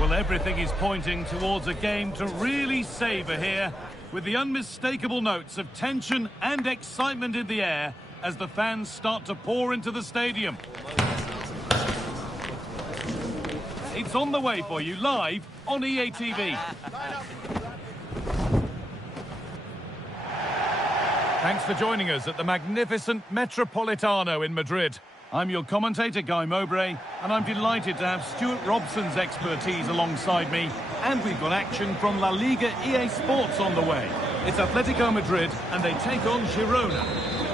Well, everything is pointing towards a game to really savour here, with the unmistakable notes of tension and excitement in the air as the fans start to pour into the stadium. It's on the way for you live on EA TV. Thanks for joining us at the magnificent Metropolitano in Madrid. I'm your commentator, Guy Mowbray, and I'm delighted to have Stuart Robson's expertise alongside me. And we've got action from La Liga EA Sports on the way. It's Atletico Madrid, and they take on Girona.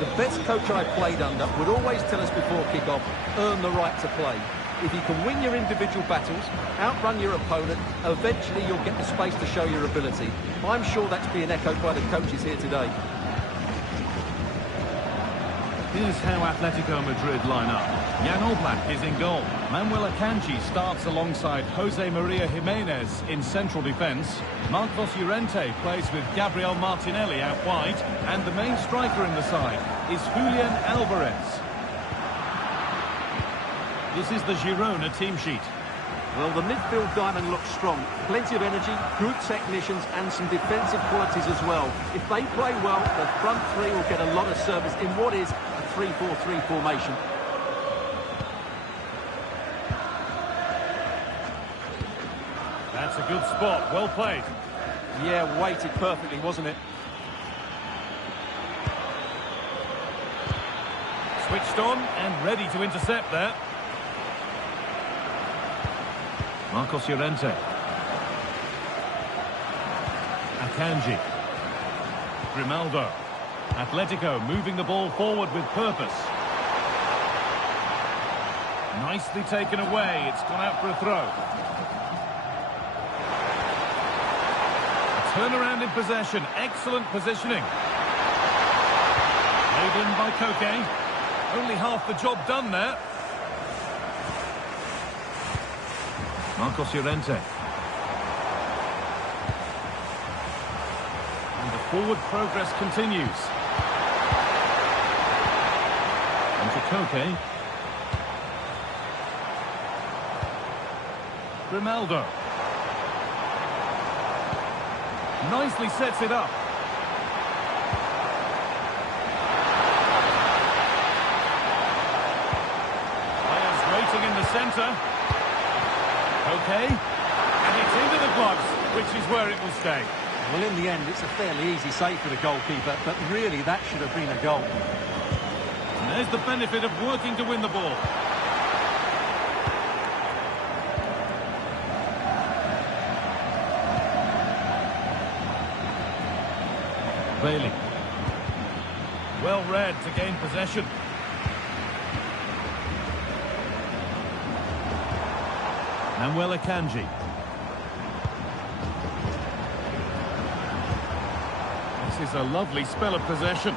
The best coach I played under would always tell us before kick-off, earn the right to play. If you can win your individual battles, outrun your opponent, eventually you'll get the space to show your ability. I'm sure that's being echoed by the coaches here today. Here's how Atletico Madrid line up. Jan Oblak is in goal. Manuel Akanji starts alongside Jose Maria Jimenez in central defence. Marcos Llorente plays with Gabriel Martinelli out wide. And the main striker in the side is Julian Alvarez. This is the Girona team sheet. Well, the midfield diamond looks strong. Plenty of energy, good technicians and some defensive qualities as well. If they play well, the front three will get a lot of service in what is a 3-4-3 formation. That's a good spot, well played. Yeah, weighted perfectly, wasn't it? Switched on and ready to intercept there. Marcos Llorente. Akanji. Grimaldo. Atletico moving the ball forward with purpose. Nicely taken away. It's gone out for a throw. A turnaround in possession. Excellent positioning. Laid in by Koke. Only half the job done there. Marcos Llorente. And the forward progress continues. Into Koke. Grimaldo. Nicely sets it up. Players waiting in the centre. Okay, and it's into the gloves, which is where it will stay. Well, in the end, it's a fairly easy save for the goalkeeper, but really that should have been a goal. And there's the benefit of working to win the ball. Bailey. Well read to gain possession. Manuel Akanji. This is a lovely spell of possession.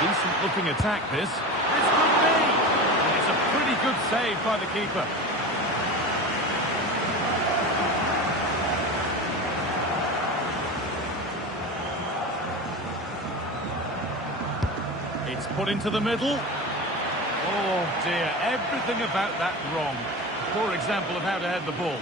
Decent looking attack this. This could be! And it's a pretty good save by the keeper. It's put into the middle. Oh dear, everything about that wrong. A poor example of how to head the ball.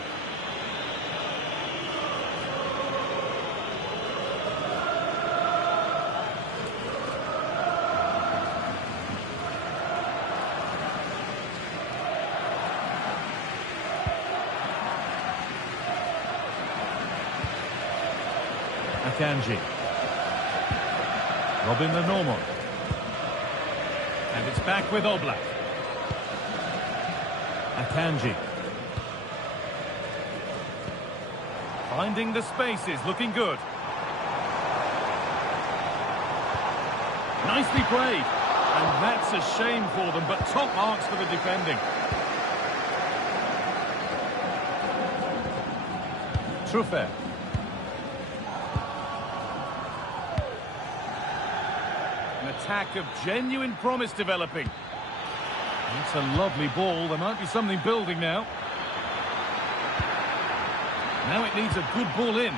Akanji. Robin the normal. And it's back with Oblak. Akanji. Finding the spaces, looking good. Nicely played. And that's a shame for them, but top marks for the defending. Truffert. attack of genuine promise developing. It's a lovely ball. There might be something building now. Now it needs a good ball in.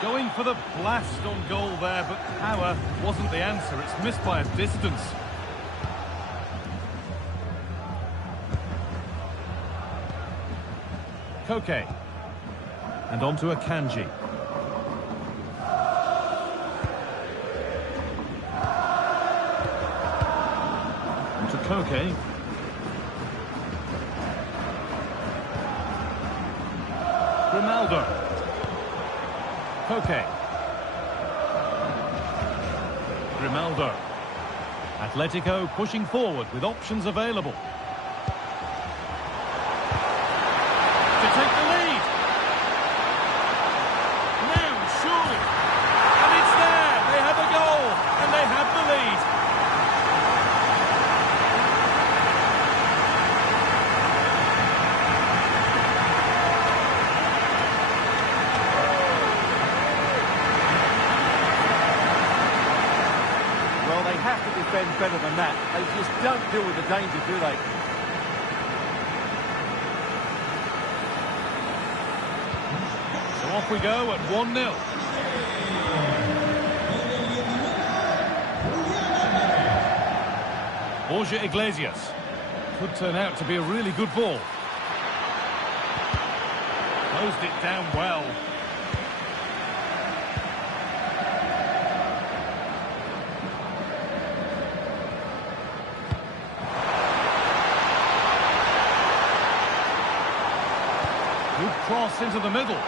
Going for the blast on goal there, but power wasn't the answer. It's missed by a distance. Koke. And on to Akanji. On to Koke. Ronaldo. Koke. Grimaldo. Atletico pushing forward with options available. To take the lead. Now, surely. And it's there. They have a goal. And they have the lead. Defend better than that. They just don't deal with the danger, do they? So off we go at 1-0. Borja Iglesias. Could turn out to be a really good ball. Closed it down well. Good cross into the middle.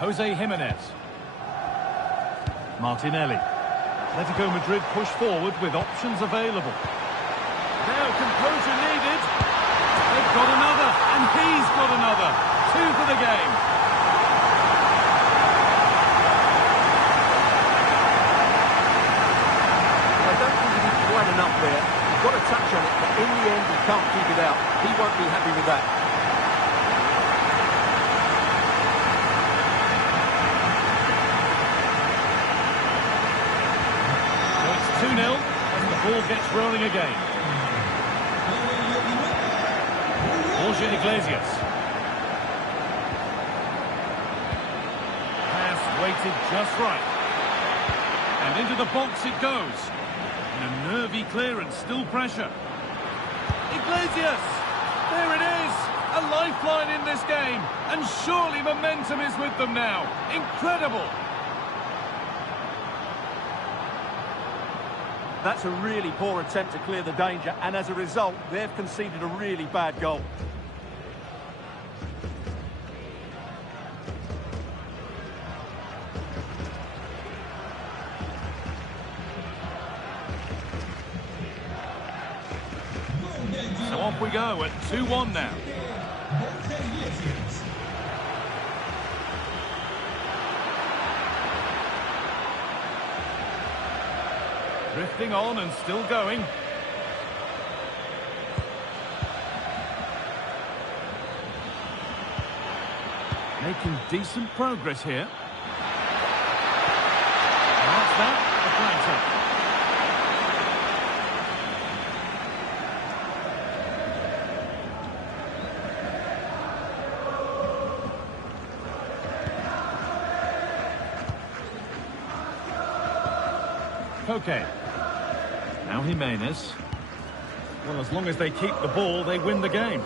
Jose Jimenez. Martinelli. Atletico Madrid push forward with options available. Now composure needed. They've got another, and he's got another. 2 for the game. Enough there. He's got a touch on it, but in the end he can't keep it out. He won't be happy with that. So it's 2-0 as the ball gets rolling again. Borja Iglesias. Pass weighted just right. And into the box it goes. And a nervy clearance, still pressure. Iglesias! There it is! A lifeline in this game. And surely momentum is with them now. Incredible! That's a really poor attempt to clear the danger, and as a result, they've conceded a really bad goal. So off we go at 2-1 now. Drifting on and still going. Making decent progress here. And that's that, a counter. Koke. Now Jimenez. Well, as long as they keep the ball, they win the game.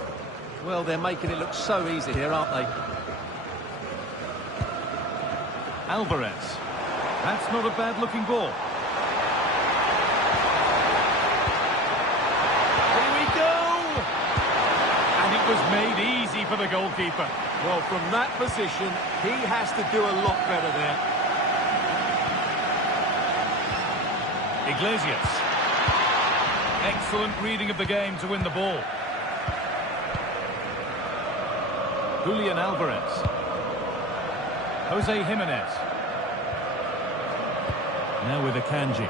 Well, they're making it look so easy here, aren't they? Alvarez. That's not a bad-looking ball. Here we go! And it was made easy for the goalkeeper. Well, from that position, he has to do a lot better there. Iglesias. Excellent reading of the game to win the ball. Julian Alvarez. Jose Jimenez. Now with Akanji.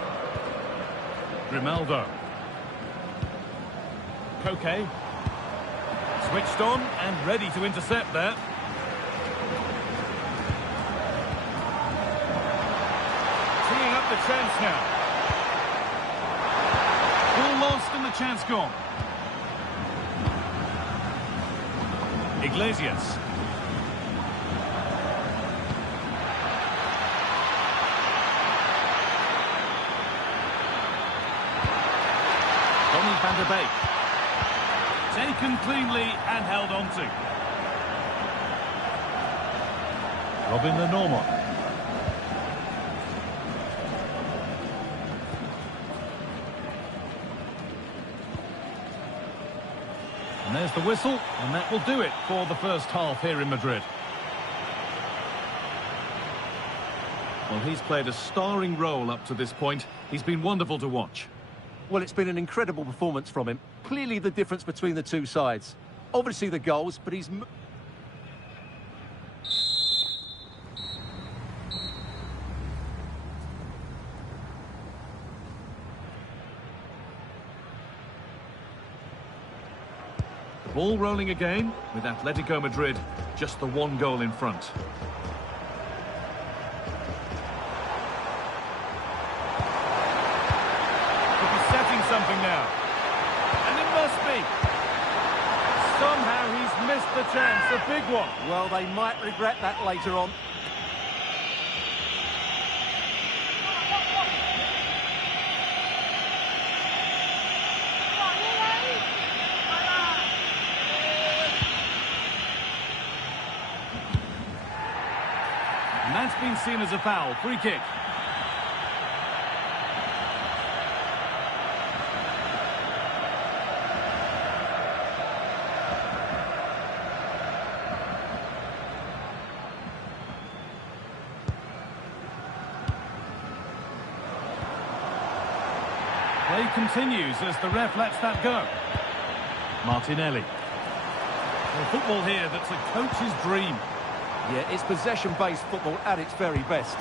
Grimaldo. Koke. Switched on and ready to intercept there. the chance now. Ball lost and the chance gone. Iglesias. Van der Beek. Taken cleanly and held on to. Robin Lenormand. And there's the whistle, and that will do it for the first half here in Madrid. Well, he's played a starring role up to this point. He's been wonderful to watch. Well, it's been an incredible performance from him. Clearly the difference between the two sides. Obviously the goals, but he's... The ball rolling again, with Atletico Madrid just the one goal in front. Something now, and it must be. Somehow he's missed the chance, a big one. Well, they might regret that later on. And that's been seen as a foul. Free kick. Play continues as the ref lets that go. Martinelli. Well, football here that's a coach's dream. Yeah, it's possession-based football at its very best.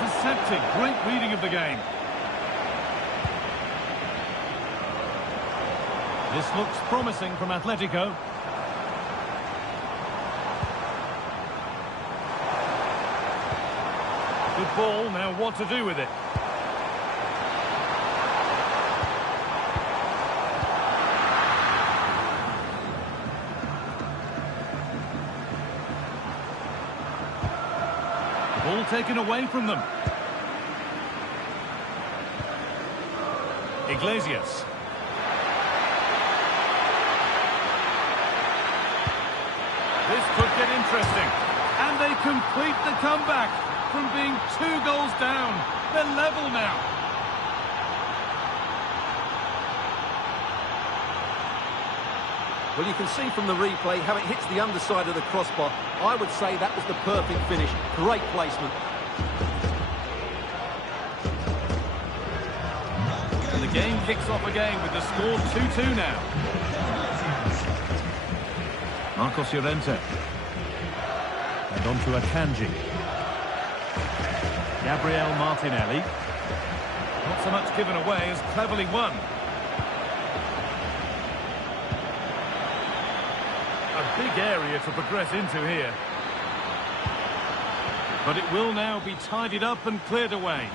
Intercepted. Great reading of the game. This looks promising from Atletico. Good ball. Now what to do with it? Ball taken away from them. Iglesias. This could get interesting. And they complete the comeback from being 2 goals down. They're level now. Well, you can see from the replay how it hits the underside of the crossbar. I would say that was the perfect finish. Great placement. And the game kicks off again with the score 2-2 now. Marcos Llorente. And on to Akanji. Gabriel Martinelli. Not so much given away as cleverly won. A big area to progress into here. But it will now be tidied up and cleared away.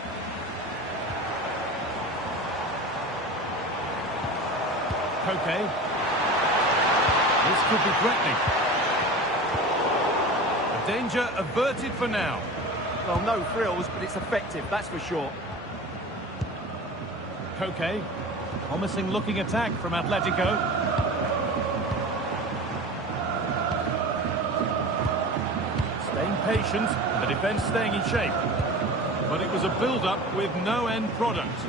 Koke. This could be threatening. The danger averted for now. Well, no frills, but it's effective, that's for sure. Koke. Promising looking attack from Atletico. Staying patient, the defence staying in shape. But it was a build-up with no end product.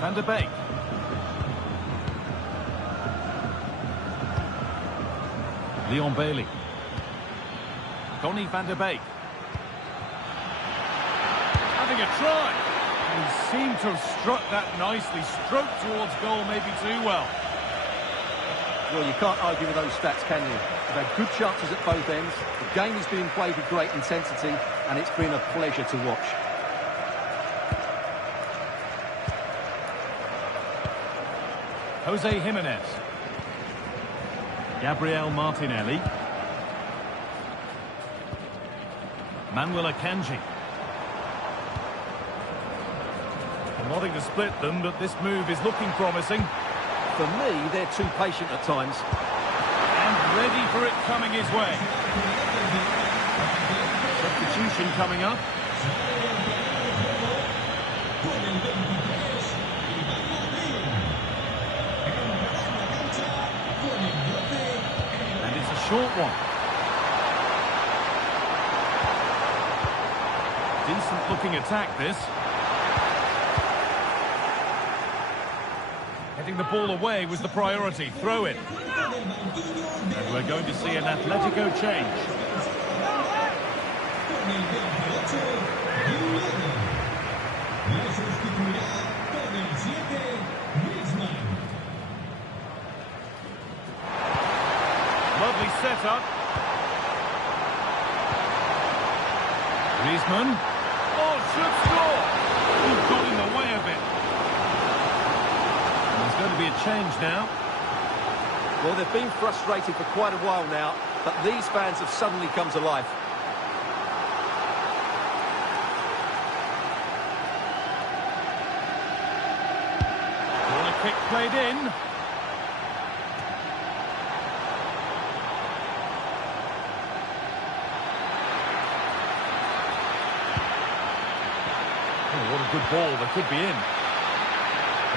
Van der Beek. Leon Bailey. Donny van der Beek. Having a try. He seemed to have struck that nicely. Stroked towards goal maybe too well. Well, you can't argue with those stats, can you? They've had good chances at both ends. The game is being played with great intensity, and it's been a pleasure to watch. Jose Jimenez. Gabriel Martinelli. Manuel Akanji. Wanting to split them, but this move is looking promising. For me, they're too patient at times. And ready for it coming his way. Substitution coming up. And it's a short one. Decent looking attack, this. Getting the ball away was the priority. Throw it. And we're going to see an Atletico change. Lovely setup. Griezmann. Oh, should score. He's got in the way of it. There's going to be a change now. Well, they've been frustrated for quite a while now, but these fans have suddenly come to life. Corner kick played in. Oh, what a good ball. That could be in.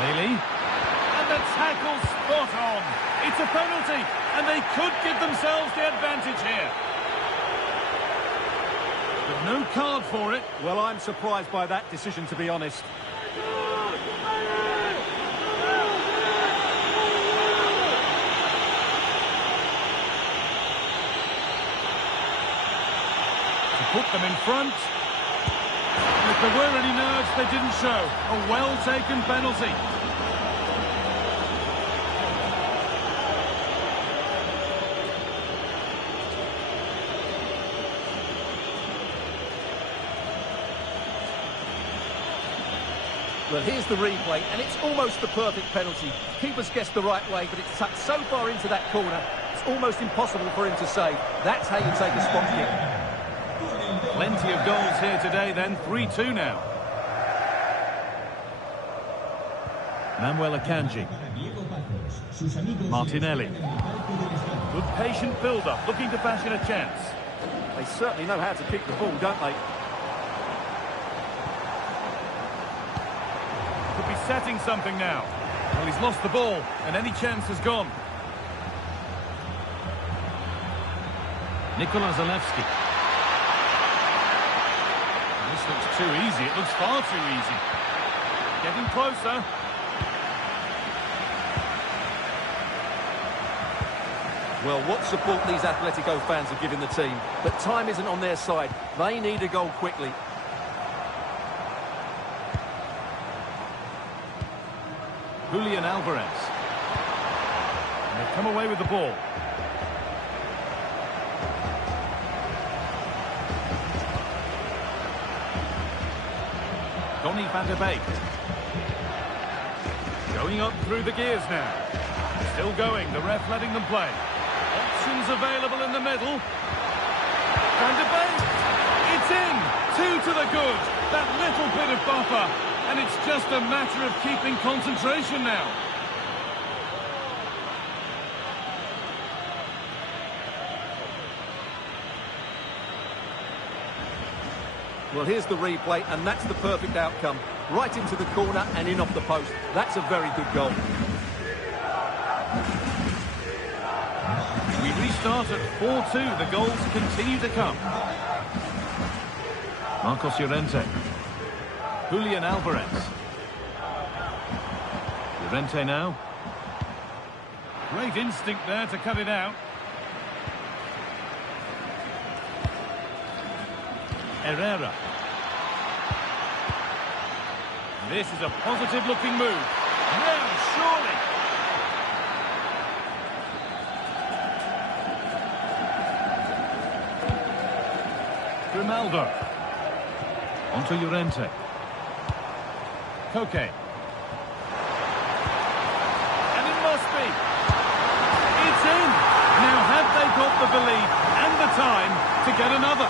Bailey. And the tackle spot on. It's a penalty, and they could give themselves the advantage here. But no card for it. Well, I'm surprised by that decision, to be honest. To put them in front. And if there were any nerves, they didn't show. A well-taken penalty. Well, here's the replay, and it's almost the perfect penalty. Keeper's guessed the right way, but it's tucked so far into that corner, it's almost impossible for him to save. That's how you take a spot kick. Plenty of goals here today, then. 3-2 now. Manuel Akanji. Martinelli. Good patient build-up, looking to fashion a chance. They certainly know how to kick the ball, don't they? Could be setting something now. Well, he's lost the ball, and any chance has gone. Nikola Zalewski. This looks too easy. It looks far too easy. Getting closer. Well, what support these Atletico fans are giving the team. But time isn't on their side. They need a goal quickly. Julian Alvarez. And they've come away with the ball. Donny van der Beek. Going up through the gears now. Still going, the ref letting them play. Options available in the middle. Van der Beek. It's in. 2 to the good. That little bit of buffer. And it's just a matter of keeping concentration now. Well, here's the replay, and that's the perfect outcome. Right into the corner and in off the post. That's a very good goal. We restart at 4-2. The goals continue to come. Marcos Llorente. Julian Alvarez. Llorente now. Great instinct there to cut it out. Herrera. This is a positive-looking move. Now, surely. Grimaldo. Onto Llorente. Koke. And it must be. It's in. Now, have they got the belief and the time to get another?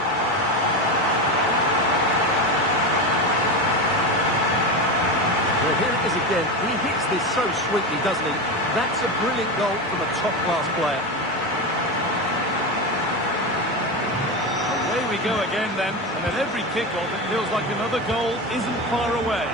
is again. He hits this so sweetly, doesn't he? That's a brilliant goal from a top-class player. Away we go again then, and at every kick-off it feels like another goal isn't far away.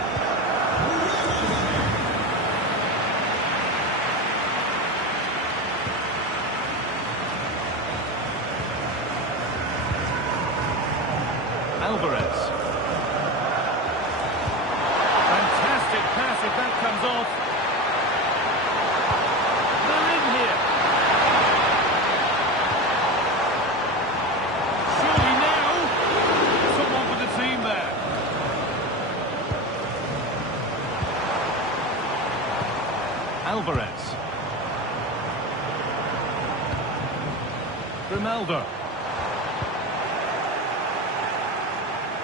Alvarez. Fantastic pass if that comes off. They're in here. Surely now. Someone for the team there. Alvarez. Ronaldo.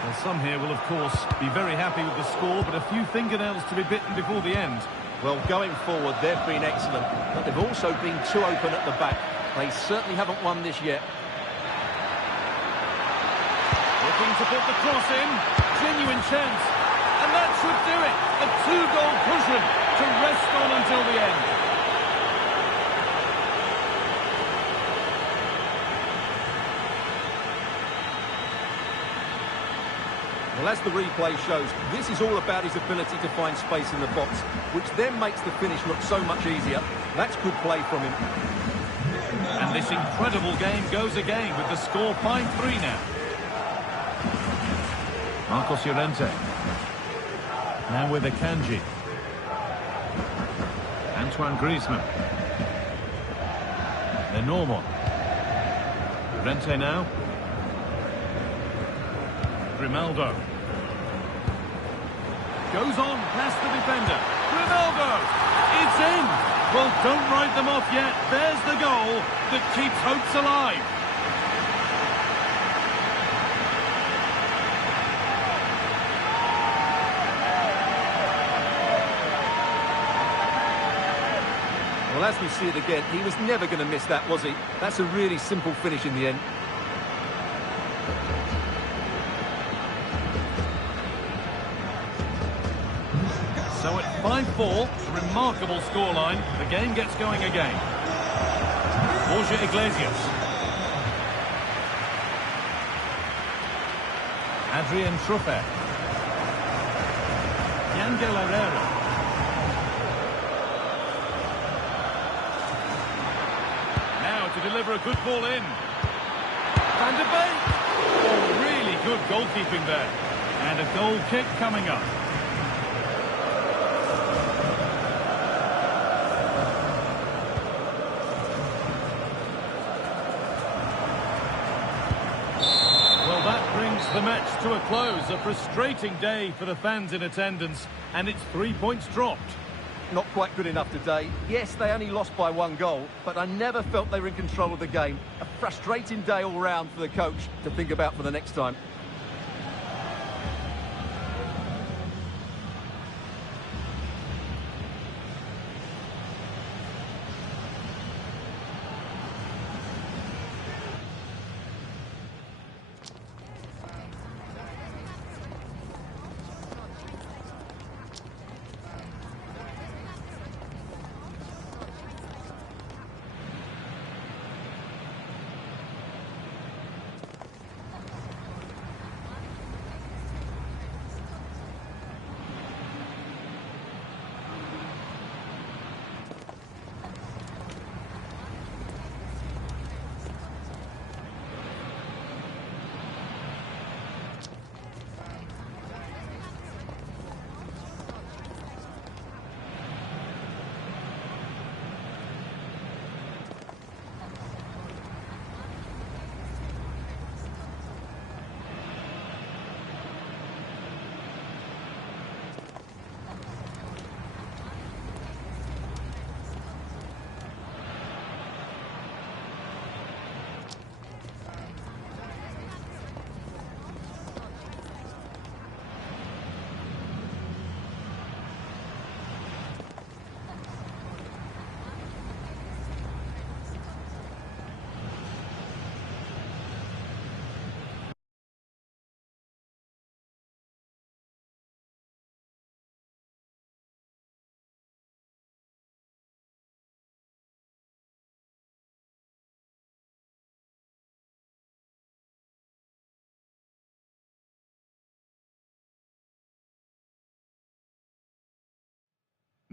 Well, some here will, of course, be very happy with the score, but a few fingernails to be bitten before the end. Well, going forward, they've been excellent, but they've also been too open at the back. They certainly haven't won this yet. Looking to put the cross in. Genuine chance. And that should do it. A two-goal cushion to rest on until the end. Well, as the replay shows, this is all about his ability to find space in the box, which then makes the finish look so much easier. That's good play from him. And this incredible game goes again with the score 5-3 now. Marcos Llorente. Now with Akanji. Antoine Griezmann. Enormo. Llorente now. Grimaldo. Goes on past the defender. Grimaldo! It's in! Well, don't write them off yet. There's the goal that keeps hopes alive. Well, as we see it again, he was never going to miss that, was he? That's a really simple finish in the end. So at 5-4, a remarkable scoreline. The game gets going again. Borja Iglesias. Adrian Truffet. Yangel Herrera. Now to deliver a good ball in. Van de Beek. Oh, really good goalkeeping there. And a goal kick coming up. The match to a close, a frustrating day for the fans in attendance, and it's 3 points dropped. Not quite good enough today. Yes, they only lost by 1 goal, but I never felt they were in control of the game. A frustrating day all round for the coach to think about for the next time.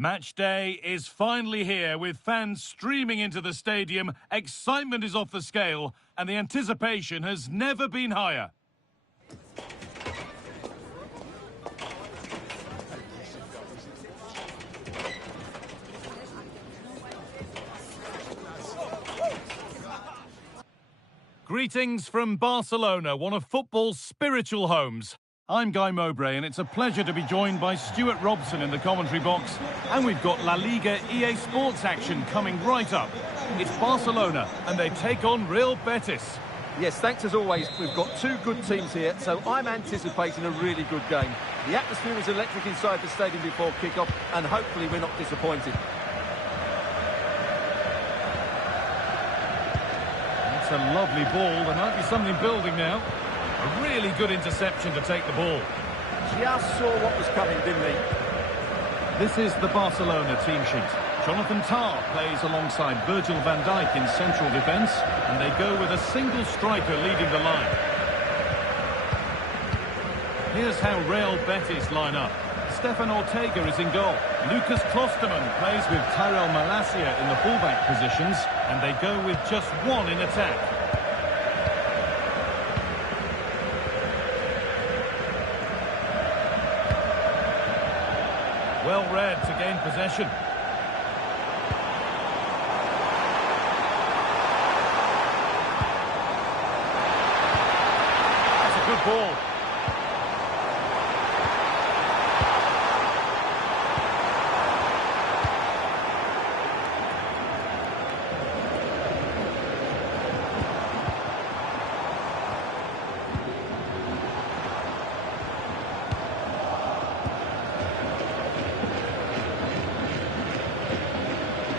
Match day is finally here, with fans streaming into the stadium. Excitement is off the scale, and the anticipation has never been higher. Greetings from Barcelona, one of football's spiritual homes. I'm Guy Mowbray, and it's a pleasure to be joined by Stuart Robson in the commentary box. And we've got La Liga EA Sports action coming right up. It's Barcelona, and they take on Real Betis. Yes, thanks as always. We've got two good teams here, so I'm anticipating a really good game. The atmosphere is electric inside the stadium before kick-off, and hopefully we're not disappointed. That's a lovely ball. There might be something building now. A really good interception to take the ball. Just saw what was coming, didn't he? This is the Barcelona team sheet. Jonathan Tah plays alongside Virgil van Dijk in central defence, and they go with a single striker leading the line. Here's how Real Betis line up. Stefan Ortega is in goal. Lucas Klosterman plays with Tyrell Malacia in the fullback positions, and they go with just one in attack. Well read to gain possession. That's a good ball.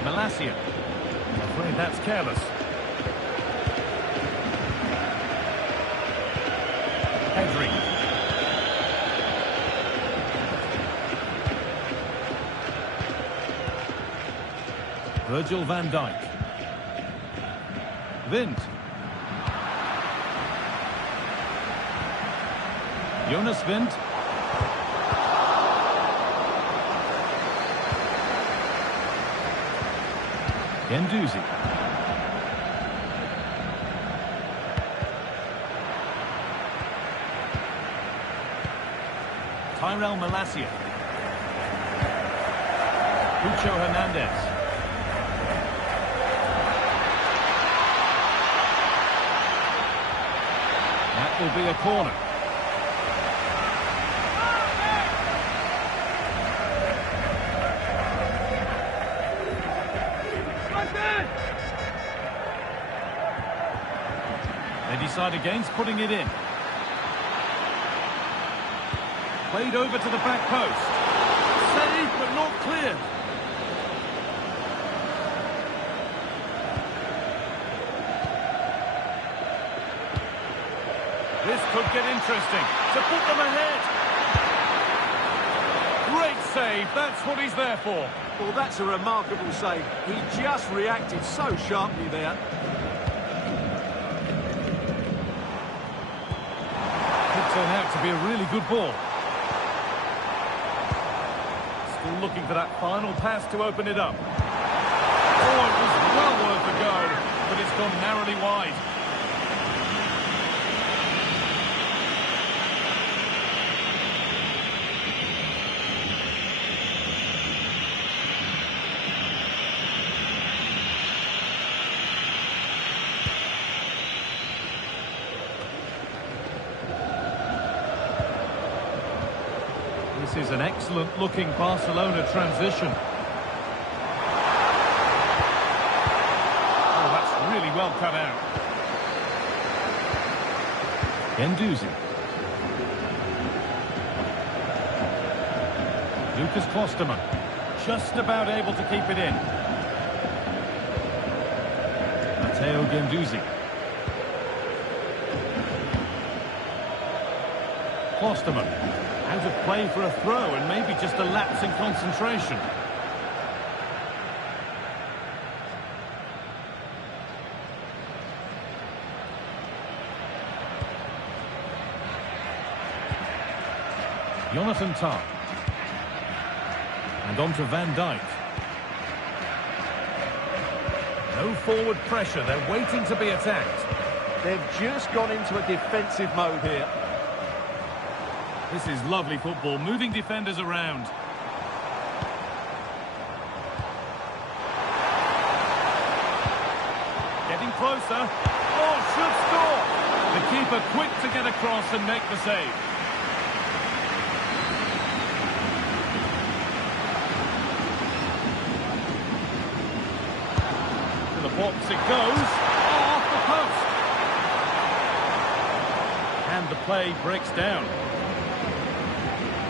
Malacia. I'm afraid that's careless. Pedri. Virgil van Dijk. Vint. Jonas Vint. Guendouzi. Tyrell Malacia. Pucho Hernandez. That will be a corner. They decide against putting it in. Played over to the back post. Saved, but not cleared. This could get interesting. To put them ahead. Great save. That's what he's there for. Well, that's a remarkable save. He just reacted so sharply there. Turn out to be a really good ball. Still looking for that final pass to open it up. Oh, it was well worth a go, but it's gone narrowly wide. This is an excellent-looking Barcelona transition. Oh, that's really well cut out. Guendouzi. Lucas Klosterman. Just about able to keep it in. Matteo Guendouzi. Klosterman. Out of play for a throw, and maybe just a lapse in concentration. Jonathan Tah. And on to Van Dijk. No forward pressure, they're waiting to be attacked. They've just gone into a defensive mode here. This is lovely football, moving defenders around. Getting closer. Oh, should score! The keeper quick to get across and make the save. To the box it goes. Oh, off the post. And the play breaks down.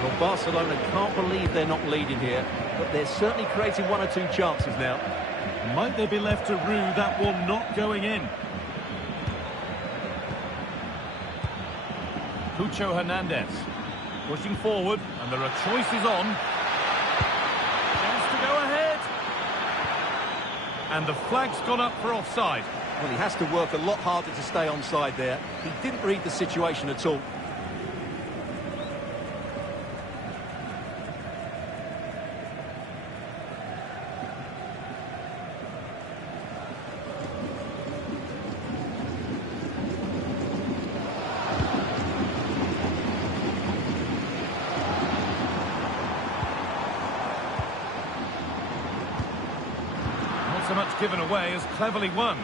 Well, Barcelona can't believe they're not leading here, but they're certainly creating one or two chances now. Might they be left to rue that one not going in? Cucho Hernandez pushing forward, and there are choices on. Chance to go ahead. And the flag's gone up for offside. Well, he has to work a lot harder to stay onside there. He didn't read the situation at all. So much given away as cleverly won.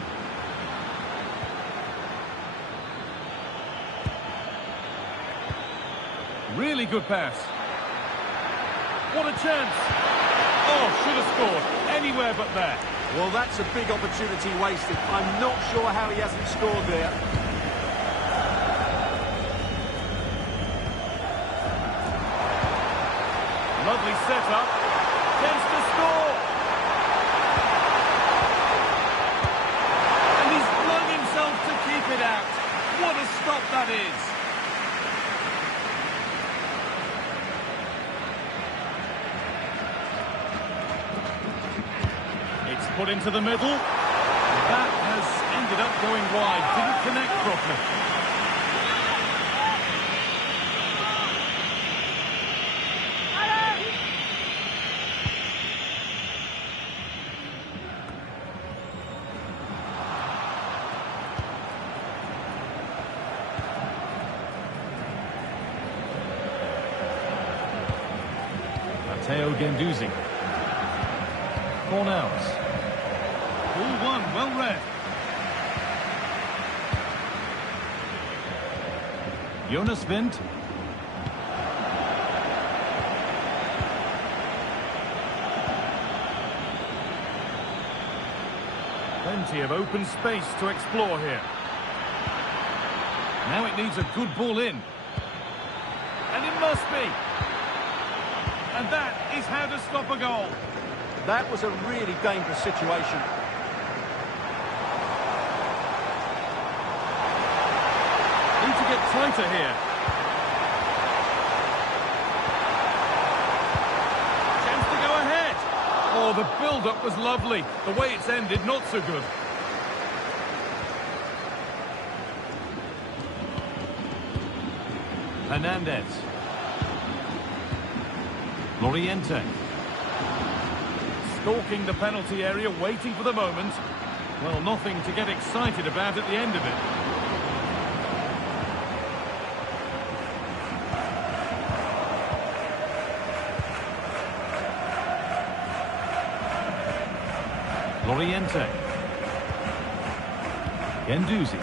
Really good pass. What a chance. Oh, should have scored. Anywhere but there. Well, that's a big opportunity wasted. I'm not sure how he hasn't scored there. Lovely setup. Chance to score. It out. What a stop that is. It's put into the middle. That has ended up going wide. Didn't connect properly. Gendouzi. Cornels. Ball one, well read. Jonas Wind. Plenty of open space to explore here. Now it needs a good ball in. And it must be. And that is how to stop a goal. That was a really dangerous situation. Need to get tighter here. Chance to go ahead. Oh, the build-up was lovely. The way it's ended, not so good. Hernandez. Loriente. Stalking the penalty area, waiting for the moment. Well, nothing to get excited about at the end of it. Loriente. Gendouzi.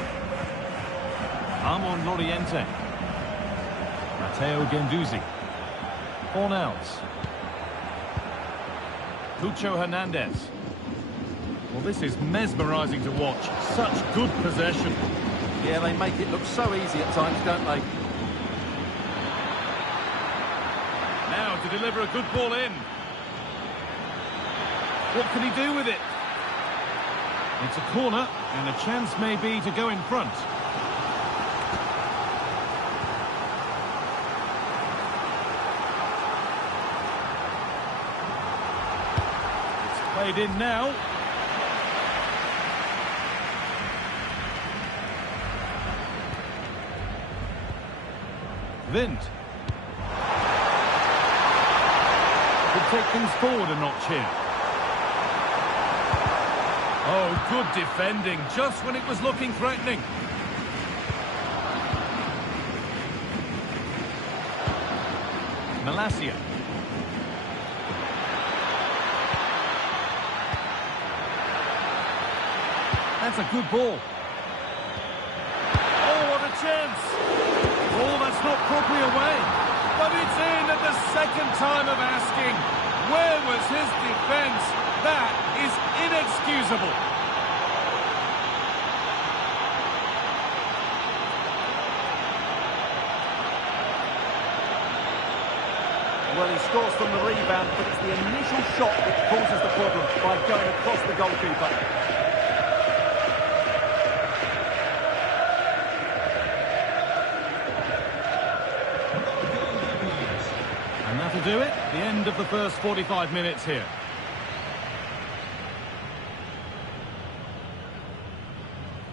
Armand Loriente. Matteo Gendouzi. Cornels. Cucho Hernandez. Well, this is mesmerising to watch. Such good possession. Yeah, they make it look so easy at times, don't they? Now to deliver a good ball in. What can he do with it? It's a corner, and a chance may be to go in front. Played in now. Wind. Could Take things forward a notch here. Oh, good defending, just when it was looking threatening. Malacia. That's a good ball. Oh, what a chance. Oh, that's not properly away. But it's in at the second time of asking. Where was his defence? That is inexcusable. Well, he scores from the rebound, but it's the initial shot that causes the problem by going across the goalkeeper. And that'll do it. The end of the first 45 minutes here.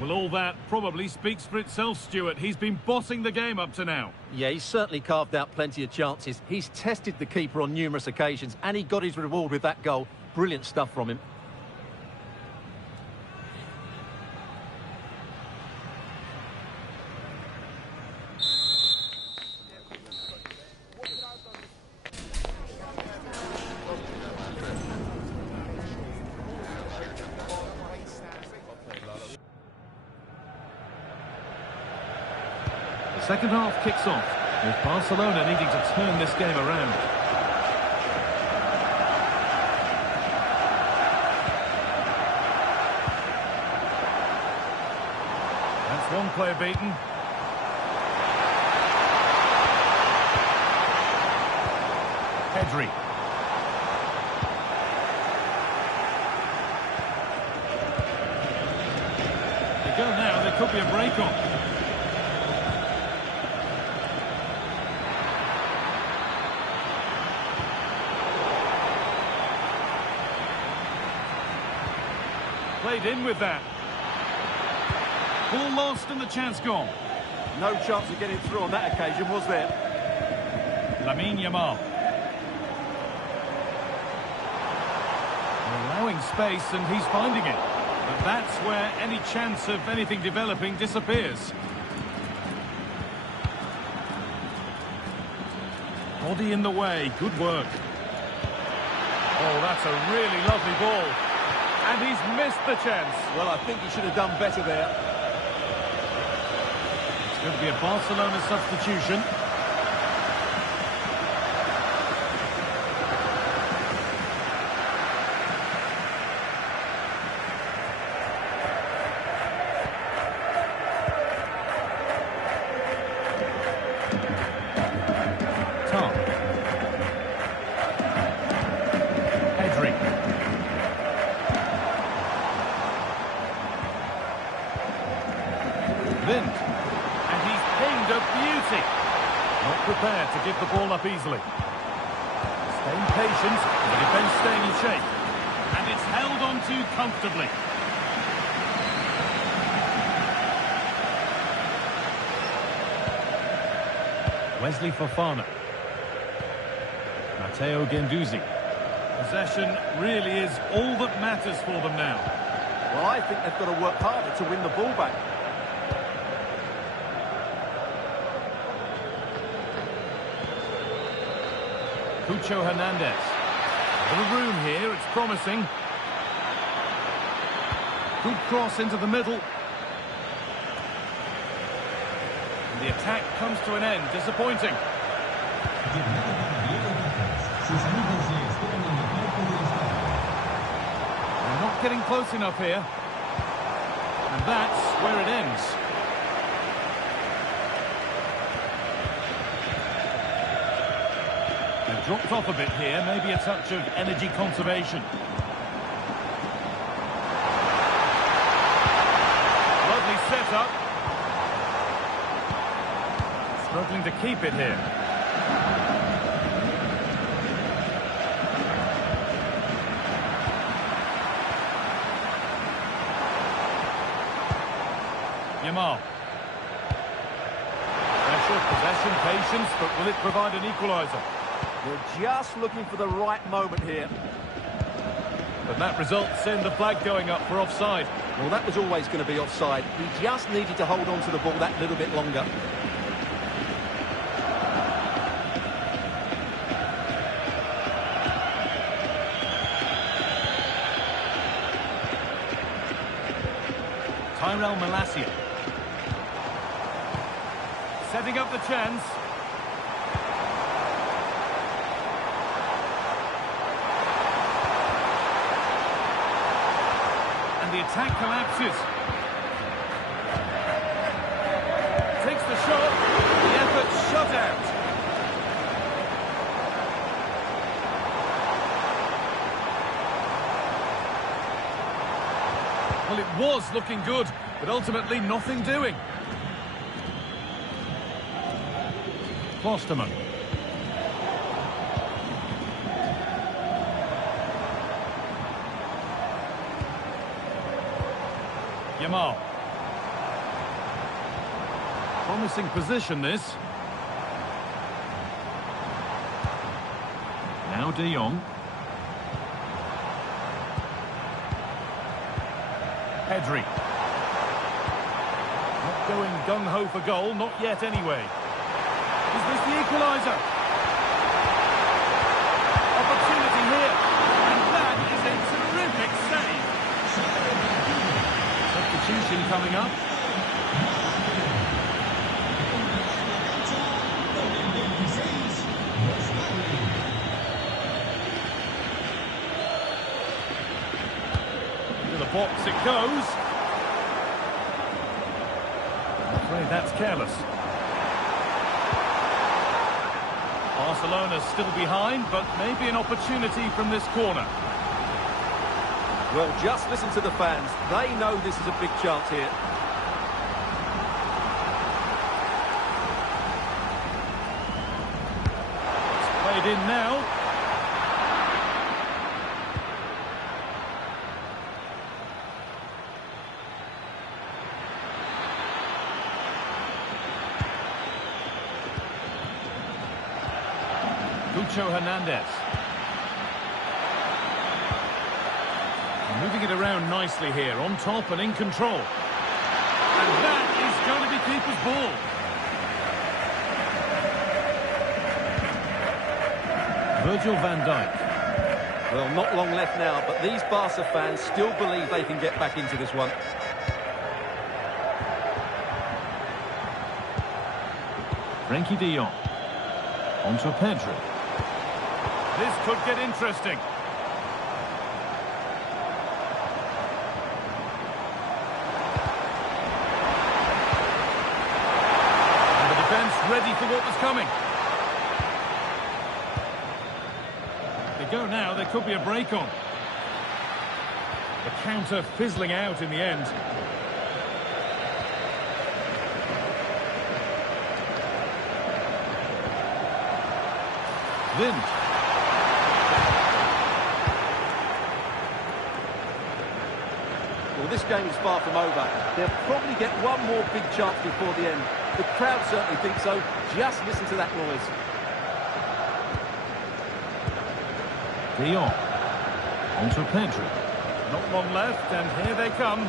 Well, all that probably speaks for itself, Stuart. He's been bossing the game up to now. Yeah, he's certainly carved out plenty of chances. He's tested the keeper on numerous occasions, and he got his reward with that goal. Brilliant stuff from him. Second half kicks off, with Barcelona needing to turn this game around. That's one player beaten. Pedri. They go now, there could be a break on. Played in with that. Ball lost and the chance gone. No chance of getting through on that occasion, was there? Lamine Yamal. Allowing space and he's finding it. But that's where any chance of anything developing disappears. Body in the way, good work. Oh, that's a really lovely ball. And he's missed the chance. Well, I think he should have done better there. It's going to be a Barcelona substitution. And he's pinged a beauty. Not prepared to give the ball up easily. Staying patient, the defence staying in shape. And it's held on to comfortably. Wesley Fofana. Matteo Guendouzi. Possession really is all that matters for them now. Well, I think they've got to work harder to win the ball back. Cucho Hernandez. A little room here, it's promising. Good cross into the middle. And the attack comes to an end, disappointing. They're not getting close enough here. And that's where it ends. They've dropped off a bit here, maybe a touch of energy conservation. Lovely setup. Struggling to keep it here. Yamal. Pressure, possession, patience, but will it provide an equaliser? They're just looking for the right moment here. But that results in the flag going up for offside. Well, that was always going to be offside. He just needed to hold on to the ball that little bit longer. Tyrell Malacia. Setting up the chance. And the attack collapses. Takes the shot. The effort shut out. Well, it was looking good, but ultimately nothing doing. Klosterman. Yamal. Promising position, this. Now De Jong. Pedri. Not going gung-ho for goal, not yet anyway. Is this the equaliser? Opportunity here. And that is a terrific save. Substitution coming up. To the box it goes. I'm afraid that's careless. Barcelona's still behind, but maybe an opportunity from this corner. Well, just listen to the fans. They know this is a big chance here. It's played in now. Hernandez. Moving it around nicely here, on top and in control. And that is going to be keeper's ball. Virgil van Dijk. Well, not long left now, but these Barca fans still believe they can get back into this one. Frenkie de Jong. Onto Pedri. This could get interesting. And the defence ready for what was coming. They go now, there could be a break on. The counter fizzling out in the end. Wind. Well, this game is far from over. They'll probably get one more big chance before the end. The crowd certainly think so. Just listen to that noise. De Jong. Onto Pedri. Not long left, and here they come.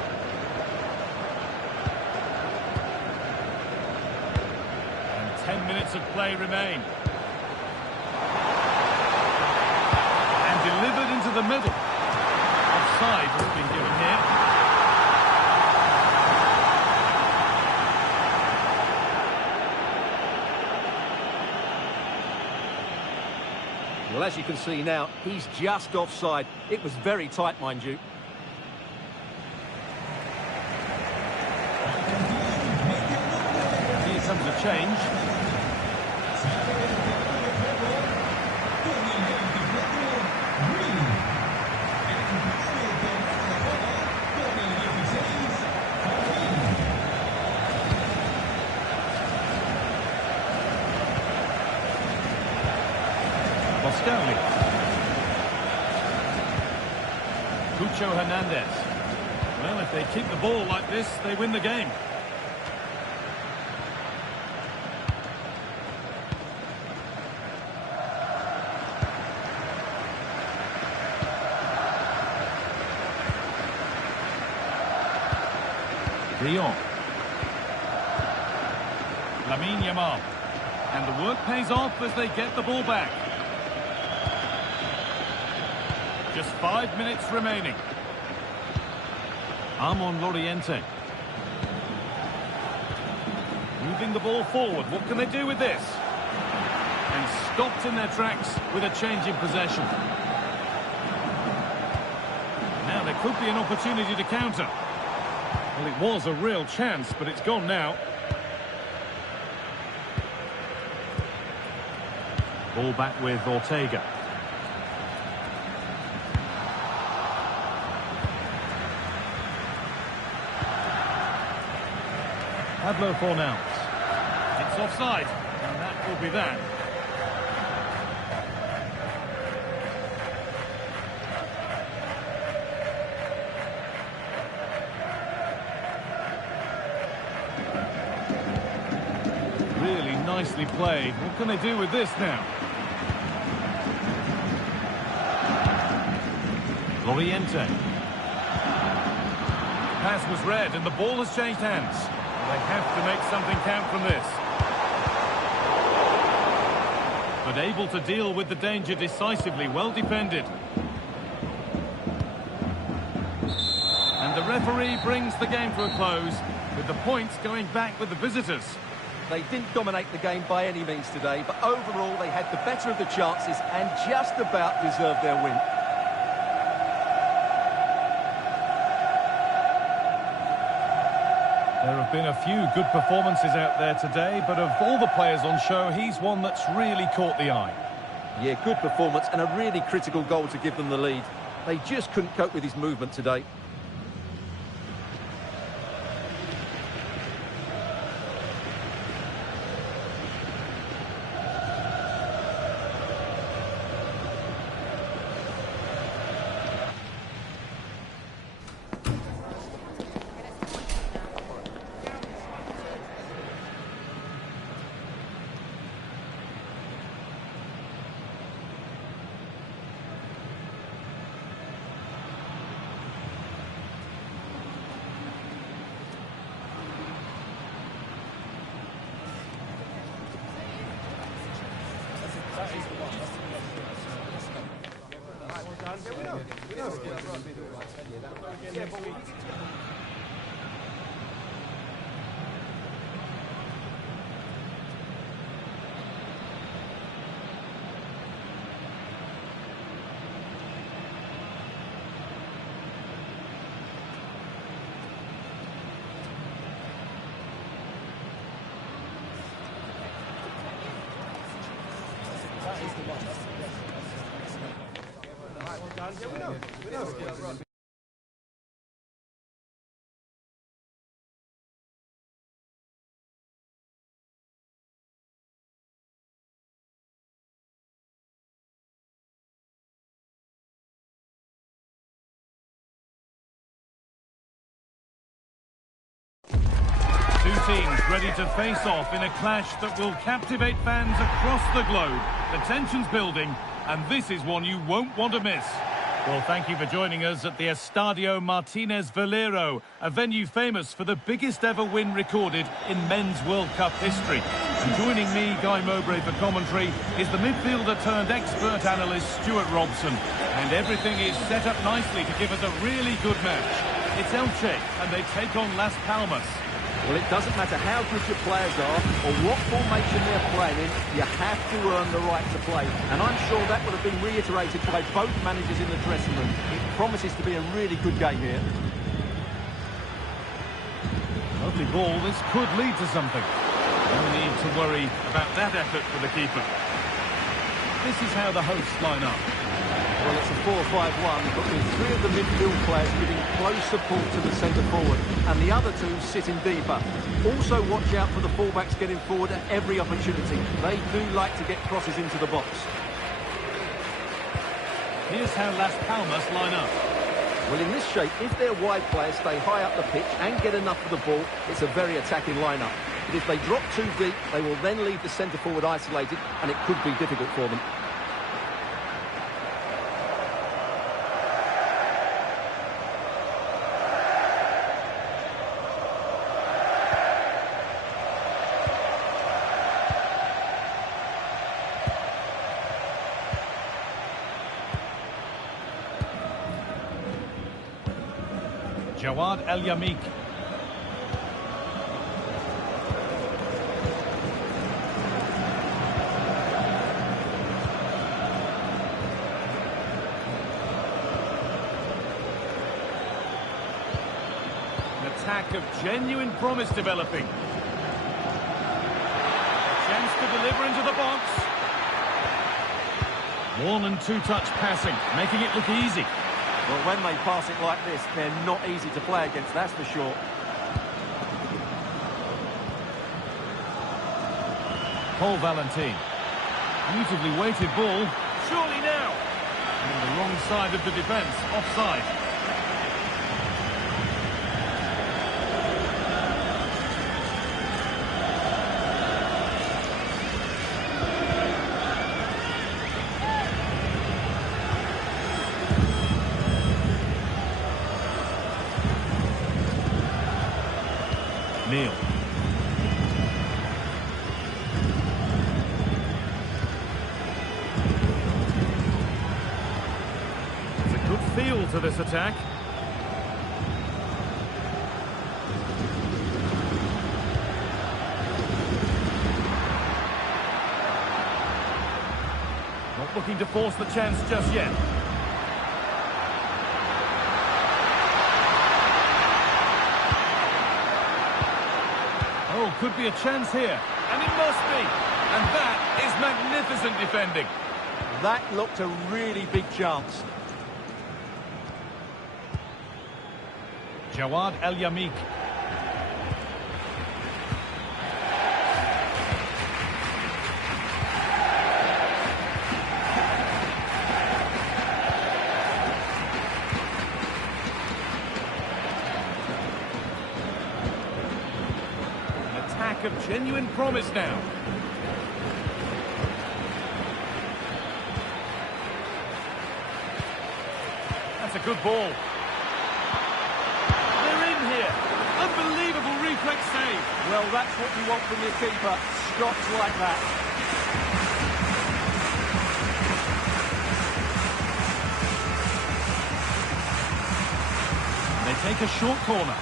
And 10 minutes of play remain. And delivered into the middle. Offside has been given here. Well, as you can see now, he's just offside. It was very tight, mind you. Here comes a change. Hernandez. Well, if they keep the ball like this, they win the game. De Jong. Lamine Yamal. And the work pays off as they get the ball back. Just 5 minutes remaining. Armand Loriente. Moving the ball forward. What can they do with this? And stopped in their tracks with a change in possession. Now there could be an opportunity to counter. Well, it was a real chance, but it's gone now. Ball back with Ortega. Pablo Fornals. It's offside, and that will be that. Really nicely played. What can they do with this now? Loriente. Pass was read, and the ball has changed hands. They have to make something count from this. But able to deal with the danger decisively, well defended. And the referee brings the game to a close, with the points going back with the visitors. They didn't dominate the game by any means today, but overall they had the better of the chances and just about deserved their win. There have been a few good performances out there today, but of all the players on show, he's one that's really caught the eye. Yeah, good performance and a really critical goal to give them the lead. They just couldn't cope with his movement today. Two teams ready to face off in a clash that will captivate fans across the globe. The tension's building, and this is one you won't want to miss. Well, thank you for joining us at the Estadio Martínez Valero, a venue famous for the biggest ever win recorded in men's World Cup history. And joining me, Guy Mowbray, for commentary is the midfielder turned expert analyst Stuart Robson. And everything is set up nicely to give us a really good match. It's Elche, and they take on Las Palmas. Well, it doesn't matter how good your players are or what formation they're playing in, you have to earn the right to play. And I'm sure that would have been reiterated by both managers in the dressing room. It promises to be a really good game here. Lovely ball, this could lead to something. No need to worry about that effort for the keeper. This is how the hosts line up. Well, it's a 4-5-1, but with three of the midfield players giving close support to the centre forward, and the other two sitting deeper. Also watch out for the fullbacks getting forward at every opportunity. They do like to get crosses into the box. Here's how Las Palmas line up. Well, in this shape, if their wide players stay high up the pitch and get enough of the ball, it's a very attacking lineup. But if they drop too deep, they will then leave the centre forward isolated, and it could be difficult for them. Jawad El Yamik. An attack of genuine promise developing. A chance to deliver into the box. One and two-touch passing, making it look easy. Well, when they pass it like this, they're not easy to play against, that's for sure. Paul Valentin. Beautifully weighted ball. Surely now. On the wrong side of the defence, offside. Neil. There's a good feel to this attack. Not looking to force the chance just yet. Oh, could be a chance here. And it must be. And that is magnificent defending. That looked a really big chance. Jawad El Yamik. Of genuine promise now. That's a good ball. They're in here. Unbelievable reflex save. Well, that's what you want from your keeper. Shots like that. They take a short corner.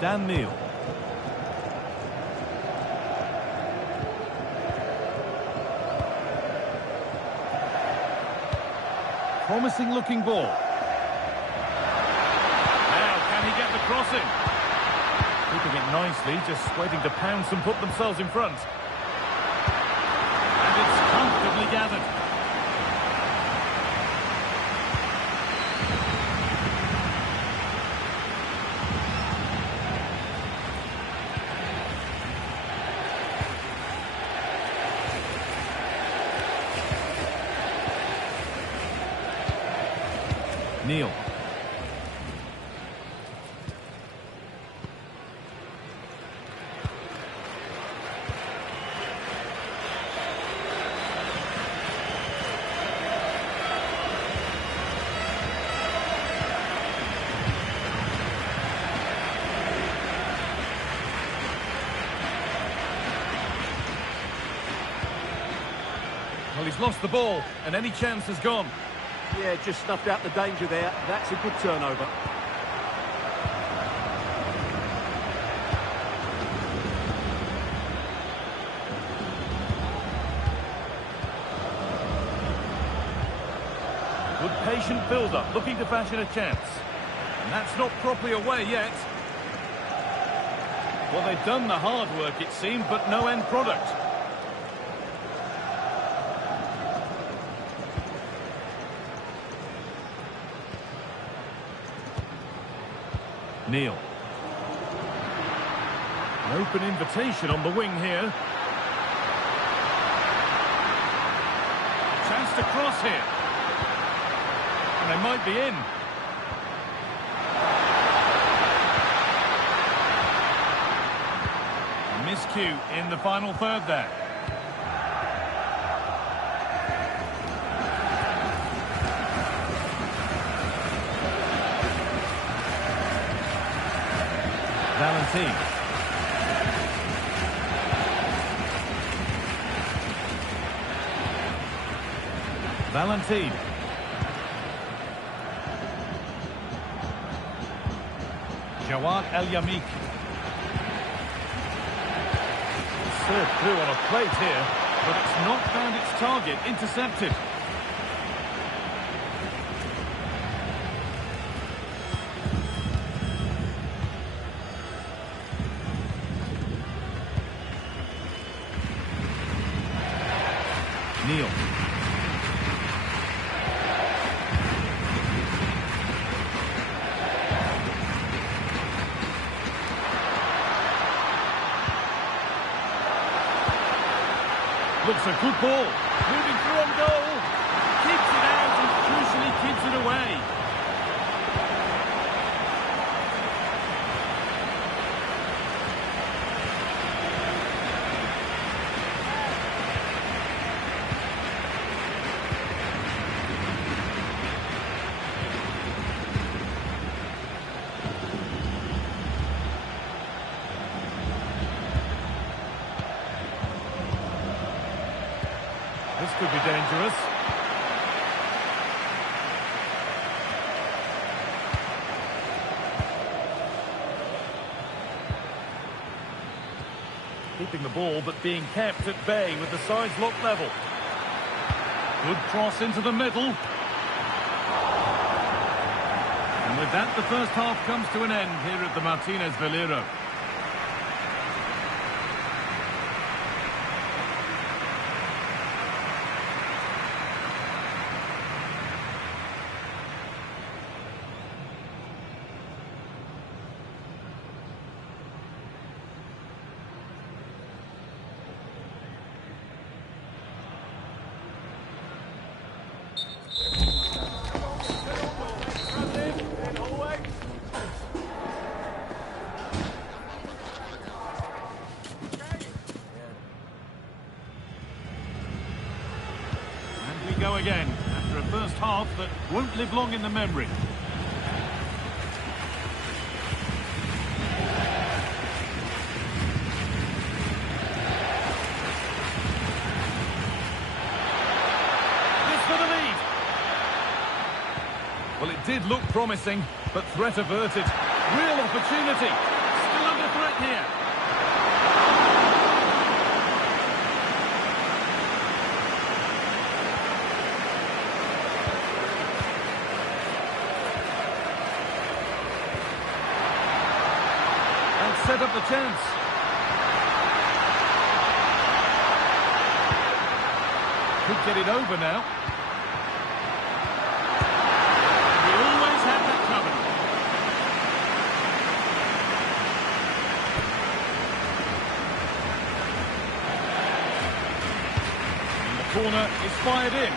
Dan Neil. Promising looking ball. Now, can he get the crossing? Keeping it nicely, just waiting to pounce and put themselves in front. And it's comfortably gathered. Neil. Well, he's lost the ball, and any chance has gone. Yeah, just snuffed out the danger there. That's a good turnover. Good patient build-up, looking to fashion a chance. And that's not properly away yet. Well, they've done the hard work, it seemed, but no end product. Neil. An open invitation on the wing here. Chance to cross here. And they might be in. Miscue in the final third there. Valentine. Valentine. Jawad El-Yamik. Served through on a plate here, but it's not found its target. Intercepted. Neil. Looks a good ball. Moving through on goal. Keeps it out and crucially keeps it away. This could be dangerous. Keeping the ball, but being kept at bay with the sides locked level. Good cross into the middle. And with that, the first half comes to an end here at the Martínez Valero. Go again after a first half that won't live long in the memory. This for the lead. Well, it did look promising, but threat averted. Real opportunity. Still under threat here. Set up the chance. Could get it over now. He always had that covered. And the corner is fired in.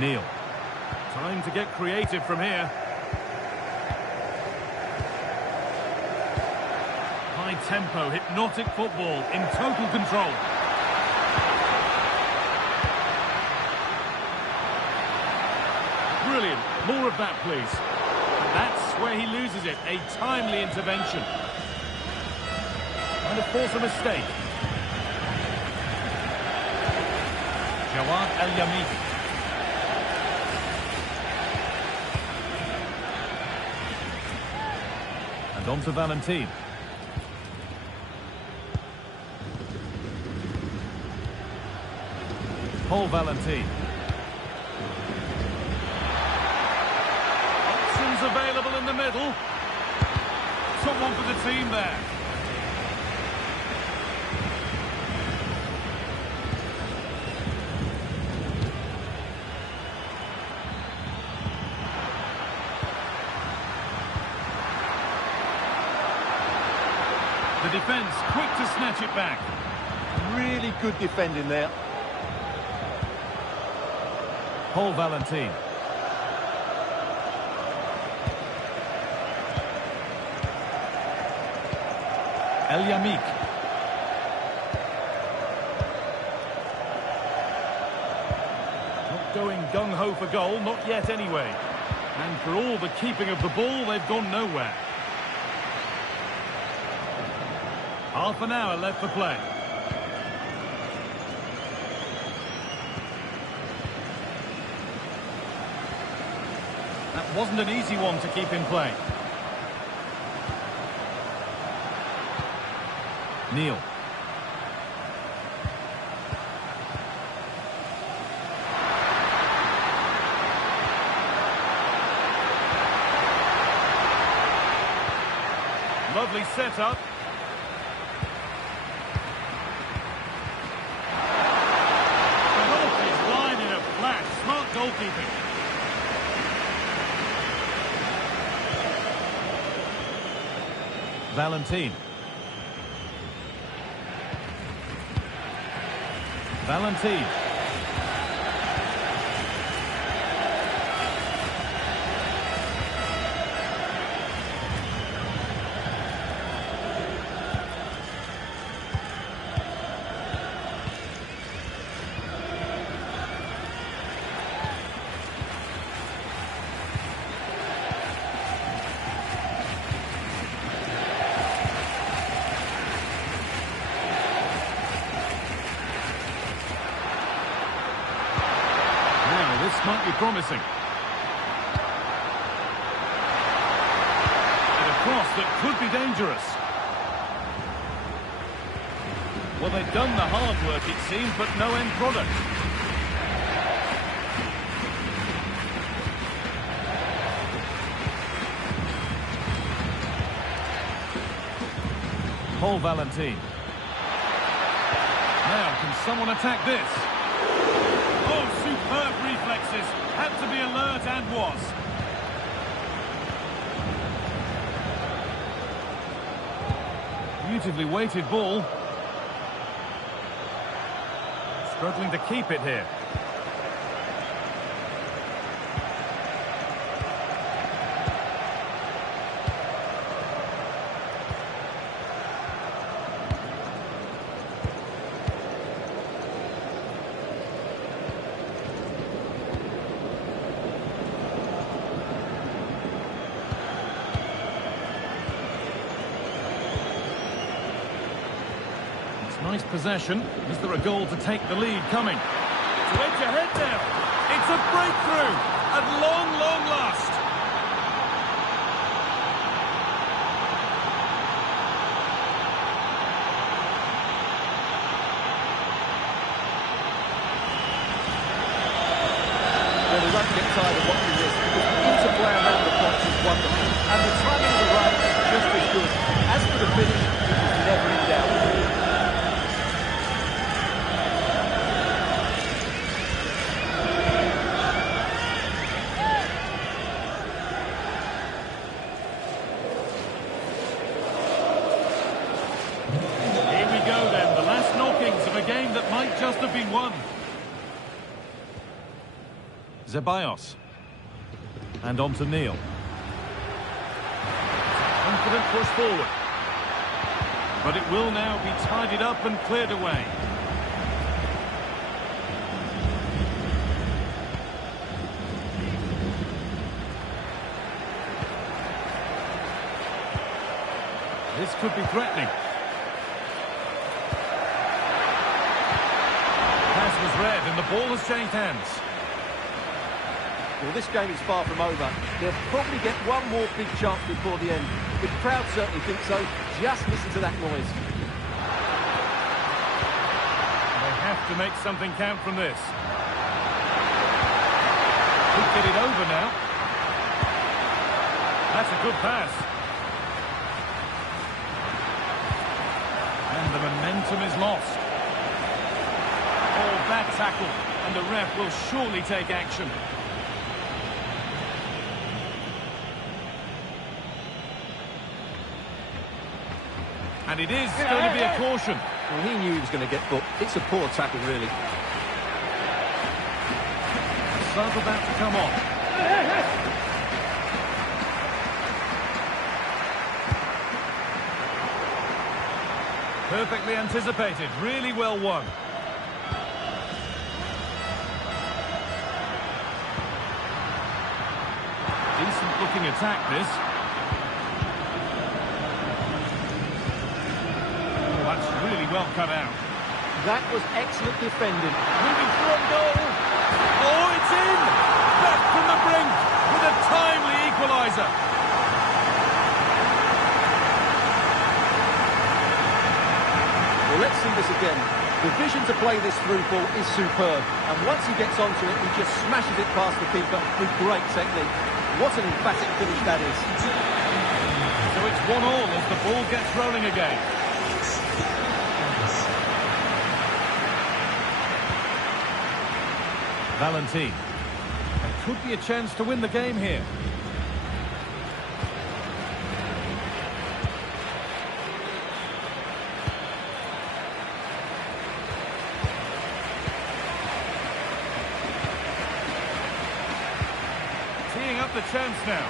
Neil. Time to get creative from here. High tempo, hypnotic football in total control. Brilliant. More of that, please. And that's where he loses it. A timely intervention. Trying to force a mistake. Jawad El-Yamik. And on to Valentine. Paul Valentine. Options available in the middle. Took one for the team there. defence quick to snatch it back. Really good defending there. Paul Valentin. El Yamik. Not going gung-ho for goal, not yet anyway. And for all the keeping of the ball, they've gone nowhere. Half an hour left for play. That wasn't an easy one to keep in play. Neil. Lovely setup. Penalty is line in a flash. Smart goalkeeping. Valentin. Valentin. This might be promising. And a cross that could be dangerous. Well, they've done the hard work, it seems, but no end product. Paul Valentin. Now, can someone attack this? Oh, superb reflexes. Had to be alert and was. Beautifully weighted ball. Struggling to keep it here. Nice possession. Is there a goal to take the lead coming? To edge ahead now. It's a breakthrough at long, long last. Well, we won't get tired of watching this because the interplay around the box is wonderful. And the timing of the run is just as good. As for the finish, it was never in doubt. Just have been won. Ceballos. And on to Neil. Confident push forward. But it will now be tidied up and cleared away. This could be threatening. Was red and the ball has changed hands. Well, this game is far from over. They'll probably get one more big chance before the end. The crowd certainly think so. Just listen to that noise. They have to make something count from this. Could get it over now. That's a good pass. And the momentum is lost. Oh, bad tackle, and the ref will surely take action. And it is going to be a caution. Well, he knew he was going to get booked. It's a poor tackle, really. Sub about to come on. Perfectly anticipated. Really well won. Decent looking attack, this. Oh, that's really well cut out. That was excellent defending. Moving through on goal. Oh, it's in! Back from the brink with a timely equaliser. Well, let's see this again. The vision to play this through ball is superb. And once he gets onto it, he just smashes it past the keeper with great technique. What an emphatic finish that is. So it's 1-1 as the ball gets rolling again. Valentin. There could be a chance to win the game here. Teeing up the chance now.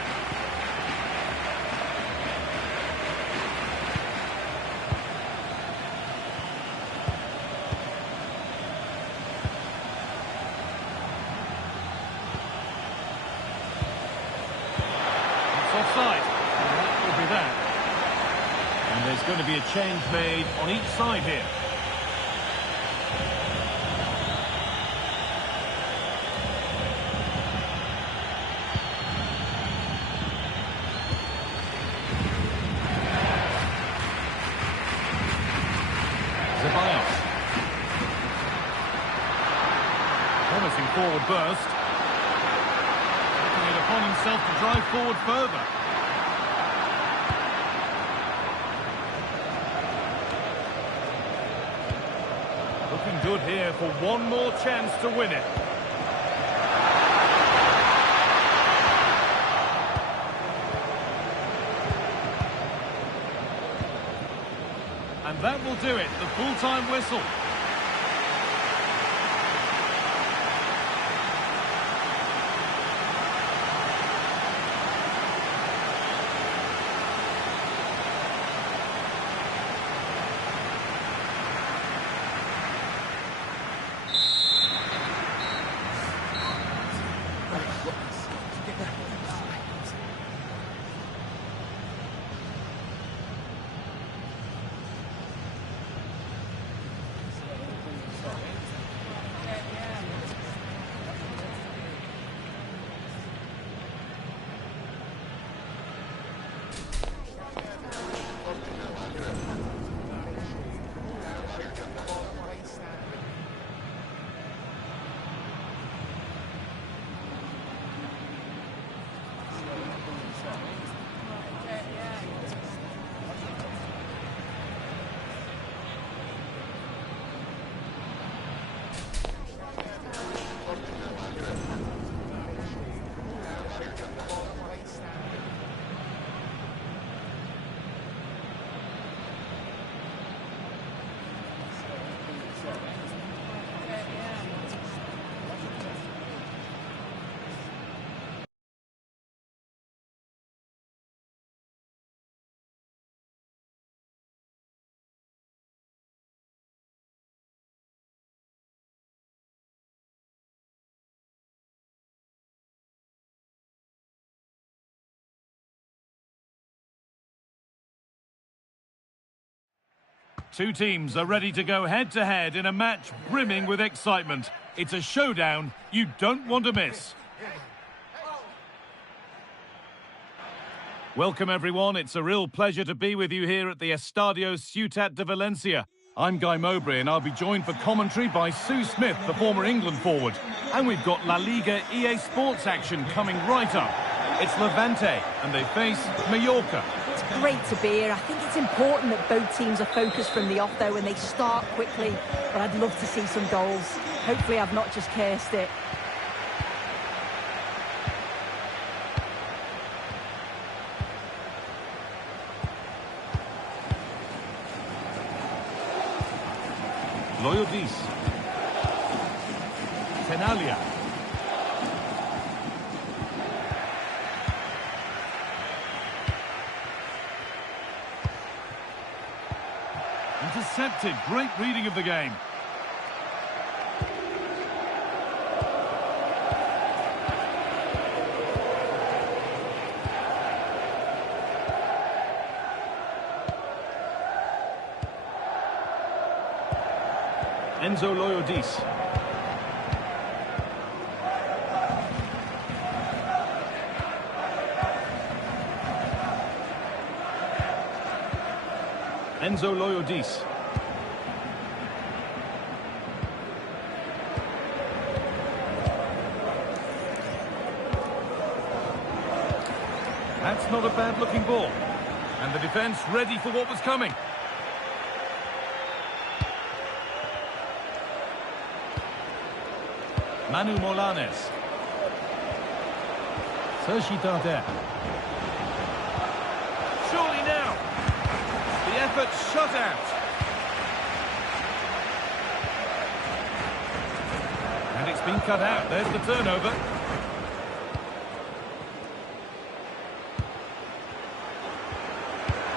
Offside. And that will be that. And there's going to be a change made on each side here. Ceballos. Promising forward burst. Upon himself to drive forward further. Looking good here for one more chance to win it. And that will do it, the full-time whistle. Two teams are ready to go head-to-head in a match brimming with excitement. It's a showdown you don't want to miss. Welcome everyone, it's a real pleasure to be with you here at the Estadio Ciutat de Valencia. I'm Guy Mowbray and I'll be joined for commentary by Sue Smith, the former England forward. And we've got La Liga EA Sports action coming right up. It's Levante and they face Mallorca. It's great to be here. I think it's important that both teams are focused from the off though and they start quickly. But I'd love to see some goals. Hopefully I've not just cursed it. Loyodis. Tenalia. Intercepted. Great reading of the game. Enzo Loyodis. Enzo Loyodis. That's not a bad-looking ball. And the defence ready for what was coming. Manu Molanes. Sociedad. Surely now. The effort shut out. And it's been cut out. There's the turnover.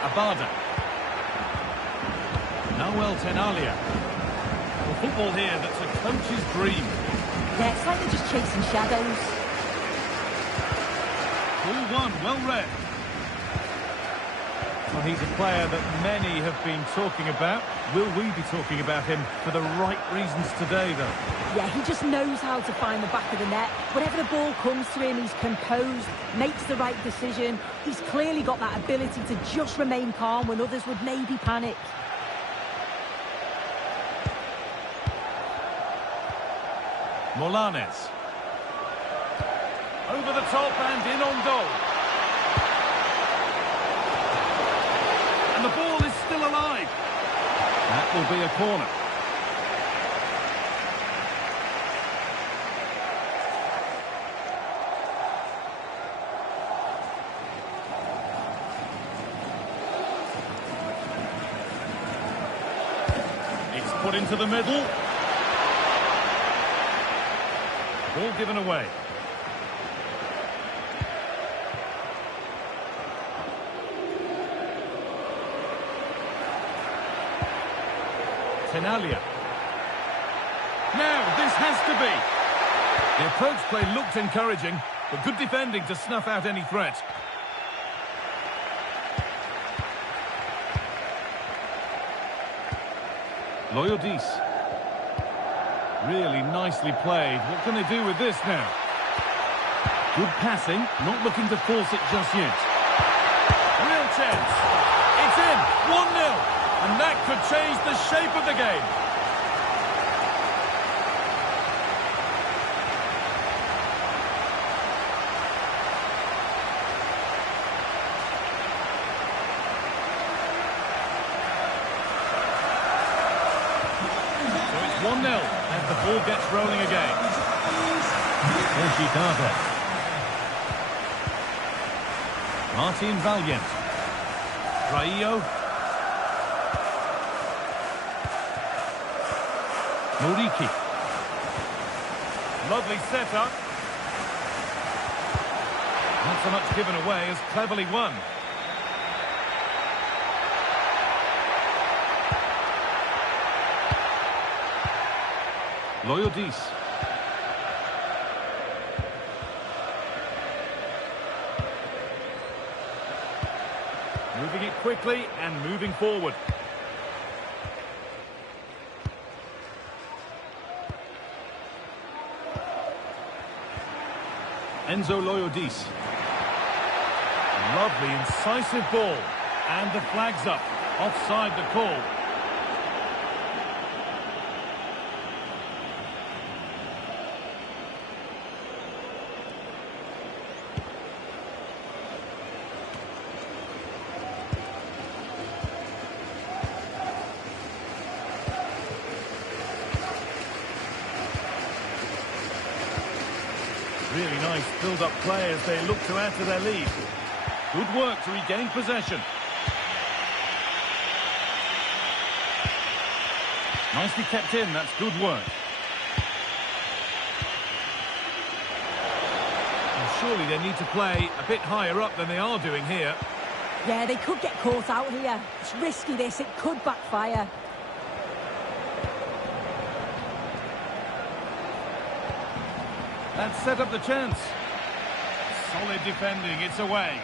Abada. Noel Tenalia. Well, football here that's a coach's dream. Yeah, it's like they're just chasing shadows. 2-1, well read. Well, he's a player that many have been talking about. Will we be talking about him for the right reasons today, though? Yeah, he just knows how to find the back of the net. Whenever the ball comes to him, he's composed, makes the right decision. He's clearly got that ability to just remain calm when others would maybe panic. Molanes. Over the top and in on goal. And the ball is still alive. That will be a corner. It's put into the middle. Ball given away. Tenalia. Now, this has to be. The approach play looked encouraging, but good defending to snuff out any threat. Loyodis. Really nicely played. What can they do with this now? Good passing, not looking to force it just yet. Real chance. It's in, 1-0. And that could change the shape of the game. So it's 1-0 as the ball gets rolling again. Sociedad. Martin Valiant. Rayo. Muriqi. Lovely setup. Not so much given away as cleverly won. Loyodis. Moving it quickly and moving forward. Enzo Loyodis. Lovely, incisive ball. And the flag's up. Offside the call. Really nice build-up play as they look to add to their lead. Good work to regain possession. Nicely kept in, that's good work. And surely they need to play a bit higher up than they are doing here. Yeah, they could get caught out here. It's risky this, it could backfire. That's set up the chance. Solid defending, it's away.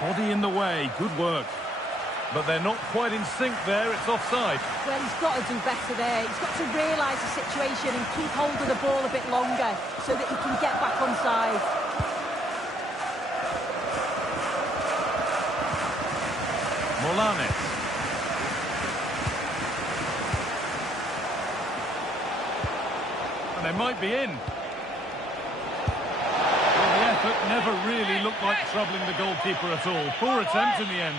Body in the way, good work. But they're not quite in sync there, it's offside. Well, he's got to do better there. He's got to realise the situation and keep hold of the ball a bit longer so that he can get back onside. Molanes. And they might be in. Well, the effort never really looked like troubling the goalkeeper at all. Poor attempt in the end.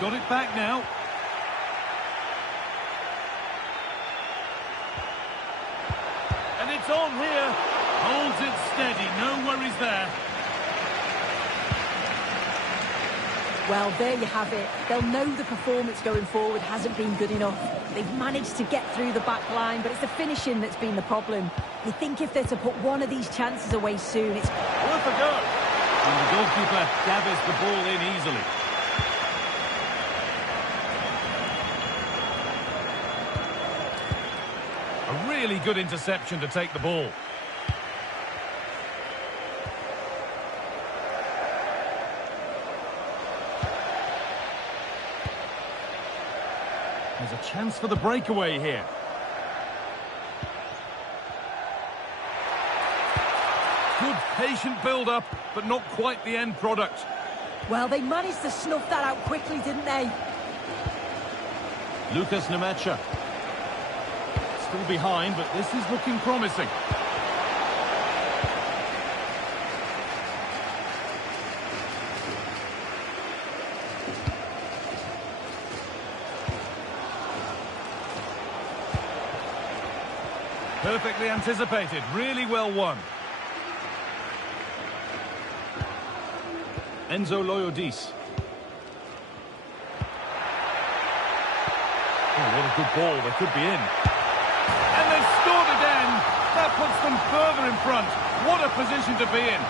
Got it back now. And it's on here. Holds it steady, no worries there. Well, there you have it. They'll know the performance going forward hasn't been good enough. They've managed to get through the back line, but it's the finishing that's been the problem. You think if they're to put one of these chances away soon, it's worth a go. And the goalkeeper gathers the ball in easily. A really good interception to take the ball. There's a chance for the breakaway here. Good patient build-up, but not quite the end product. Well, they managed to snuff that out quickly, didn't they? Lucas Nemacha. Still behind, but this is looking promising. Perfectly anticipated, really well won. Enzo Loyodis. Oh, what a good ball, they could be in. And they've scored again. That puts them further in front. What a position to be in.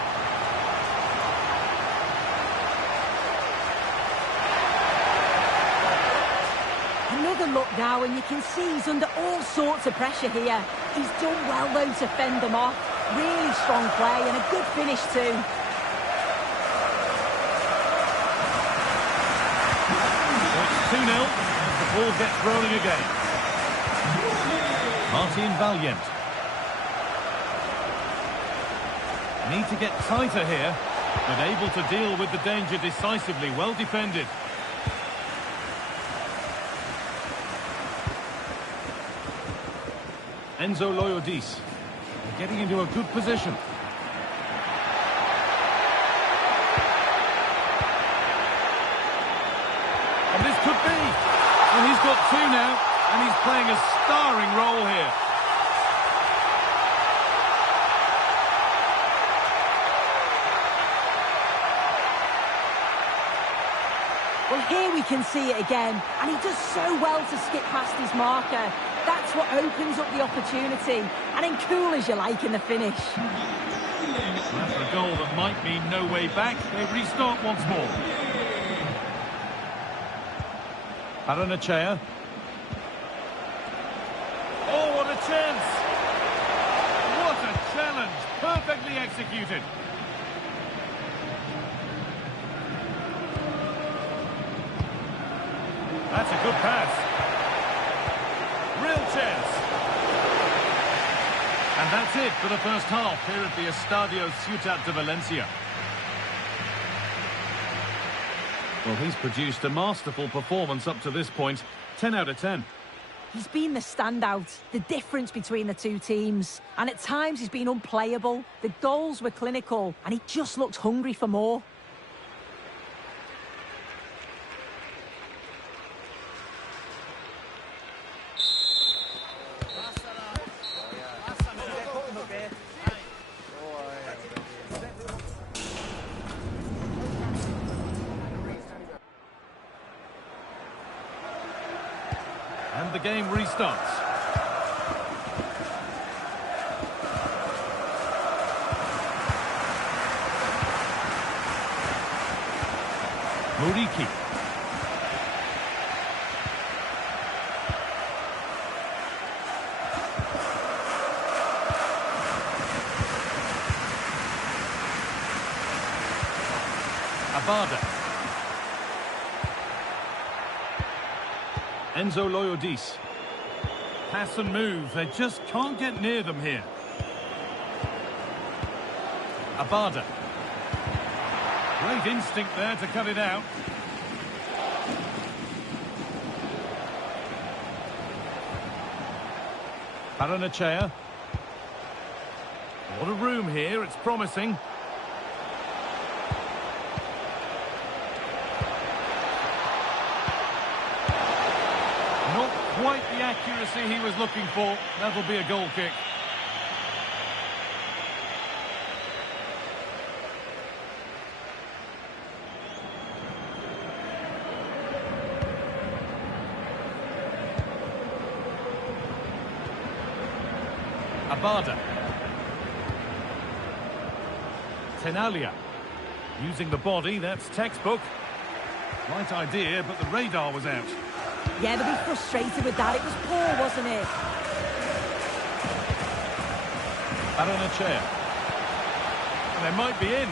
Another look now, and you can see he's under all sorts of pressure here. He's done well, though, to fend them off. Really strong play and a good finish, too. It's 2-0 as the ball gets rolling again. Martin Valiant. Need to get tighter here, but able to deal with the danger decisively. Well defended. Enzo Loyodis. They're getting into a good position. And this could be. And he's got two now, and he's playing a starring role here. Well, here we can see it again, and he does so well to skip past his marker. That's what opens up the opportunity, and then cool as you like in the finish. That's a goal that might mean no way back. They restart once more. Aranachea. Oh, what a chance! What a challenge! Perfectly executed. That's a good pass. Real chance. And that's it for the first half here at the Estadio Ciutat de Valencia. Well, he's produced a masterful performance up to this point. 10 out of 10. He's been the standout, the difference between the two teams. And at times he's been unplayable. The goals were clinical and he just looked hungry for more. And the game restarts. Muriqi. Abada. Enzo Loyodis. Pass and move. They just can't get near them here. Abada. Great instinct there to cut it out. Paranachea. A lot of room here. It's promising. Not quite the accuracy he was looking for. That'll be a goal kick. Abada. Tenalia. Using the body, that's textbook. Right idea, but the radar was out. Yeah, they'll be frustrated with that. It was poor, wasn't it? Paranachea. And they might be in.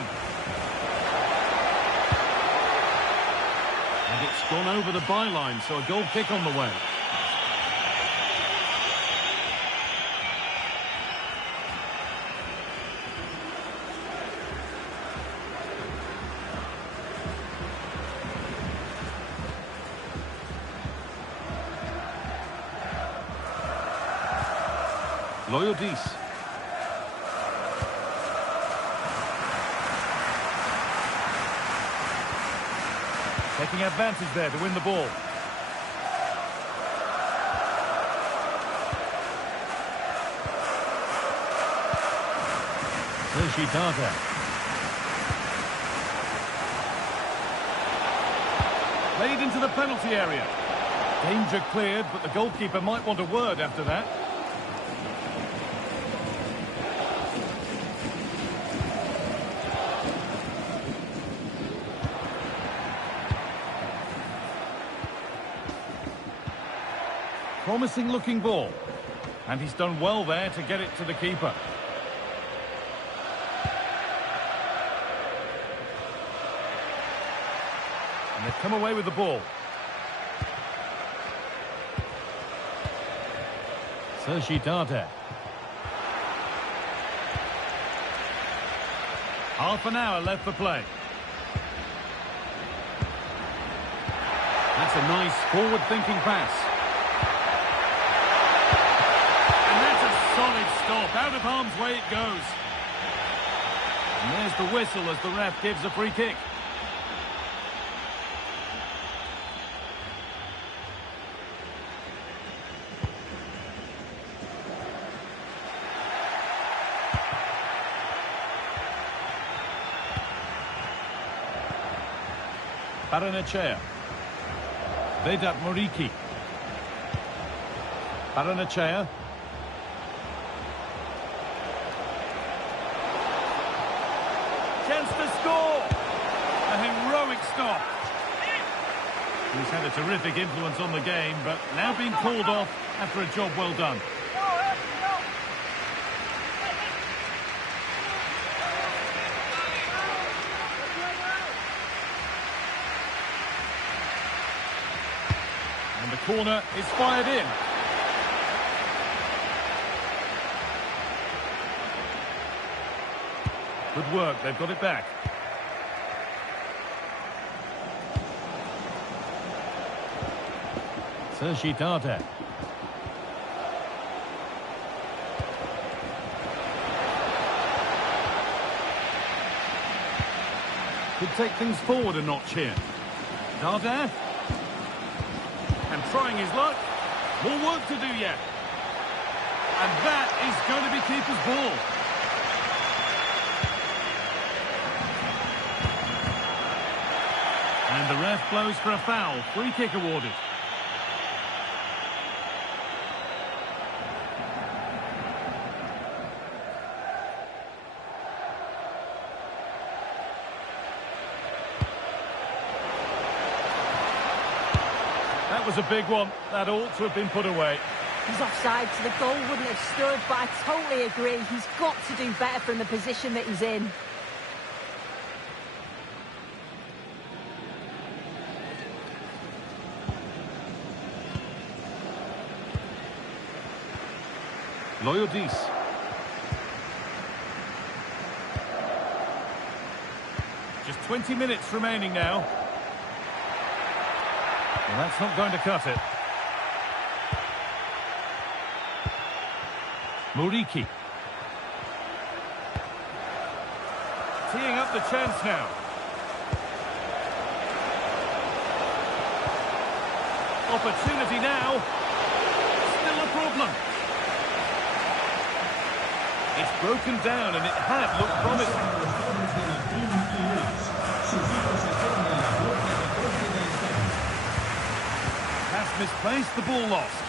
And it's gone over the byline, so a goal kick on the way. Loyodis. Taking advantage there to win the ball. Sociedad. Played into the penalty area. Danger cleared, but the goalkeeper might want a word after that. Promising looking ball. And he's done well there to get it to the keeper. And they've come away with the ball. Sociedad. Half an hour left for play. That's a nice forward-thinking pass. Solid stop. Out of harm's way it goes. And there's the whistle as the ref gives a free kick. Paranachea. Vedat Muriqi. Paranachea. Chance to score! A heroic stop. He's had a terrific influence on the game, but now being called off after a job well done. And the corner is fired in. Good work, they've got it back. Sociedad. Could take things forward a notch here. Dardai. And trying his luck. More work to do yet. And that is going to be keeper's ball. And the ref blows for a foul. Free kick awarded. That was a big one. That ought to have been put away. He's offside, so the goal wouldn't have stood, but I totally agree. He's got to do better from the position that he's in. Loyodis. Just 20 minutes remaining now. Well, that's not going to cut it. Muriqi. Teeing up the chance now. Opportunity now. Still a problem. It's broken down and it had looked promising. Pass misplaced, the ball lost.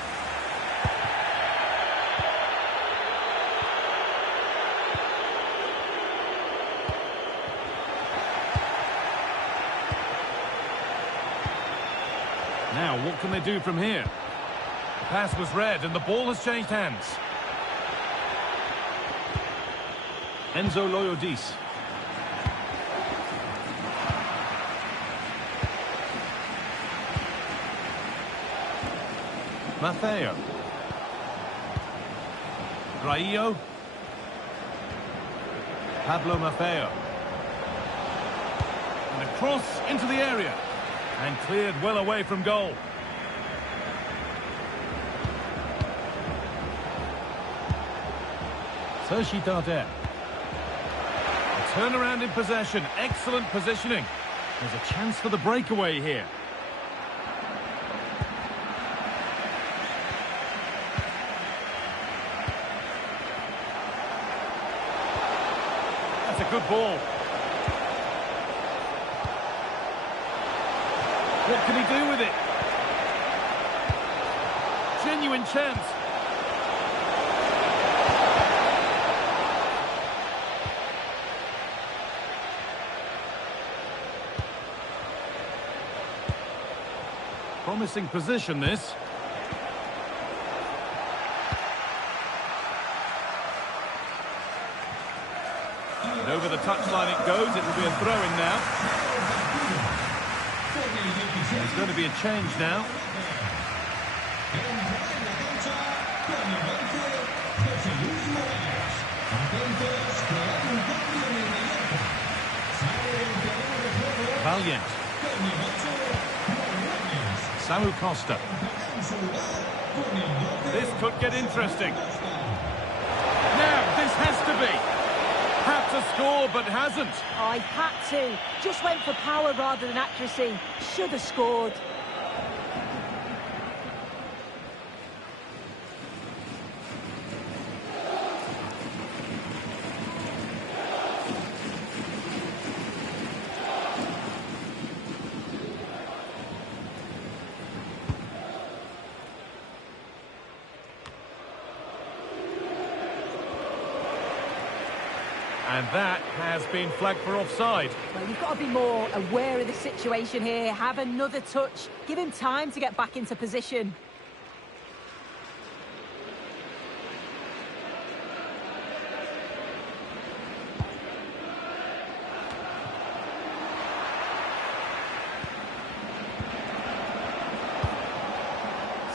Now, what can they do from here? The pass was read and the ball has changed hands. Enzo Loyodis. Matteo. Rayo. Pablo Maffeo. And a cross into the area. And cleared well away from goal. Sociedad. A turnaround in possession. Excellent positioning. There's a chance for the breakaway here. That's a good ball. What can he do with it? Genuine chance. Promising position, this. And over the touchline it goes. It will be a throw-in now. There's going to be a change now. Valiant. Samu Costa. This could get interesting. Now, this has to be. Had to score, but hasn't. Oh, he had to. Just went for power rather than accuracy. Should have scored. And that has been flagged for offside. Well, you've got to be more aware of the situation here. Have another touch. Give him time to get back into position.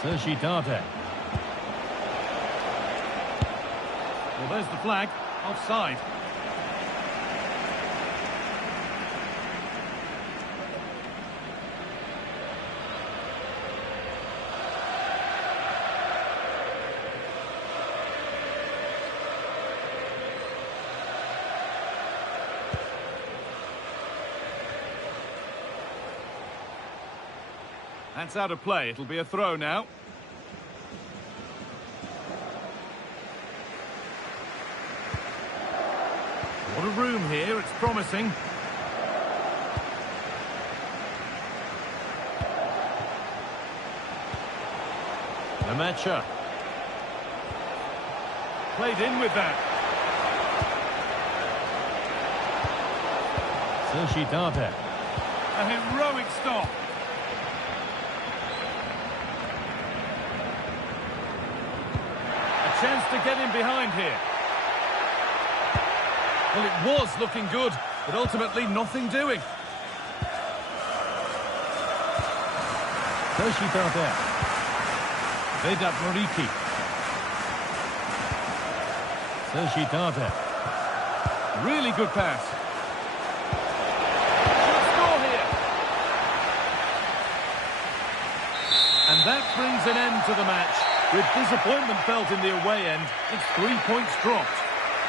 Sociedad. Well, there's the flag. Offside. That's out of play. It'll be a throw now. What a room here. It's promising. Lemaitre. Played in with that. Sociedad. A heroic stop. A chance to get in behind here. Well, it was looking good, but ultimately nothing doing. Sociedad. Vedat Muriqi. Sociedad. Really good pass. Should score here. And that brings an end to the match. With disappointment felt in the away end, it's 3 points dropped.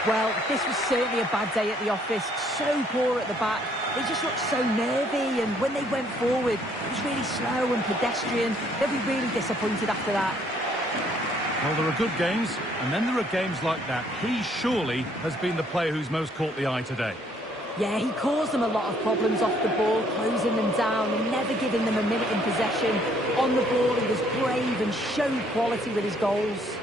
Well, this was certainly a bad day at the office. So poor at the back. They just looked so nervy, and when they went forward, it was really slow and pedestrian. They'll be really disappointed after that. Well, there are good games, and then there are games like that. He surely has been the player who's most caught the eye today. Yeah, he caused them a lot of problems off the ball, closing them down and never giving them a minute in possession. On the ball, he was brave and showed quality with his goals.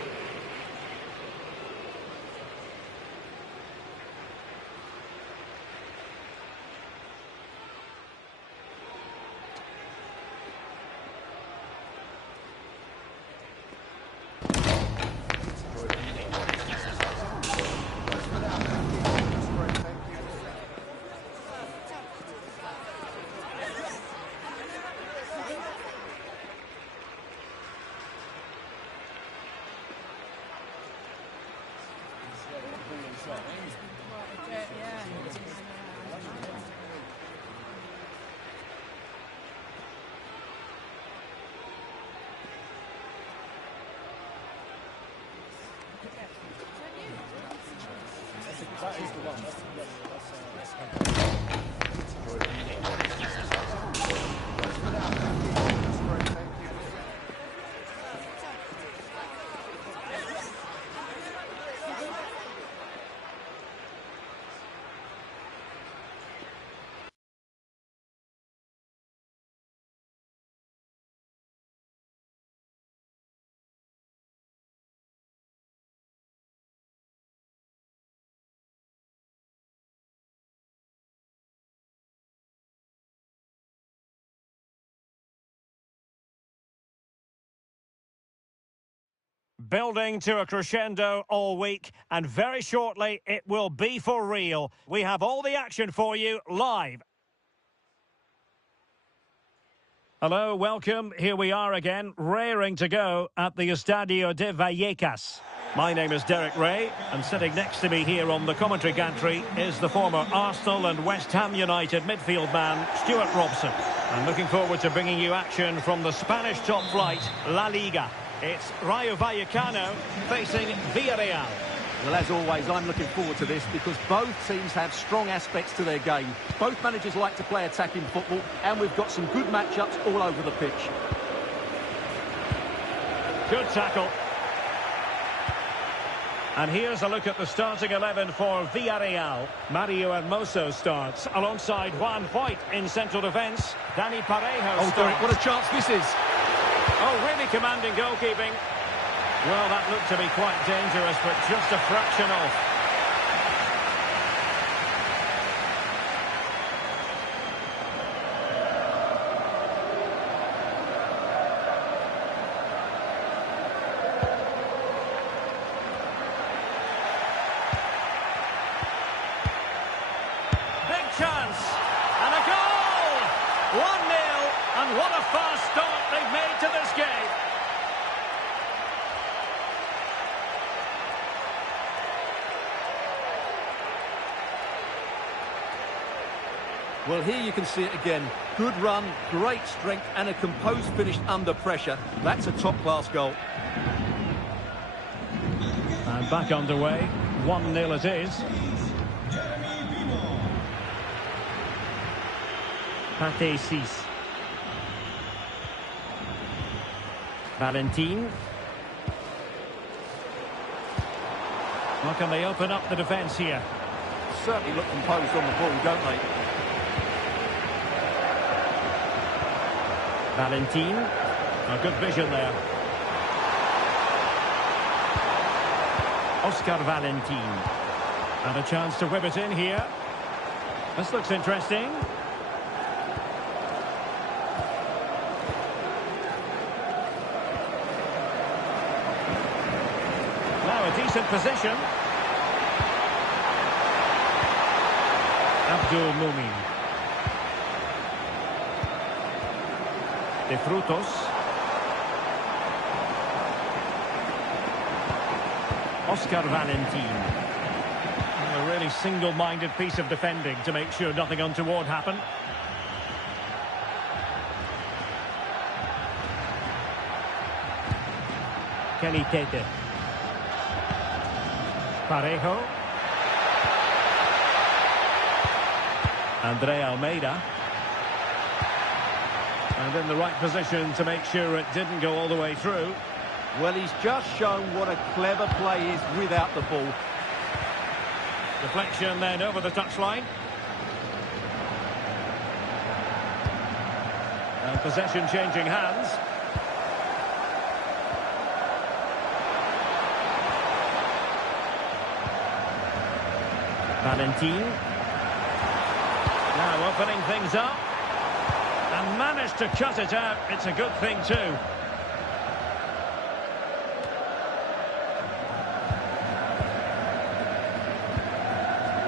Building to a crescendo all week, and very shortly it will be for real. We have all the action for you live. Hello, welcome. Here we are again, raring to go at the Estadio de Vallecas. My name is Derek Ray, and sitting next to me here on the commentary gantry is the former Arsenal and West Ham United midfield man, Stuart Robson. I'm looking forward to bringing you action from the Spanish top flight, La Liga. It's Rayo Vallecano facing Villarreal. Well, as always, I'm looking forward to this because both teams have strong aspects to their game. Both managers like to play attacking football, and we've got some good matchups all over the pitch. Good tackle. And here's a look at the starting 11 for Villarreal. Mario Hermoso starts alongside Juan Foyt in central defence. Dani Parejo starts. Derek, what a chance this is. Oh, really commanding goalkeeping. Well, that looked to be quite dangerous, but just a fraction off. Big chance. And a goal! 1-0, and what a fast start they've made to this game. Well, here you can see it again. Good run, great strength, and a composed finish under pressure. That's a top-class goal. And back underway. 1-0 it is. Pate 6. Valentin. Well, can they open up the defence here? Certainly look composed on the ball, don't they? Valentin. A good vision there. Oscar Valentin. And a chance to whip it in here. This looks interesting. Now a decent position. Abdul Mumin. De Frutos. Oscar Valentin. A really single-minded piece of defending to make sure nothing untoward happened. Kenny Tete. Parejo. Andre Almeida. And in the right position to make sure it didn't go all the way through. Well, he's just shown what a clever play is without the ball. Deflection then over the touchline. And possession changing hands. Valentin. Now opening things up. And managed to cut it out. It's a good thing too.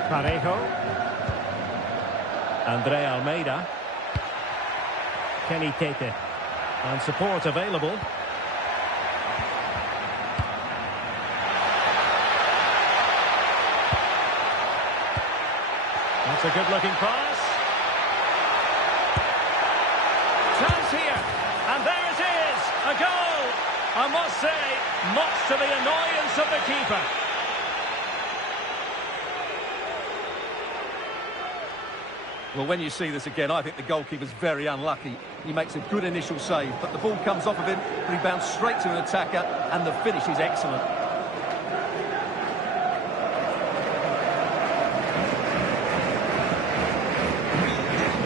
Parejo. Andre Almeida. Kenny Tete. And support available. That's a good-looking pass. Chance here. And there it is. A goal. I must say, much to the annoyance of the keeper. Well, when you see this again, I think the goalkeeper's very unlucky. He makes a good initial save, but the ball comes off of him, rebounds straight to an attacker, and the finish is excellent.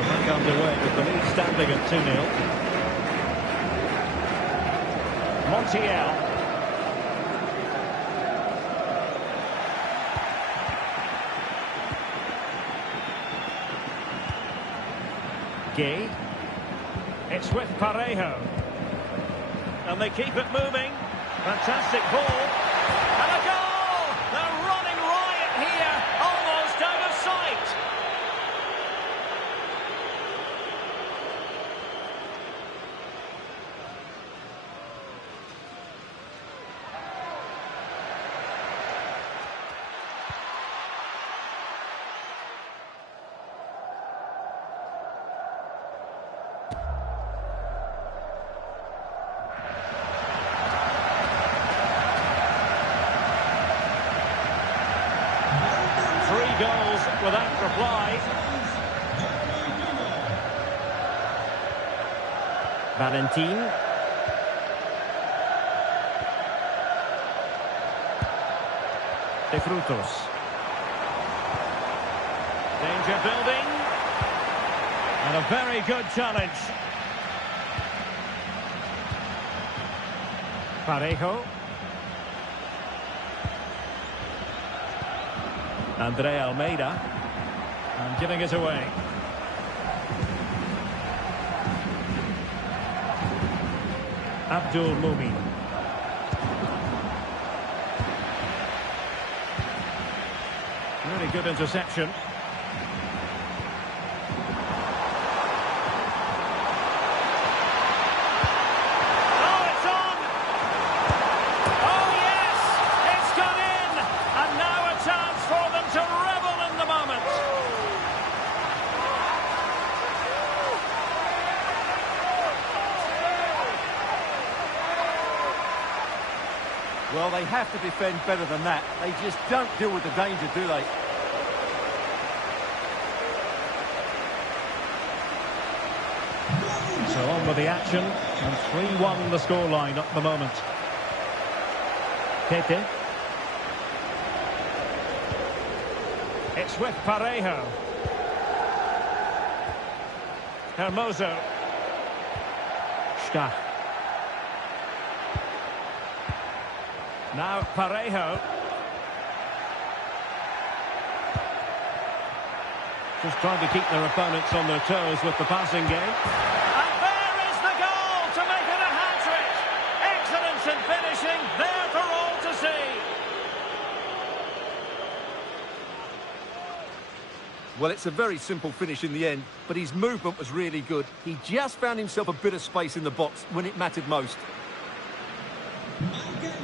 Back underway with the lead standing at 2-0. Montiel. Gay. It's with Parejo. And they keep it moving. Fantastic ball. And a goal! They're running riot here, almost out of sight. Goals without reply. Valentin. De Frutos. Danger building. And a very good challenge. Parejo. Andre Almeida, and giving it away. Abdul Mumin. Really good interception. Well, they have to defend better than that. They just don't deal with the danger, do they? So on with the action, and 3-1 the scoreline at the moment. Tete. It's with Parejo. Hermoso. Stach. Now Parejo. Just trying to keep their opponents on their toes with the passing game. And there is the goal to make it a hat-trick. Excellence in finishing, there for all to see. Well, it's a very simple finish in the end, but his movement was really good. He just found himself a bit of space in the box when it mattered most.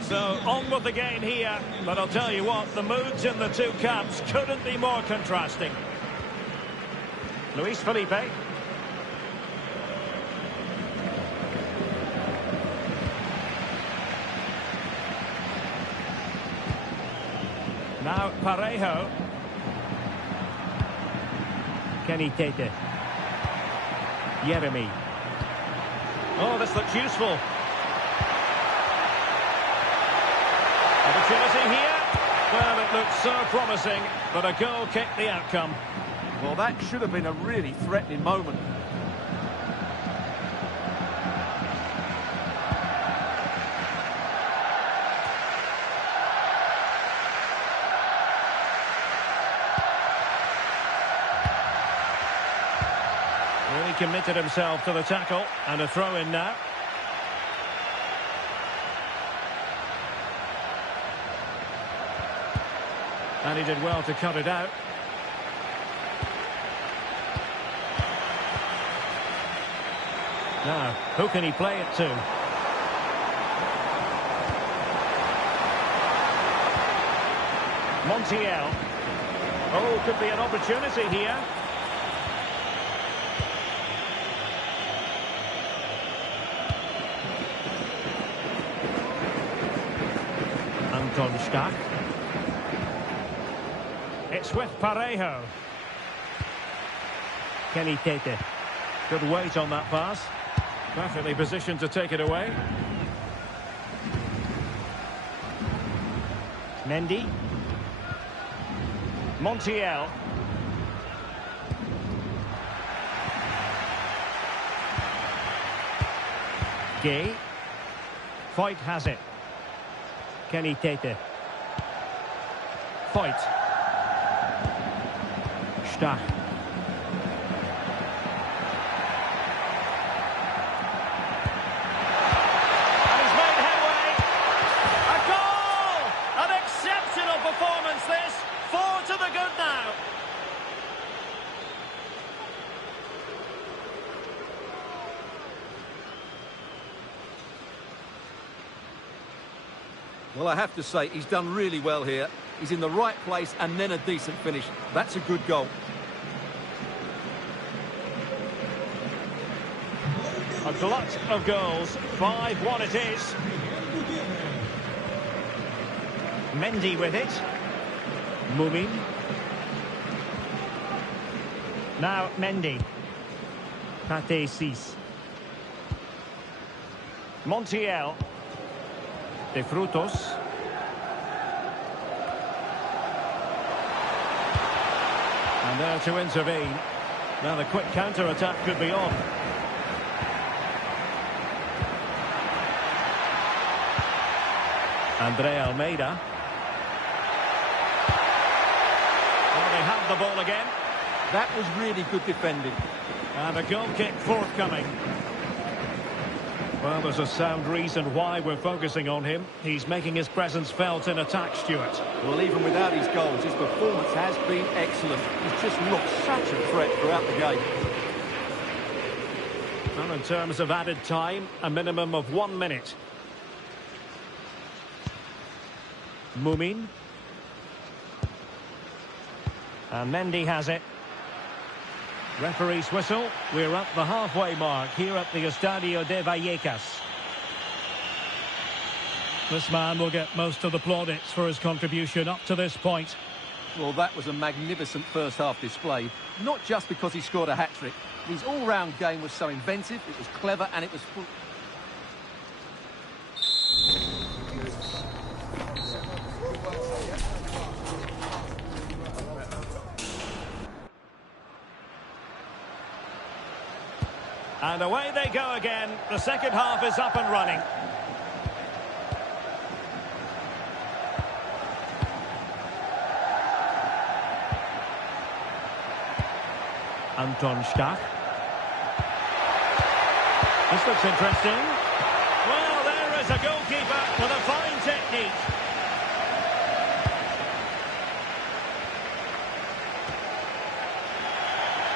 So on with the game here, but I'll tell you what, the moods in the two camps couldn't be more contrasting. Luis Felipe. Now Parejo. Kenny Tete. Jeremy. Oh, this looks useful. Opportunity here. Well, it looks so promising, but a goal kicked the outcome. Well, that should have been a really threatening moment. Really committed himself to the tackle, and a throw in now. And he did well to cut it out. Now, who can he play it to? Montiel. Oh, could be an opportunity here. Anton Stach. It's with Parejo. Kenny Tete. Good weight on that pass. Perfectly positioned to take it away. Mendy. Montiel. Gay. Foyt has it. Kenny Tete. Foyt. Stach. Well, I have to say, he's done really well here. He's in the right place and then a decent finish. That's a good goal. A glut of goals. 5-1 it is. Mendy with it. Mumin. Now Mendy. Pate Cis. Montiel. De Frutos. And there to intervene. Now the quick counter-attack could be on. Andre Almeida. Well, they have the ball again. That was really good defending. And a goal kick forthcoming. Well, there's a sound reason why we're focusing on him. He's making his presence felt in attack, Stuart. Well, even without his goals, his performance has been excellent. He's just looked such a threat throughout the game. Well, in terms of added time, a minimum of 1 minute. Mumin. And Mendy has it. Referee's whistle. We're at the halfway mark here at the Estadio de Vallecas. This man will get most of the plaudits for his contribution up to this point. Well, that was a magnificent first-half display, not just because he scored a hat-trick. His all-round game was so inventive, it was clever, and it was full... And away they go again. The second half is up and running. Anton Stach. This looks interesting. Well, there is a goalkeeper with a fine technique.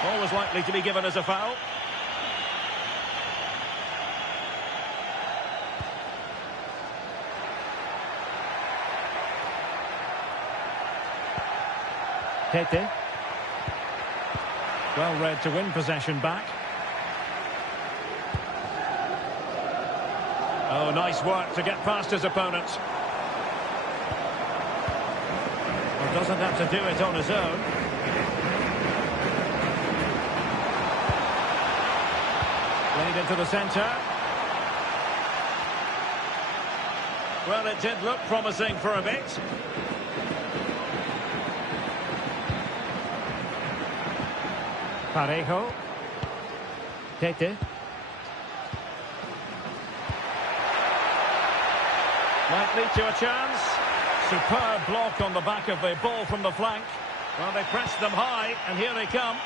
Always likely to be given as a foul. Tete. Well read to win possession back. Oh, nice work to get past his opponents. Well, doesn't have to do it on his own. Played into the centre. Well, it did look promising for a bit. Parejo. Tete. Might lead to a chance. Superb block on the back of the ball from the flank. Well, they pressed them high, and here they come.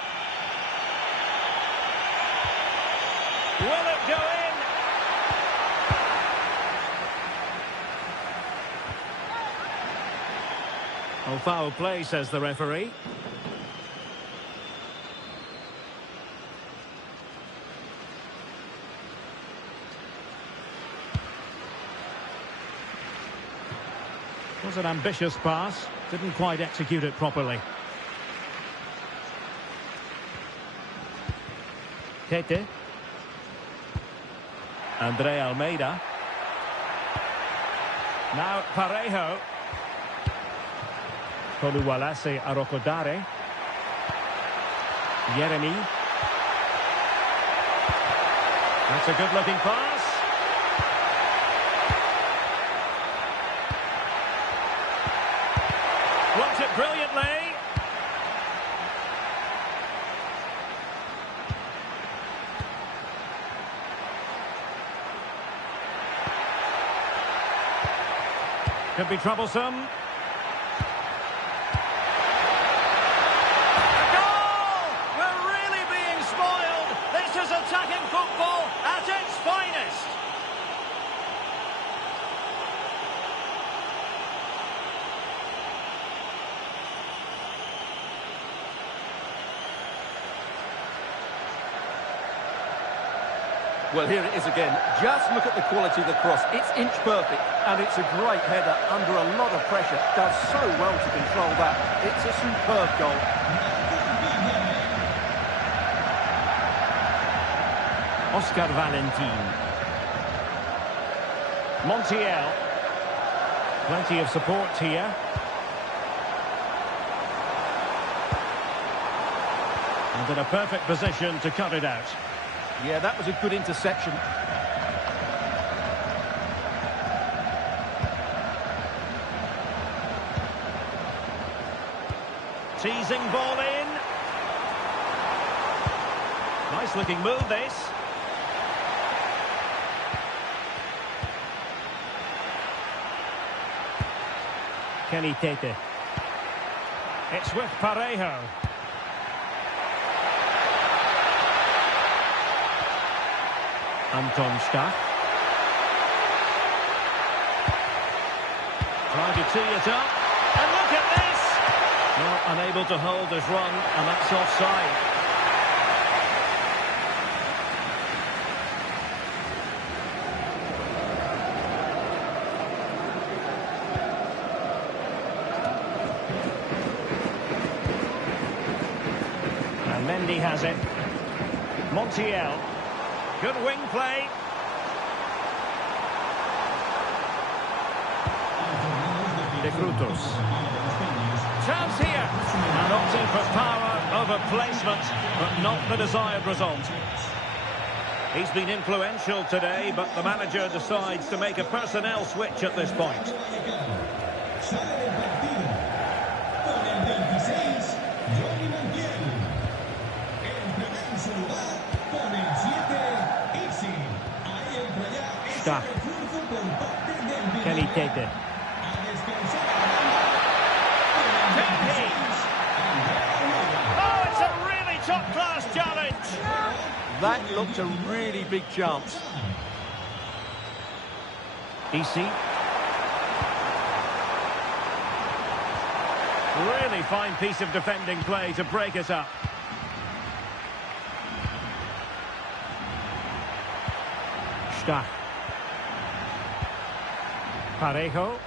Will it go in? Oh, foul play, says the referee. Was an ambitious pass, didn't quite execute it properly. Tete. Andre Almeida. Now Parejo. Koluwalase Arokodare. Yeremi. That's a good-looking pass. Blocks it brilliantly. Could be troublesome. A goal! We're really being spoiled. This is attacking football at its finest. Well, here it is again. Just look at the quality of the cross. It's inch perfect, and it's a great header under a lot of pressure. Does so well to control that. It's a superb goal. Oscar Valentin. Montiel. Plenty of support here. And in a perfect position to cut it out. Yeah, that was a good interception. Teasing ball in. Nice looking move, this. Kenny Tete. It's with Parejo. Anton Stach. Trying to tee it up. And look at this! Well, unable to hold his run, and that's offside. And Mendy has it. Montiel. Good wing play. De Frutos. chance here. And opting for power over placement, but not the desired result. He's been influential today, but the manager decides to make a personnel switch at this point. Stach. Kelly Tete. Oh, it's a really top-class challenge. That looked a really big chance. Easy. Really fine piece of defending play to break it up. Stach. Parejo.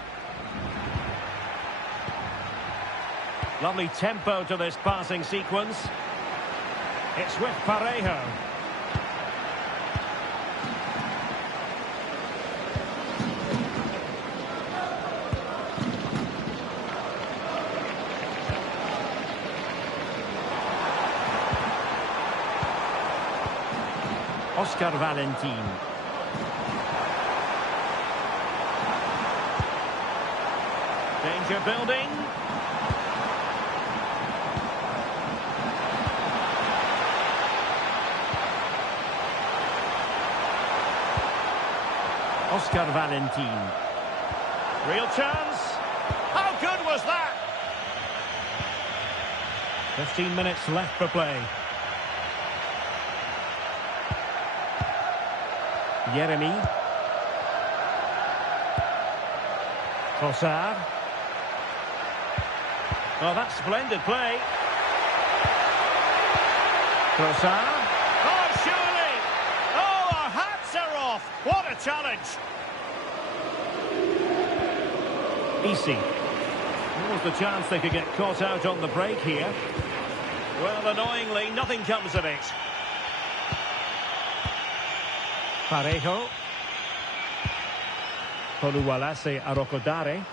Lovely tempo to this passing sequence. It's with Parejo. Oscar Valentin. Danger building. Oscar Valentin. Real chance. How good was that? 15 minutes left for play. Jeremy. Trossard. Oh, that's splendid play. Trossard. Oh, surely. Oh, our hats are off. What a challenge. Easy. What was the chance they could get caught out on the break here? Well, annoyingly, nothing comes of it. Parejo. Colualase Arocodare.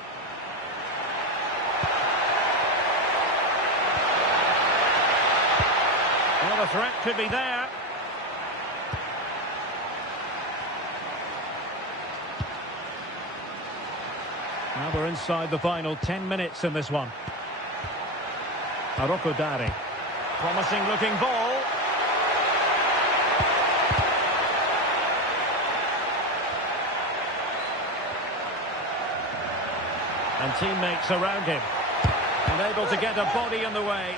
Well, the threat could be there. Now we're inside the final 10 minutes in this one. Arocodare. Promising looking ball. And teammates around him. And able to get a body in the way.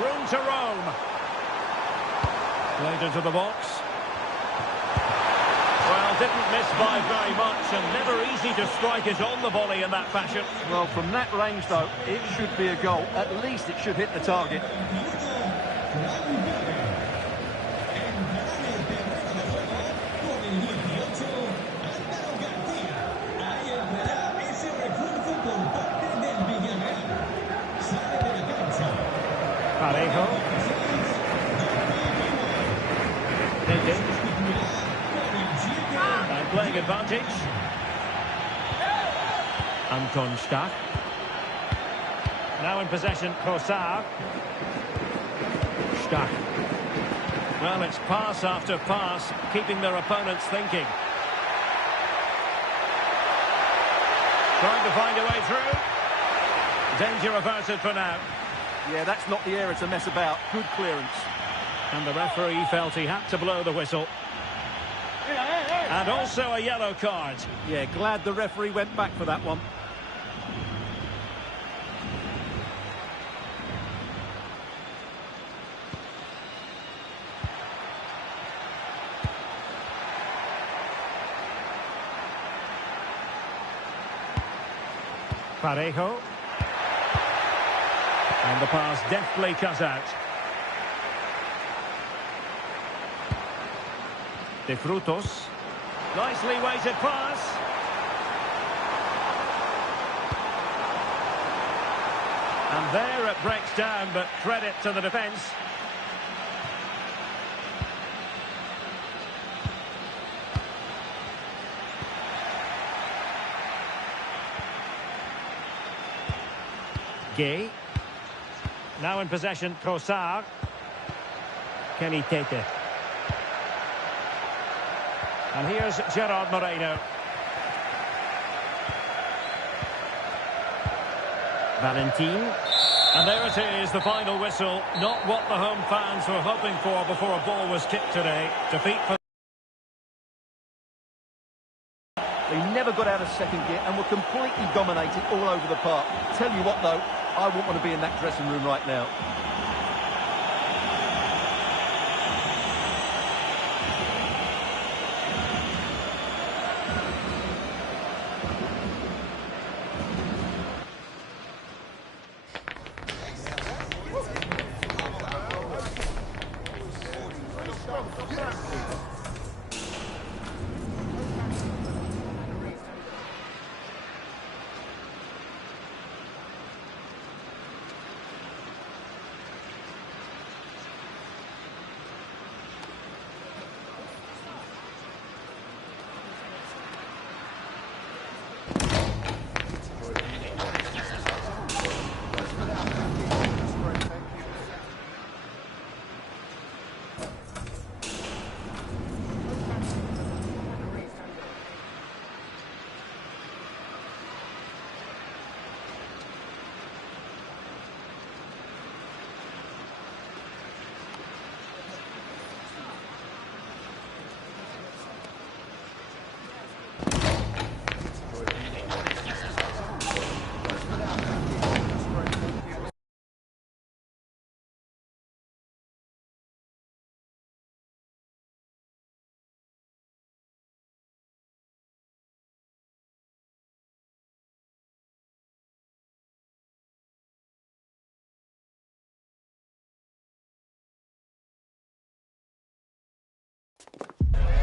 Room to roam. Played into the box. Well, didn't miss by very much and never easy to strike it on the volley in that fashion. Well, from that range, though, it should be a goal. At least it should hit the target. Parejo. And playing advantage. Anton Stach. Now in possession, Trossard. Stach. Well, it's pass after pass, keeping their opponents thinking. Trying to find a way through. Danger averted for now. Yeah, that's not the area to mess about. Good clearance. And the referee felt he had to blow the whistle. And also a yellow card. Yeah, glad the referee went back for that one. Parejo. And the pass deftly cut out. De Frutos. Nicely weighted pass. And there it breaks down, but credit to the defence. Gay. Now in possession, Trossard. Kenny Tete. And here's Gerard Moreno. Valentin. And there it is, the final whistle. Not what the home fans were hoping for before a ball was kicked today. Defeat for... They never got out of second gear and were completely dominated all over the park. Tell you what, though, I wouldn't want to be in that dressing room right now.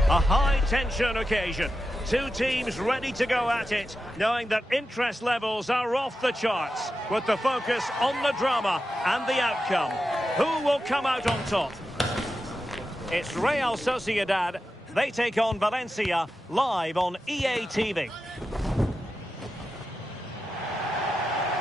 A high-tension occasion. Two teams ready to go at it, knowing that interest levels are off the charts, with the focus on the drama and the outcome. Who will come out on top? It's Real Sociedad. They take on Valencia, live on EA TV.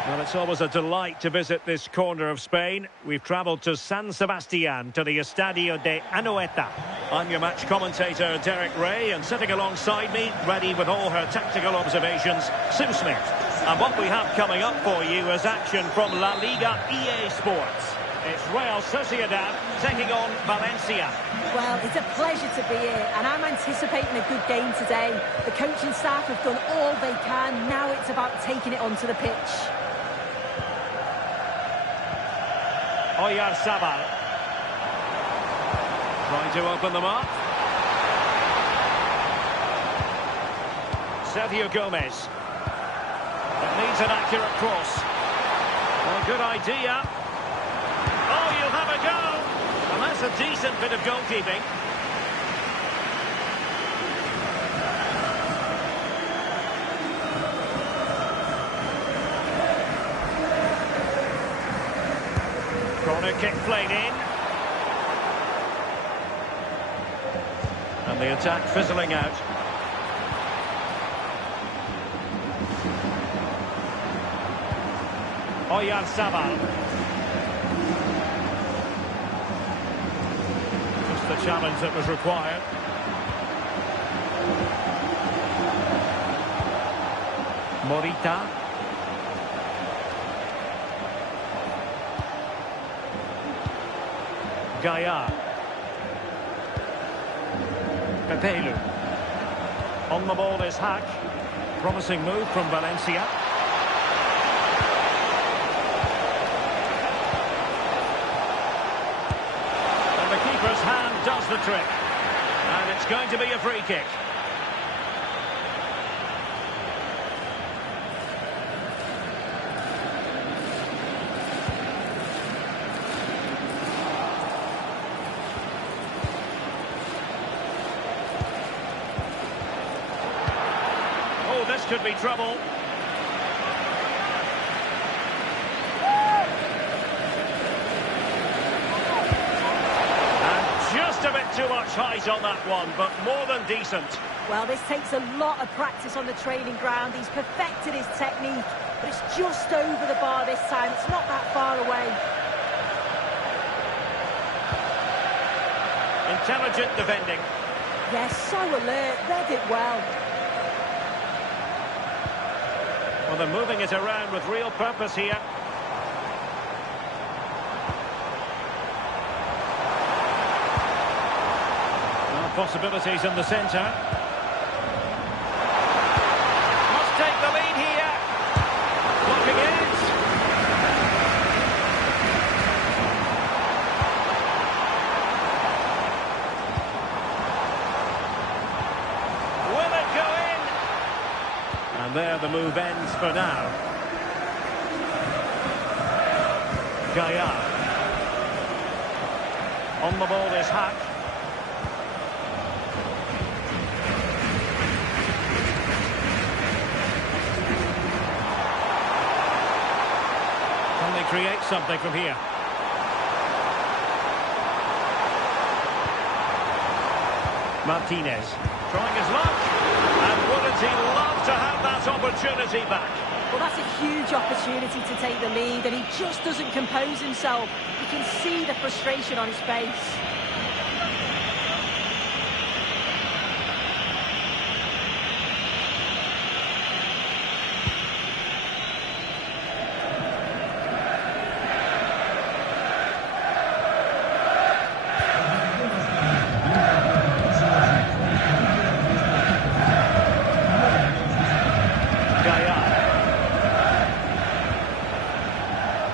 Well, it's always a delight to visit this corner of Spain. We've travelled to San Sebastian, to the Estadio de Anoeta. I'm your match commentator, Derek Ray, and sitting alongside me, ready with all her tactical observations, Sue Smith. And what we have coming up for you is action from La Liga EA Sports. It's Real Sociedad taking on Valencia. Well, it's a pleasure to be here, and I'm anticipating a good game today. The coaching staff have done all they can. Now it's about taking it onto the pitch. Oyarzabal. Trying to open them up. Sergio Gomez. It needs an accurate cross. Well, good idea. Oh, you'll have a go. And that's a decent bit of goalkeeping. Corner kick played in. And the attack fizzling out. Oyarzabal. Just the challenge that was required. Morita. Gaia. Pepelu. On the ball is Hack. Promising move from Valencia. And the keeper's hand does the trick. And it's going to be a free kick. This could be trouble. And just a bit too much height on that one, but more than decent. Well, this takes a lot of practice on the training ground. He's perfected his technique, but it's just over the bar this time. It's Intelligent defending. Yes, so alert, read it well. Well, they're moving it around with real purpose here. Well, possibilities in the centre. Must take the lead here. Blocking it. Will it go in? And there the move ends for now. Gaillard. On the ball is Hack. Can they create something from here? Martinez trying his luck. And wouldn't he love to have that opportunity back? Well, that's a huge opportunity to take the lead, and he just doesn't compose himself. You can see the frustration on his face.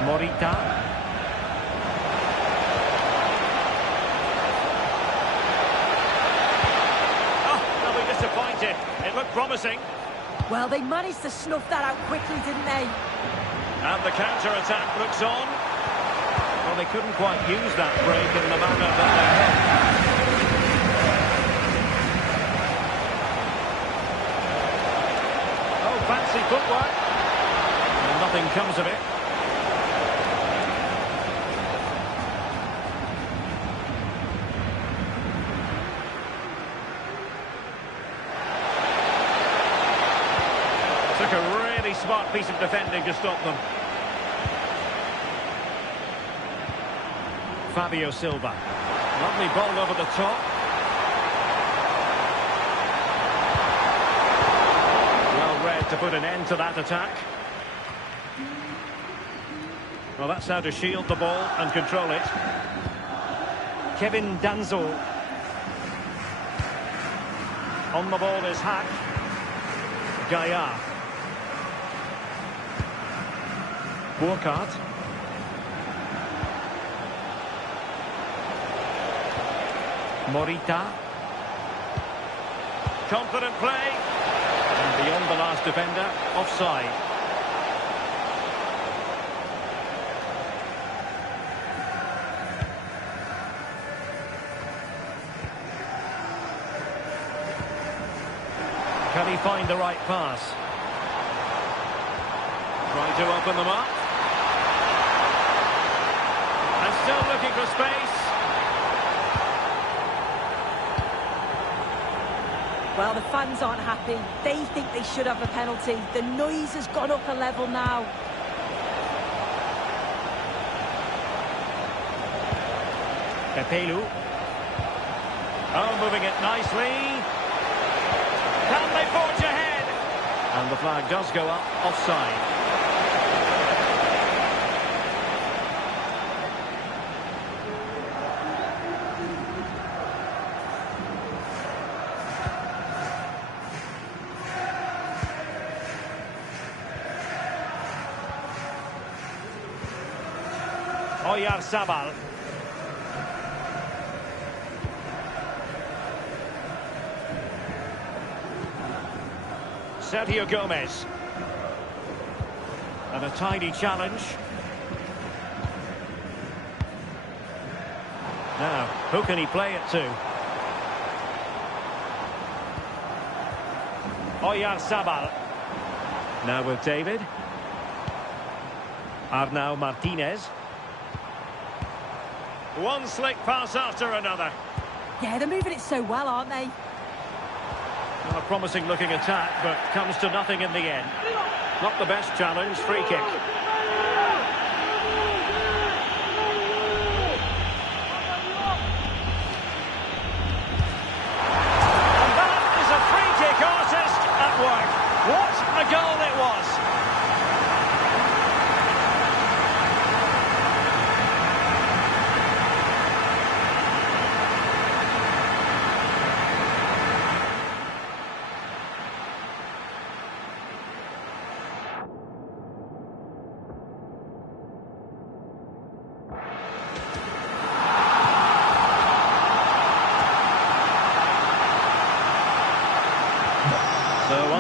Morita. Oh, they'll be disappointed. It looked promising. Well, they managed to snuff that out quickly, didn't they? And the counter-attack looks on. Well, they couldn't quite use that break in the manner that they had. Oh, fancy footwork. And nothing comes of it. Took a really smart piece of defending to stop them. Fabio Silva. Lovely ball over the top. Well read to put an end to that attack. Well, that's how to shield the ball and control it. Kevin Danzo. On the ball is Hack. Gaillard. Burkhardt. Morita. Confident play. And beyond the last defender, offside. Can he find the right pass? Trying to open them up. And still looking for space. Well, the fans aren't happy. They think they should have a penalty. The noise has gone up a level now. Pepelu. Oh, moving it nicely. Can they forge ahead? And the flag does go up, offside. Oyarzabal. Sergio Gomez. And a tidy challenge. Now, who can he play it to? Oyarzabal. Now with David. Arnau Martinez. One slick pass after another. Yeah, they're moving it so well, aren't they? Well, a promising looking attack, but comes to nothing in the end. Not the best challenge, free kick.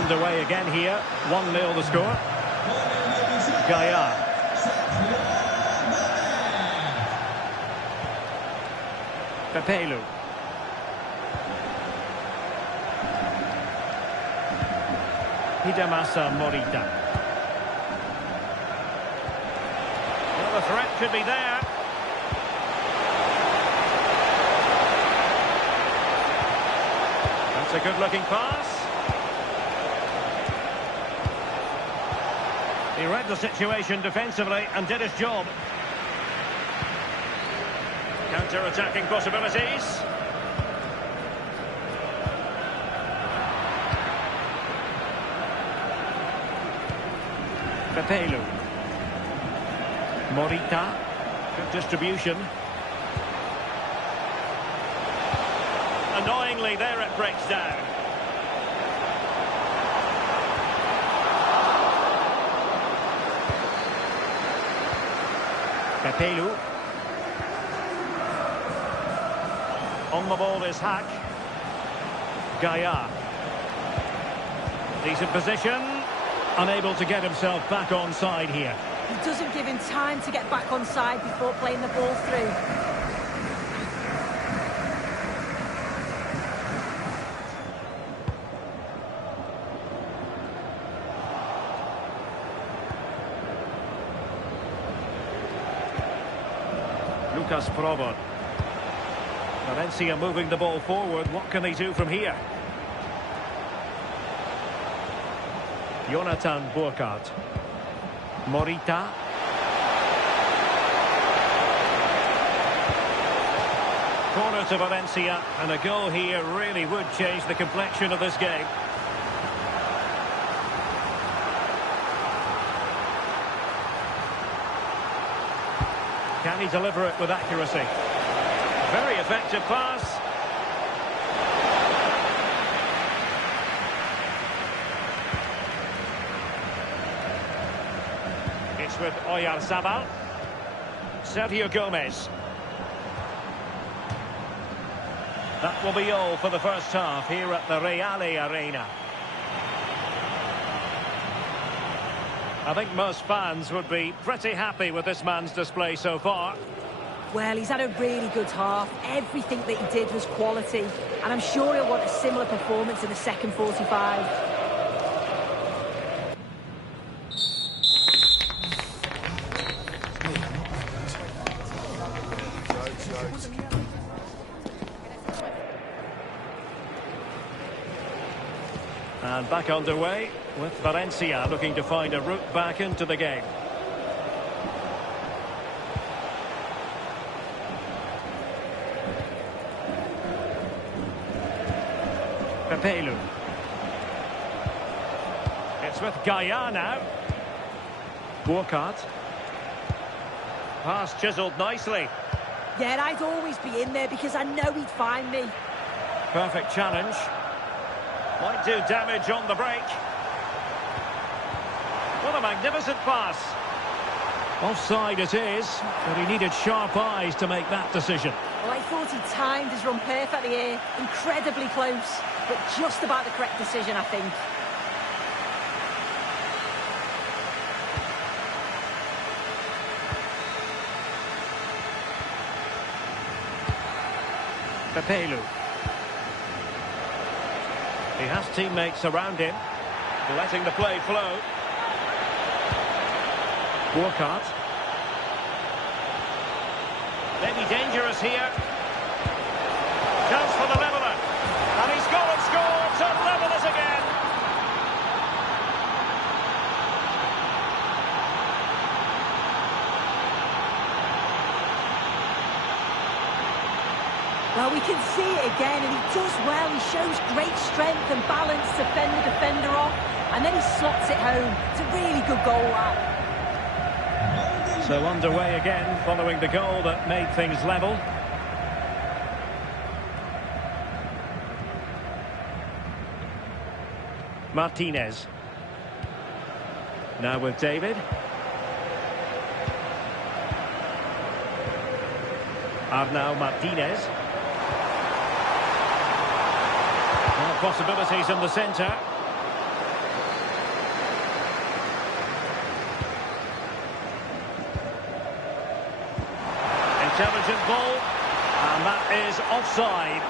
underway again here. 1-0 the score. Gaia. Pepelu. Hidemasa Morita. Well, the threat could be there. That's a good-looking pass. He read the situation defensively and did his job. Counter-attacking possibilities. Pepelu. Morita. Good distribution. Annoyingly, there it breaks down. Pepelu. On the ball is Hack. Gaia. Decent position. Unable to get himself back on side here. He doesn't give him time to get back on side before playing the ball through. Lucas Provo. Valencia moving the ball forward. What can they do from here? Jonathan Burkhardt. Morita. Corner to Valencia, and a goal here really would change the complexion of this game. Can he deliver it with accuracy? Very effective pass. It's with Oyarzabal. Sergio Gomez. That will be all for the first half here at the Reale Arena. I think most fans would be pretty happy with this man's display so far. Well, he's had a really good half. Everything that he did was quality. And I'm sure he'll want a similar performance in the second 45. And back underway with Valencia looking to find a route back into the game. Pepelu. It's with Gaia now. Burkhardt. Pass chiselled nicely. Yeah, I'd always be in there because I know he'd find me. Perfect challenge. Might do damage on the break. What a magnificent pass. Offside it is, but he needed sharp eyes to make that decision. Well, I thought he timed his run perfectly here. Incredibly close, but just about the correct decision, I think. Pepelu. He has teammates around him, letting the play flow. Burkhardt. Maybe dangerous here. Chance for the leveller. And he's gone and scored to level us again. Well, we can see it again, and he does well. He shows great strength and balance to fend the defender off, and then he slots it home. It's a really good goal, that. So underway again, following the goal that made things level. Martinez. Now with David. Arnau Martinez. More possibilities in the centre. Intelligent ball, and that is offside.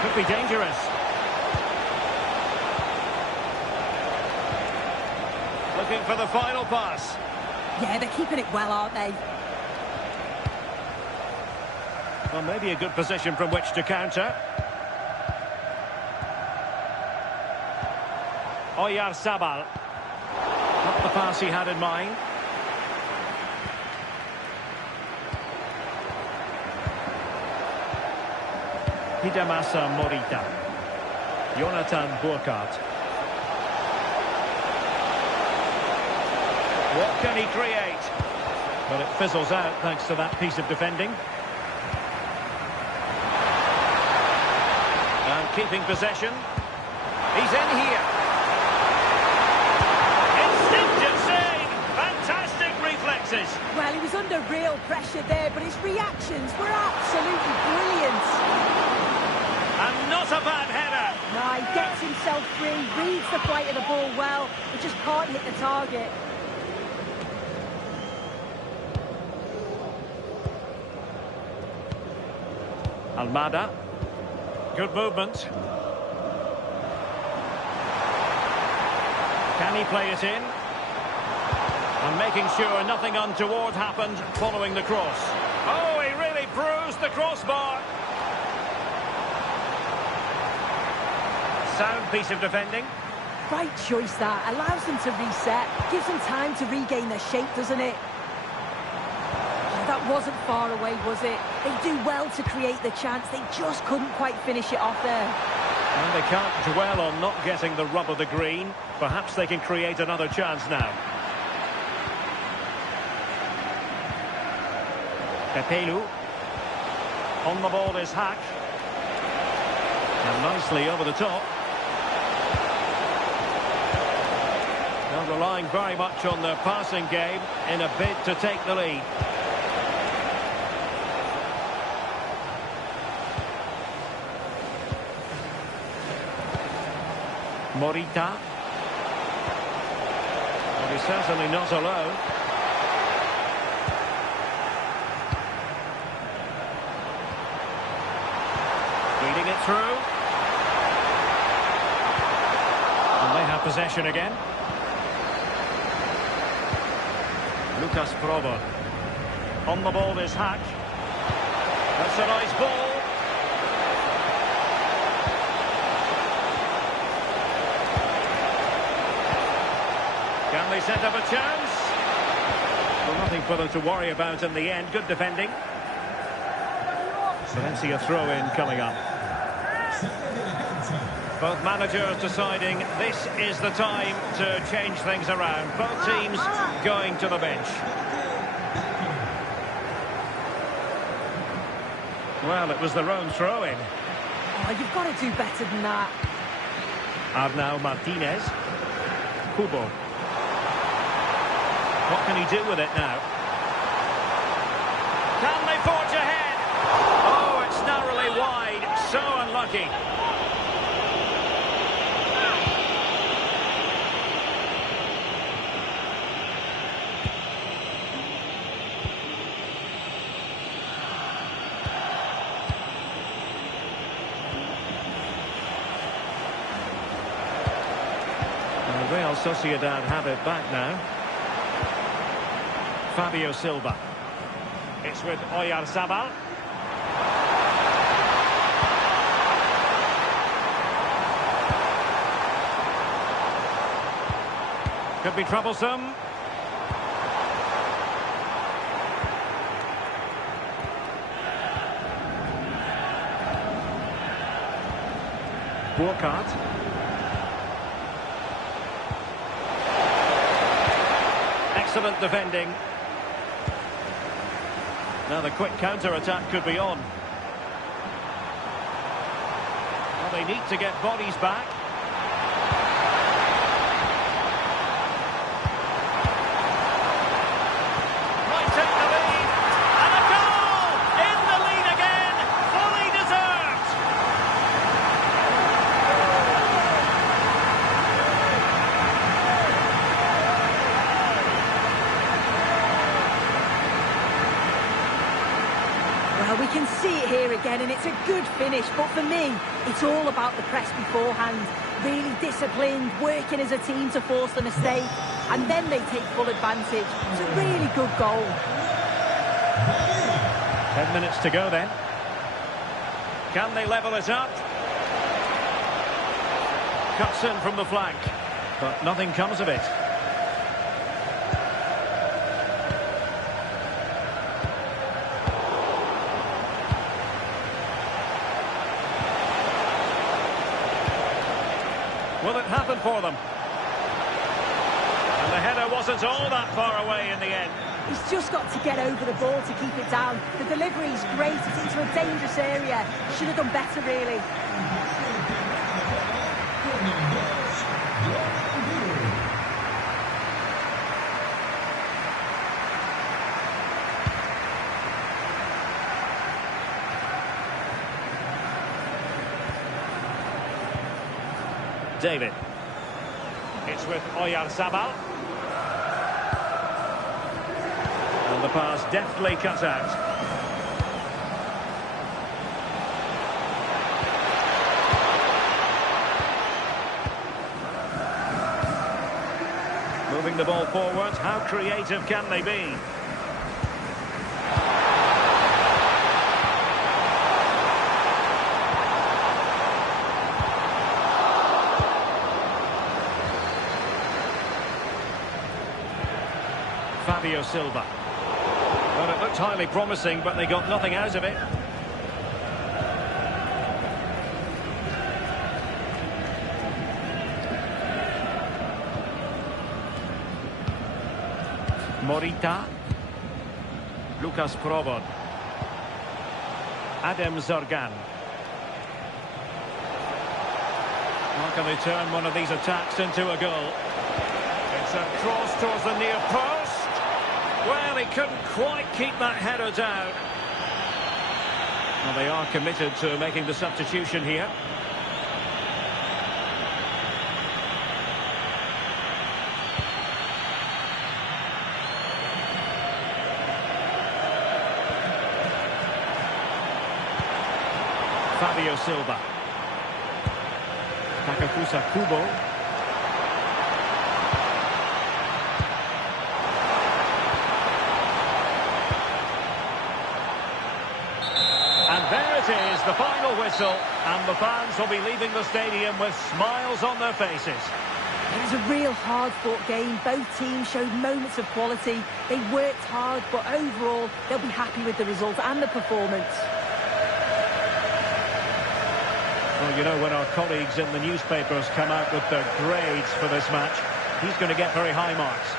Could be dangerous. Looking for the final pass. Yeah, they're keeping it well, aren't they? Well, maybe a good position from which to counter. Oyarzabal. Not the pass he had in mind. Hidemasa Morita. Jonathan Burkhardt. What can he create? But it fizzles out thanks to that piece of defending. And keeping possession. He's in here. Instinctive save. Fantastic reflexes. Well, he was under real pressure there, but his reactions were absolutely brilliant. And not a bad header. No, he gets himself free, reads the flight of the ball well, but just can't hit the target. Almada. Good movement. Can he play it in? And making sure nothing untoward happened following the cross. Oh, he really bruised the crossbar. Sound piece of defending. Right choice that. Allows them to reset. Gives them time to regain their shape, doesn't it? Oh, that wasn't far away, was it? They do well to create the chance. They just couldn't quite finish it off there. And they can't dwell on not getting the rub of the green. Perhaps they can create another chance now. Pepelu. On the ball is Hack. And nicely over the top. They're relying very much on their passing game in a bid to take the lead. Morita. Well, he's certainly not alone. Feeding it through. And they have possession again. Lucas Provo. On the ball is Hack. That's a nice ball. Can they set up a chance? Well, nothing for them to worry about in the end. Good defending. Valencia throw-in coming up. Both managers deciding this is the time to change things around. Both teams going to the bench. Well, it was their own throw-in. Oh, you've got to do better than that. Arnau Martinez. Kubo. What can he do with it now? Can they forge ahead? Oh, it's narrowly wide. So unlucky. Real Sociedad have it back now. Fabio Silva. It's with Oyarzabal. Could be troublesome. Burkhardt. Excellent defending. Now the quick counter-attack could be on. Well, they need to get bodies back. Might take the lead. And a goal! In Well, we can see it here again, and it's a good finish. But for me, it's all about the press beforehand. Really disciplined, working as a team to force the mistake, and then they take full advantage. It's a really good goal. 10 minutes to go then. Can they level it up? Cuts in from the flank, but nothing comes of it. Will it happen for them? And the header wasn't all that far away in the end. He's just got to get over the ball to keep it down. The delivery's great. It's into a dangerous area. Should have done better, really. David. It's with Oyarzabal. And the pass deftly cut out. Moving the ball forward. How creative can they be? Fabio Silva. Well, it looked highly promising, but they got nothing out of it. Morita. Lucas Provod. Adem Zorgan. How can they turn one of these attacks into a goal? It's a cross towards the near post. Well, he couldn't quite keep that header down. Well, they are committed to making the substitution here. Fabio Silva. Takafusa Kubo. And there it is, the final whistle, and the fans will be leaving the stadium with smiles on their faces. It was a real hard-fought game. Both teams showed moments of quality. They worked hard, but overall, they'll be happy with the result and the performance. Well, you know, when our colleagues in the newspapers come out with their grades for this match, he's going to get very high marks.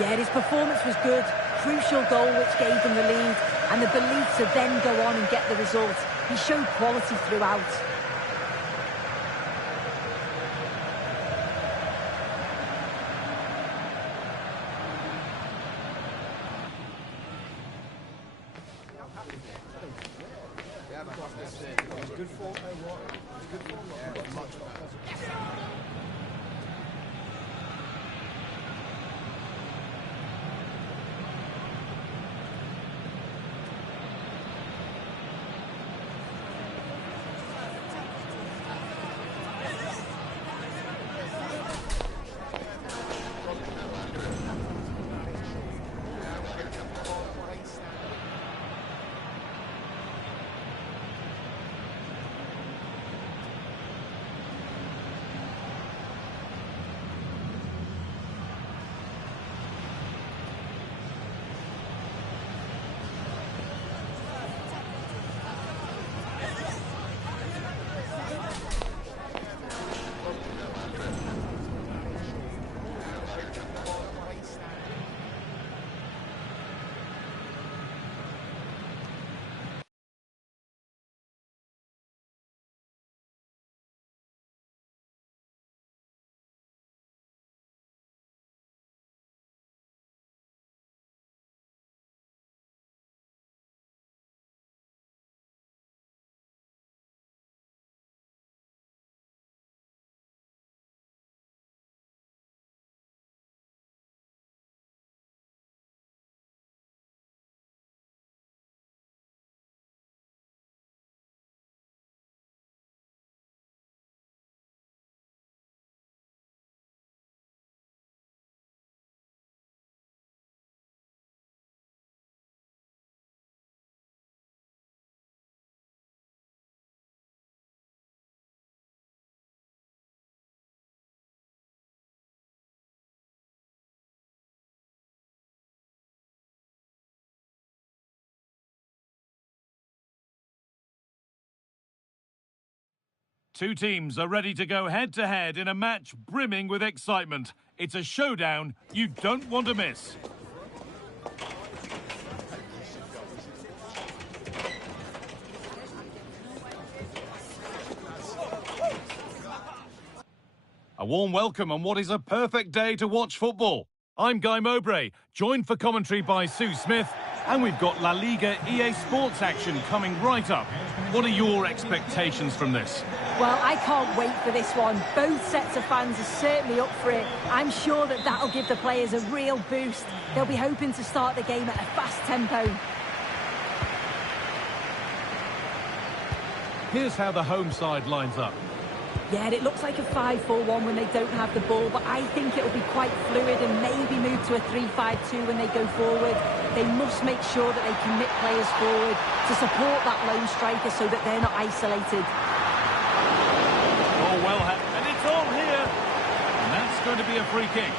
Yeah, his performance was good. Crucial goal which gave them the lead, and the belief to then go on and get the result. He showed quality throughout. Two teams are ready to go head-to-head in a match brimming with excitement. It's a showdown you don't want to miss. A warm welcome on what is a perfect day to watch football. I'm Guy Mowbray, joined for commentary by Sue Smith, and we've got La Liga EA Sports action coming right up. What are your expectations from this? Well, I can't wait for this one. Both sets of fans are certainly up for it. I'm sure that that'll give the players a real boost. They'll be hoping to start the game at a fast tempo. Here's how the home side lines up. Yeah, it looks like a 5-4-1 when they don't have the ball, but I think it'll be quite fluid and maybe move to a 3-5-2 when they go forward. They must make sure that they commit players forward to support that lone striker so that they're not isolated. Oh, well, and it's on here. And that's going to be a free kick.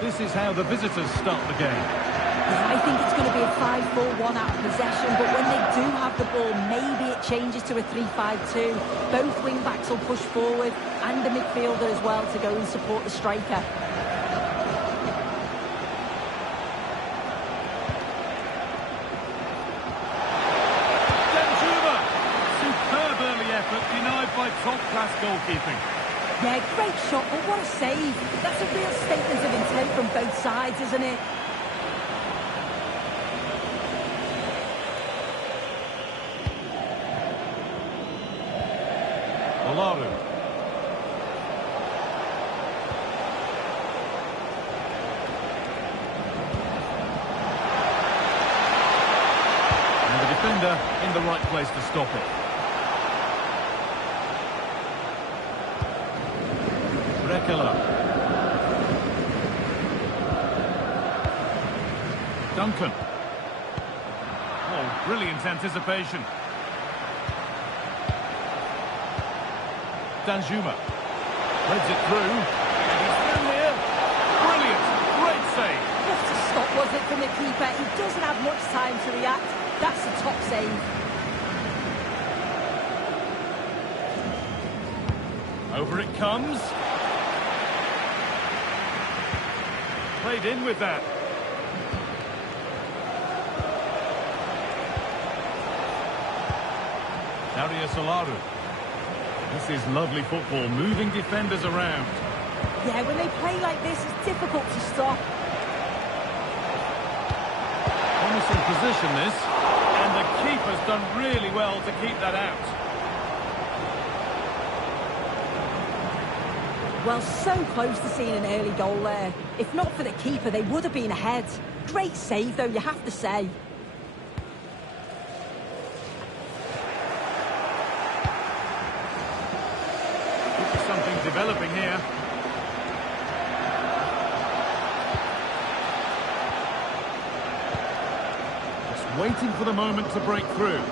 This is how the visitors start the game. Yeah, I think it's going to be a 5-4-1 out of possession, but when they do have the ball, maybe it changes to a 3-5-2. Both wing-backs will push forward, and the midfielder as well to go and support the striker. Danjuma! Superb early effort, denied by top-class goalkeeping. Yeah, great shot, but what a save. That's a real statement of intent from both sides, isn't it? Olaru. And the defender in the right place to stop it. Duncan. Oh, brilliant anticipation. Danjuma. Threads it through. And he's through here. Brilliant. Great save. What a stop was it from the keeper. He doesn't have much time to react. That's a top save. Over it comes. Played in with that. Darius Olaru. This is lovely football, moving defenders around. Yeah, when they play like this, it's difficult to stop. Promising position, this. And the keeper's done really well to keep that out. Well, so close to seeing an early goal there. If not for the keeper, they would have been ahead. Great save, though, you have to say. Something developing here. Just waiting for the moment to break through.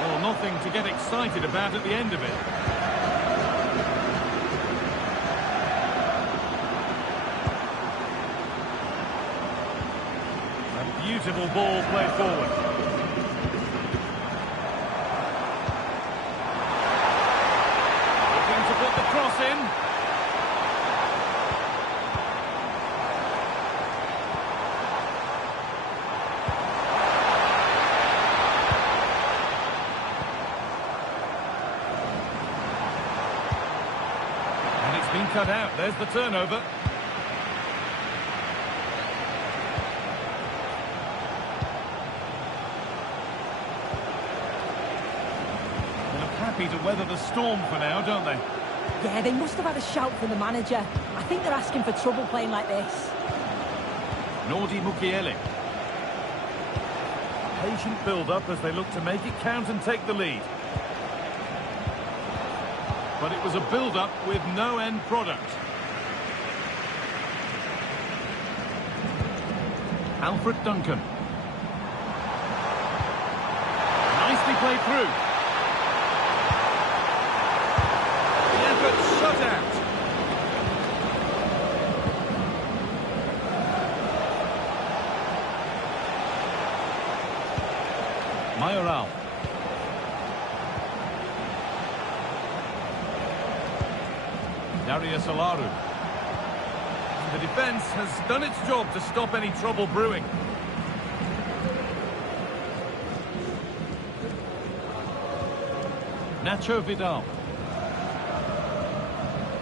Well, nothing to get excited about at the end of it. A beautiful ball played forward. Put the cross in. And it's been cut out. There's the turnover. They look happy to weather the storm for now, don't they? Yeah, they must have had a shout from the manager. I think they're asking for trouble playing like this. Nordi Mukiele. Patient build-up as they look to make it count and take the lead. But it was a build-up with no end product. Alfred Duncan. Nicely played through. The effort shut out. Darius Alaru. The defence has done its job to stop any trouble brewing. Nacho Vidal.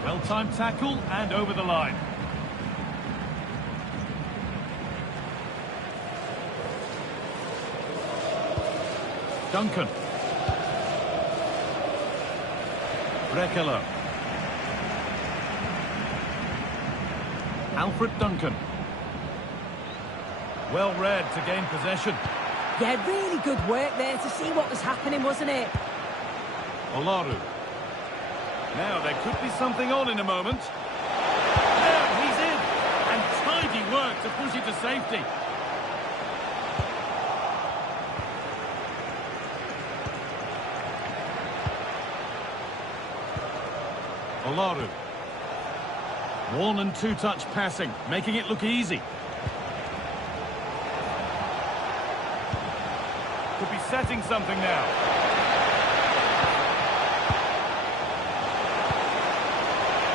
Well-timed tackle and over the line. Duncan. Brekalo. Alfred Duncan. Well read to gain possession. Yeah, really good work there to see what was happening, wasn't it? Olaru. Now there could be something on in a moment. There, he's in. And tidy work to push it to safety. Olaru. One and two-touch passing, making it look easy. Could be setting something now.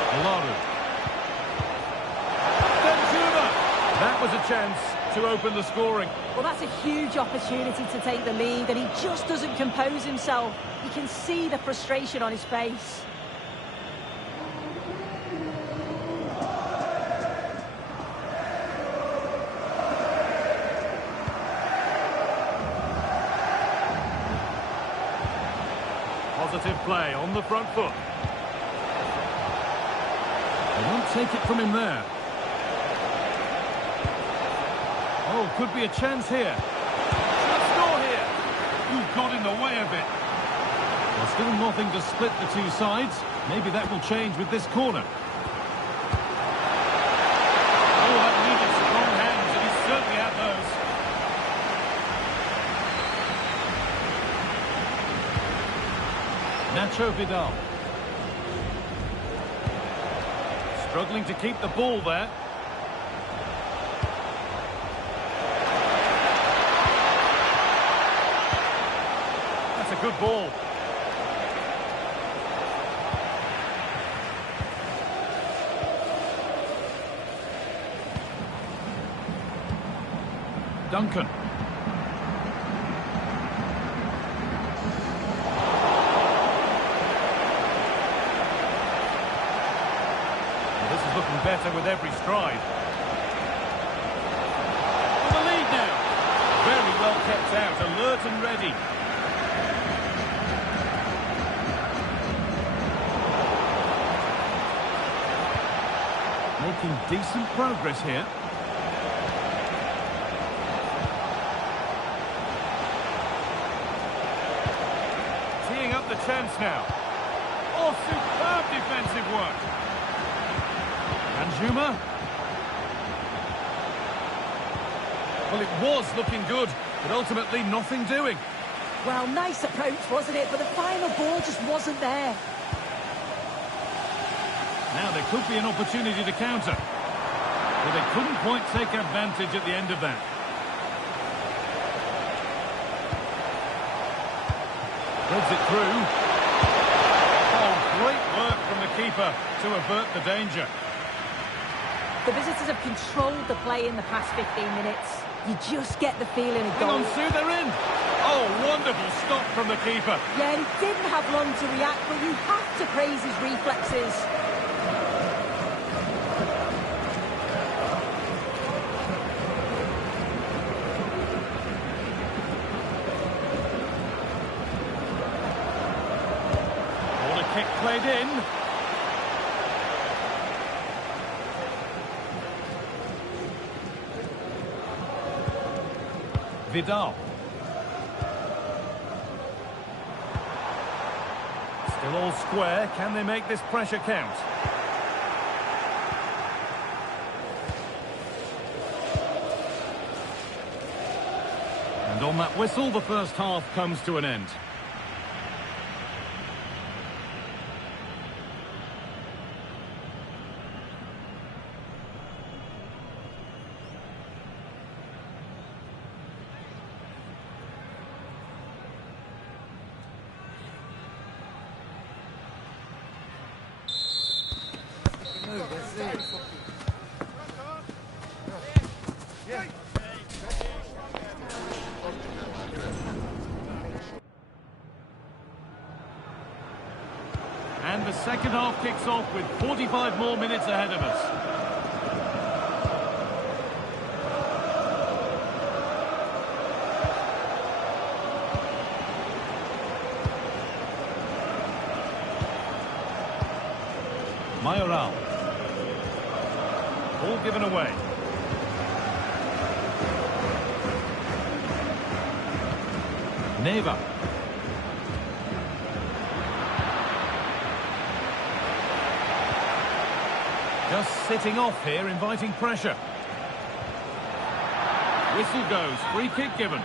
Olaru. Benjuma! That was a chance to open the scoring. Well, that's a huge opportunity to take the lead, and he just doesn't compose himself. You can see the frustration on his face. Positive play on the front foot. They won't take it from him there. Oh, could be a chance here. Should score here. Ooh, got in the way of it. There's still nothing to split the two sides. Maybe that will change with this corner. Oh, that needed strong hands, and he certainly had those. Nacho Vidal. Struggling to keep the ball there. That's a good ball. Duncan. Looking better with every stride. For the lead now. Very well kept out, alert and ready. Making decent progress here. Teeing up the chance now. Oh, superb defensive work. Zuma. Well, it was looking good, but ultimately nothing doing. Well, nice approach, wasn't it? But the final ball just wasn't there. Now there could be an opportunity to counter. But they couldn't quite take advantage at the end of that. Threads it through. Oh, great work from the keeper to avert the danger. The visitors have controlled the play in the past 15 minutes. You just get the feeling of goal. Hang on, Sue, they're in. Oh, wonderful stop from the keeper. Yeah, he didn't have long to react, but you have to praise his reflexes. Corner kick played in. Vidal. Still all square. Can they make this pressure count? And on that whistle, the first half comes to an end. And the second half kicks off with 45 more minutes ahead of us. Mayoral. Ball given away. Neva. Just sitting off here, inviting pressure. Whistle goes, free kick given.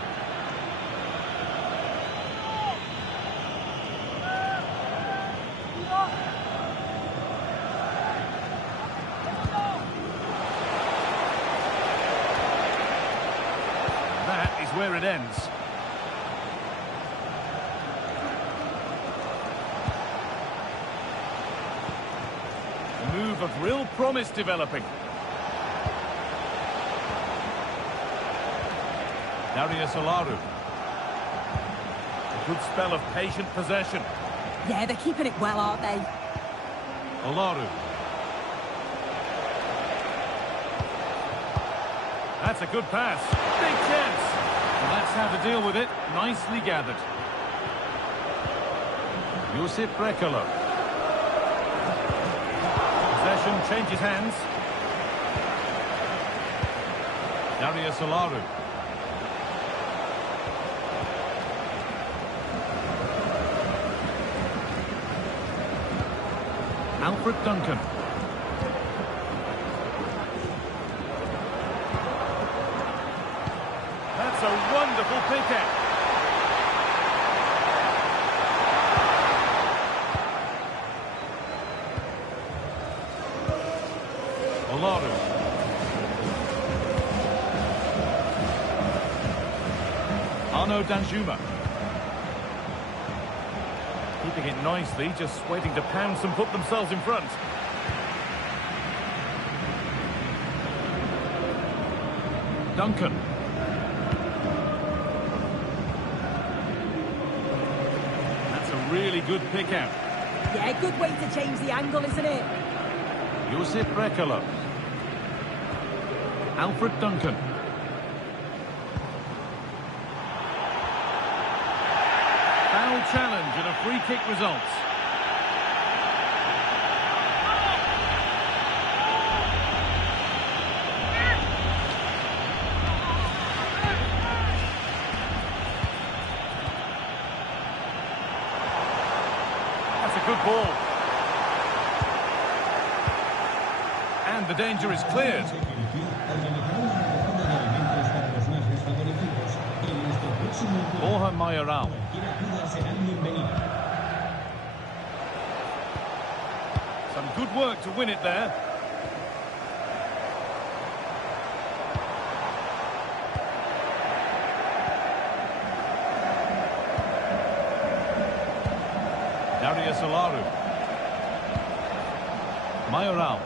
That is where it ends. Move of real promise developing. Darius Olaru. A good spell of patient possession. Yeah, they're keeping it well, aren't they? Olaru. That's a good pass. Big chance. And that's how to deal with it. Nicely gathered. Josip Brekalo. Possession changes hands. Darius Olaru. Alfred Duncan. That's a wonderful pick-out. Olaru. Arnaud Danjuma. Keeping it nicely, just waiting to pounce and put themselves in front. Duncan. That's a really good pick out. Yeah, good way to change the angle, isn't it? Josip Brekalo. Alfred Duncan. Foul challenge and a free kick results. That's a good ball. And the danger is cleared. Borja Mayoral. Some good work to win it there. Darius Olaru. Mayoral.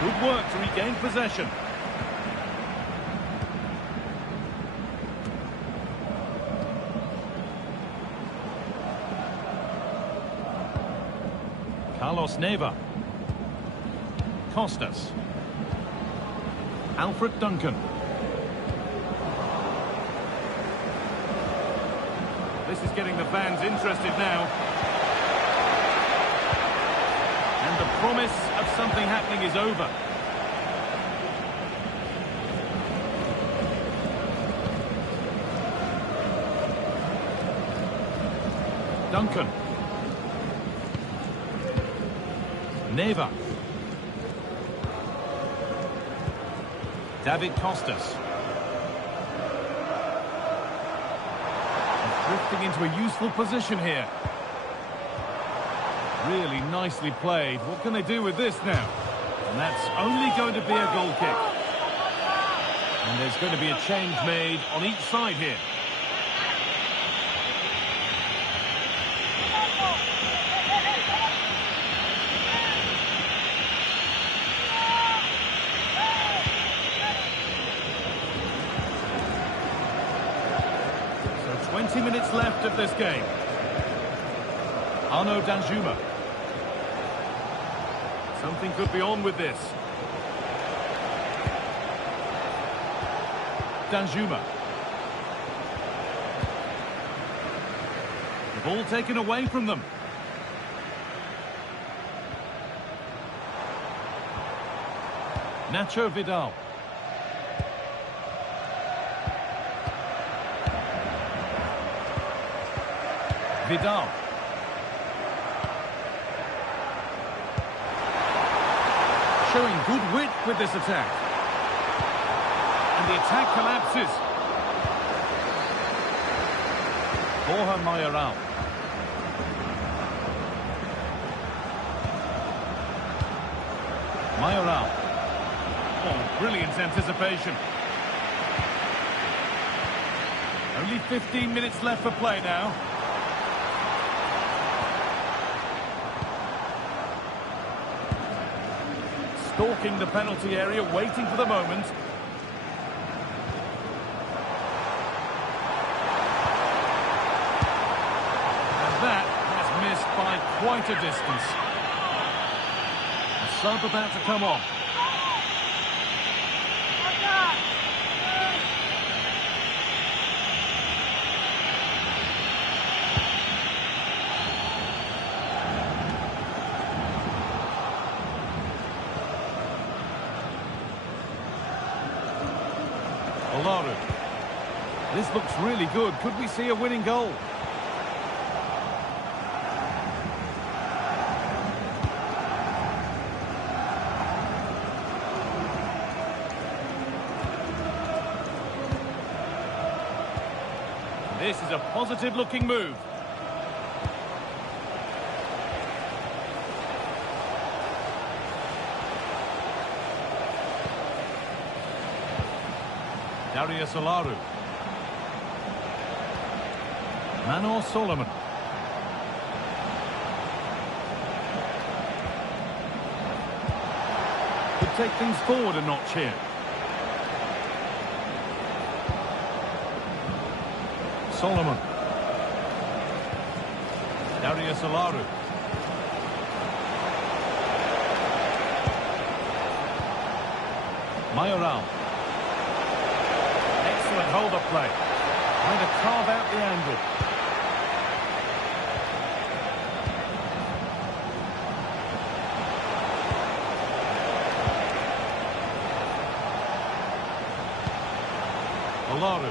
Good work to regain possession. Carlos Neva. Costas. Alfred Duncan. This is getting the fans interested now. And the promise of something happening is over. Duncan. Neva. David Costas. Drifting into a useful position here. Really nicely played. What can they do with this now? And that's only going to be a goal kick. And there's going to be a change made on each side here. 20 minutes left of this game. Arnaud Danjuma. Something could be on with this. Danjuma. The ball taken away from them. Nacho Vidal. Vidal. Showing good wit with this attack. And the attack collapses. Borja Mayoral. Mayoral. Oh, brilliant anticipation. Only 15 minutes left for play now. Stalking the penalty area, waiting for the moment. And that has missed by quite a distance. A sub about to come on. This looks really good. Could we see a winning goal? This is a positive-looking move. Darius Olaru. Manor Solomon. Could take things forward a notch here. Solomon. Darius Olaru. Mayoral. Excellent hold-up play. Trying to carve out the angle. Olaru.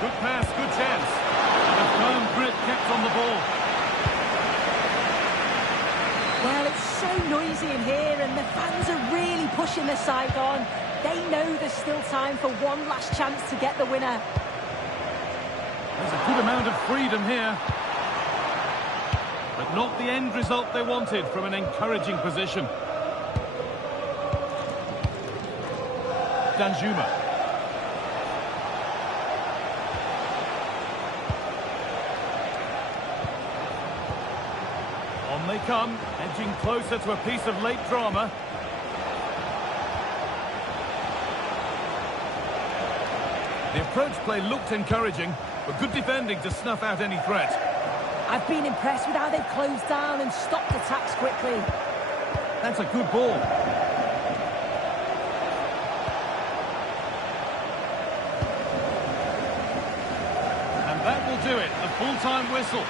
Good pass, good chance. And a firm grip kept on the ball. Well, it's so noisy in here and the fans are really pushing the side on. They know there's still time for one last chance to get the winner. There's a good amount of freedom here. But not the end result they wanted from an encouraging position. Danjuma. On they come, edging closer to a piece of late drama. The approach play looked encouraging, but good defending to snuff out any threat. I've been impressed with how they've closed down and stopped attacks quickly. That's a good ball. And that will do it, the full-time whistle.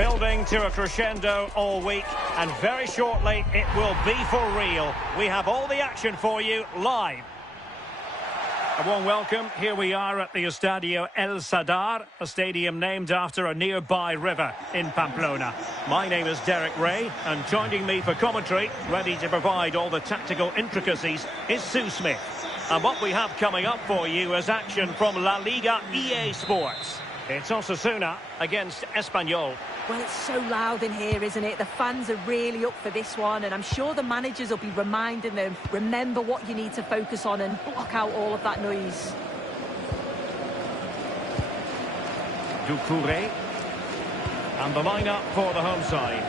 Building to a crescendo all week, and very shortly it will be for real. We have all the action for you live. A warm welcome. Here we are at the Estadio El Sadar, a stadium named after a nearby river in Pamplona. My name is Derek Ray, and joining me for commentary, ready to provide all the tactical intricacies, is Sue Smith. And what we have coming up for you is action from La Liga EA Sports. It's Osasuna against Espanyol. Well, it's so loud in here, isn't it? The fans are really up for this one, and I'm sure the managers will be reminding them, remember what you need to focus on and block out all of that noise. Doucouré. And the lineup for the home side.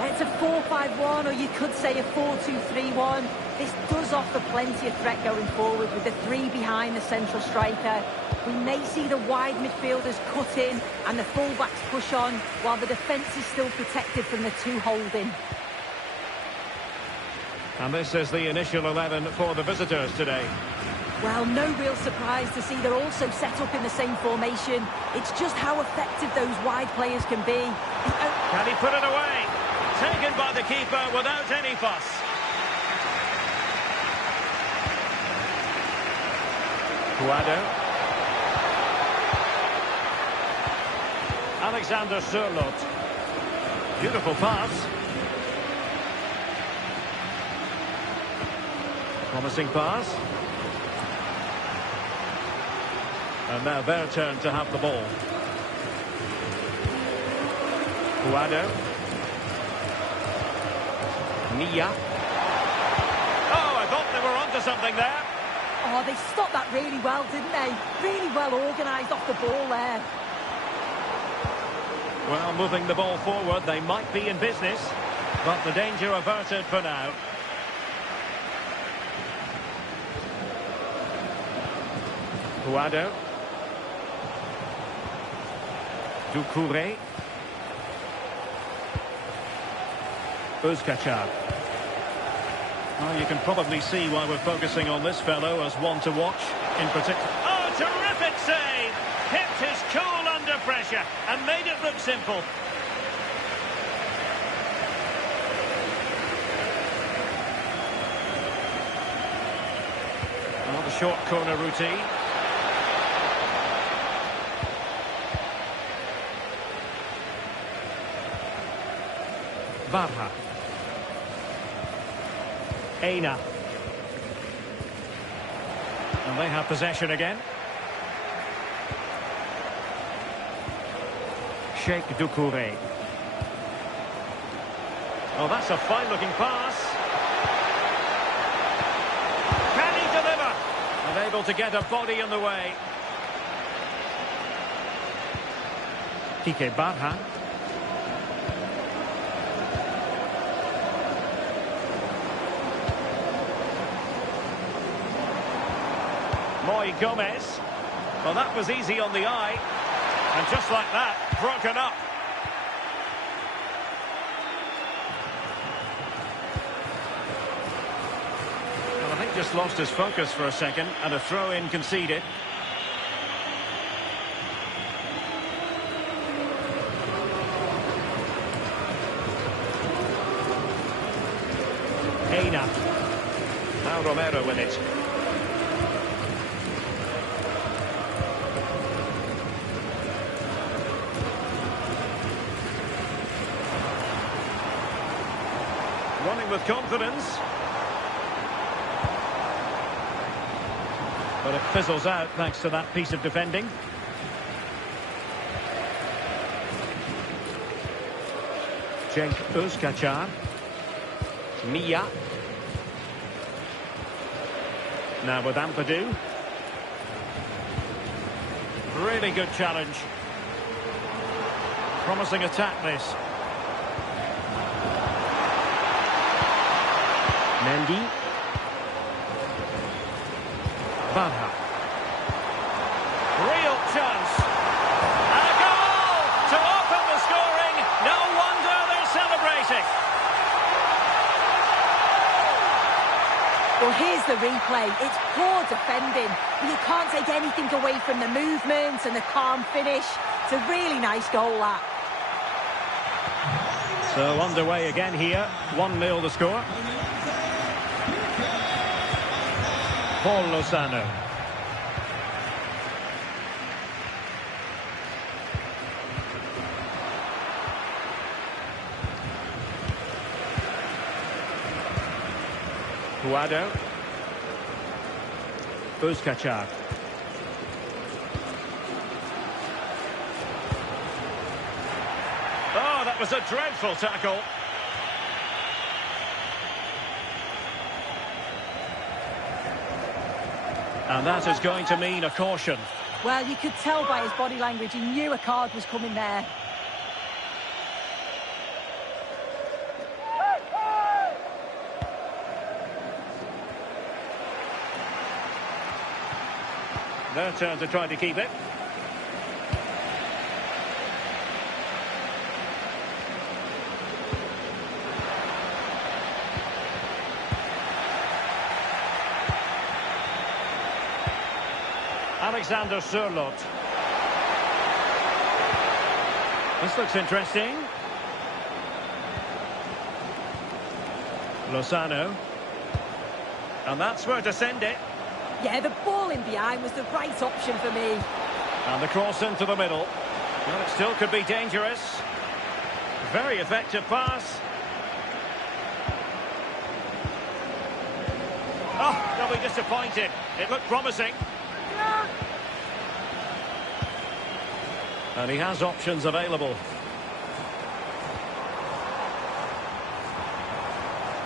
It's a 4-5-1, or you could say a 4-2-3-1. This does offer plenty of threat going forward with the three behind the central striker. We may see the wide midfielders cut in and the fullbacks push on, while the defence is still protected from the two holding. And this is the initial 11 for the visitors today. Well, no real surprise to see they're also set up in the same formation. It's just how effective those wide players can be. Can he put it away? Taken by the keeper without any fuss. Guado. Alexander Sørloth. Beautiful pass. Promising pass. And now their turn to have the ball. Guado. Milla. Oh, I thought they were onto something there. Oh, they stopped that really well, didn't they? Really well organised off the ball there. Well, moving the ball forward, they might be in business, but the danger averted for now. Guado. Doucouré. Özkaçar. Well, you can probably see why we're focusing on this fellow as one to watch in particular. Oh, terrific save! Kept his cool under pressure and made it look simple. Another short corner routine. Barha. Eina. And they have possession again. Sheikh Doucouré. Oh, that's a fine-looking pass. Can he deliver? Unable to get a body in the way. Kike Barha. Moy Gomez. Well, that was easy on the eye. And just like that, broken up. Well, I think just lost his focus for a second, and a throw-in conceded. Eina. Now Romero with it. Running with confidence. But it fizzles out thanks to that piece of defending. Cenk Özkaçar. Milla. Now with Ampadu. Really good challenge. Promising attack this. Mendy. Barha. Real chance. And a goal to open the scoring. No wonder they're celebrating. Well, here's the replay. It's poor defending. You can't take anything away from the movement and the calm finish. It's a really nice goal, that. So underway again here. 1-0 the score. Paul Lozano. Guado. Buzkacar. Oh, that was a dreadful tackle. And that is going to mean a caution. Well, you could tell by his body language, he knew a card was coming there. Their turn to try to keep it. Alexander Sørloth. This looks interesting. Lozano. And that's where to send it. Yeah, the ball in behind was the right option for me. And the cross into the middle. Well, it still could be dangerous. Very effective pass. Oh, they'll be disappointed. It looked promising. And he has options available.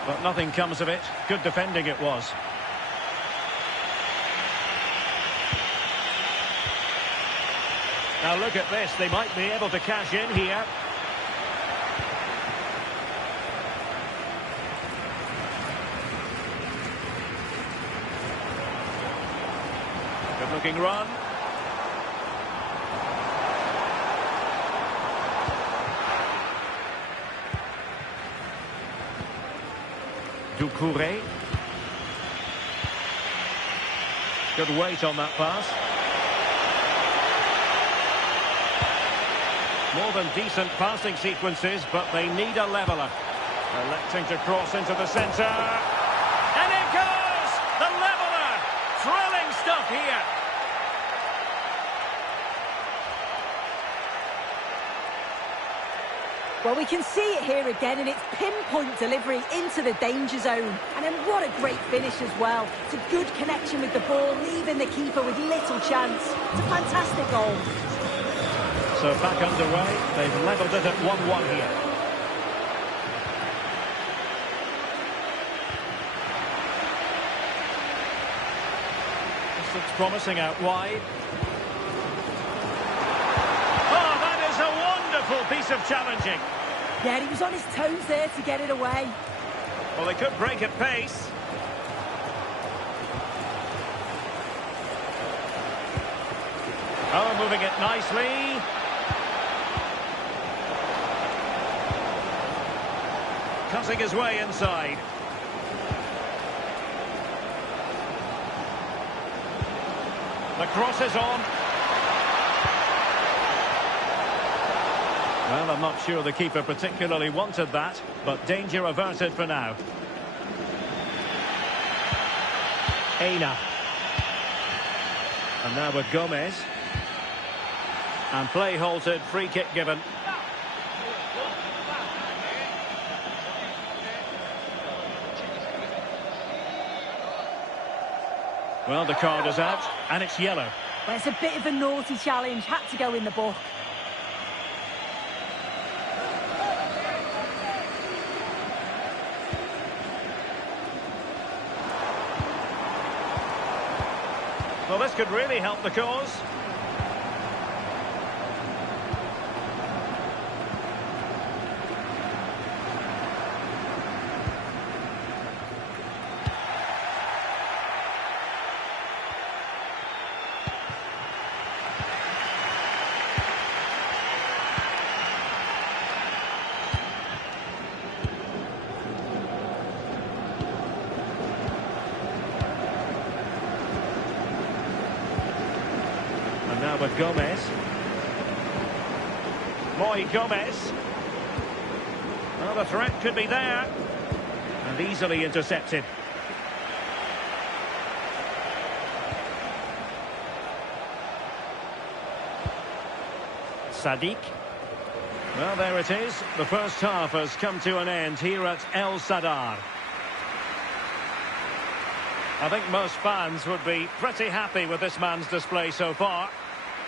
But nothing comes of it. Good defending it was. Now look at this, they might be able to cash in here. Good looking run. Doucouré. Good weight on that pass. More than decent passing sequences, but they need a leveller. Electing to cross into the centre. And it goes! The leveller! Thrilling stuff here. Well, we can see it here again, and it's pinpoint delivery into the danger zone. And then what a great finish as well. It's a good connection with the ball, leaving the keeper with little chance. It's a fantastic goal. So back underway, they've levelled it at 1-1 here. This looks promising out wide. Oh, that is a wonderful piece of challenging. Yeah, he was on his toes there to get it away. Well, they could break at pace. Oh, moving it nicely. Cutting his way inside. The cross is on. Well, I'm not sure the keeper particularly wanted that, but danger averted for now. Aina. And now with Gomez. And play halted, free kick given. Well, the card is out, and it's yellow. Well, it's a bit of a naughty challenge, had to go in the book. Well, this could really help the cause. Now with Gomez. Gomez. the threat could be there. And easily intercepted. Sadiq. Well, there it is. The first half has come to an end here at El Sadar. I think most fans would be pretty happy with this man's display so far.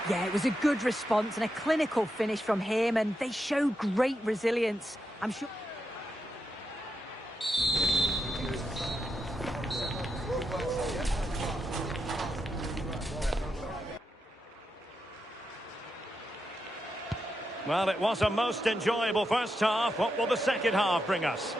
Yeah, it was a good response and a clinical finish from him, and they show great resilience. I'm sure... Well, it was a most enjoyable first half. What will the second half bring us?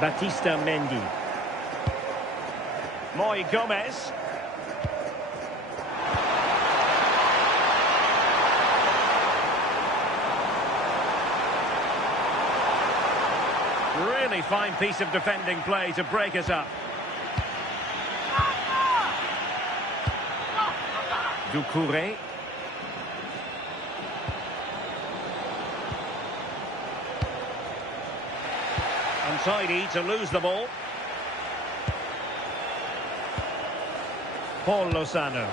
Batista Mendy. Moy Gomez. Really fine piece of defending play to break us up. Doucouré. Untidy to lose the ball. Paul Lozano.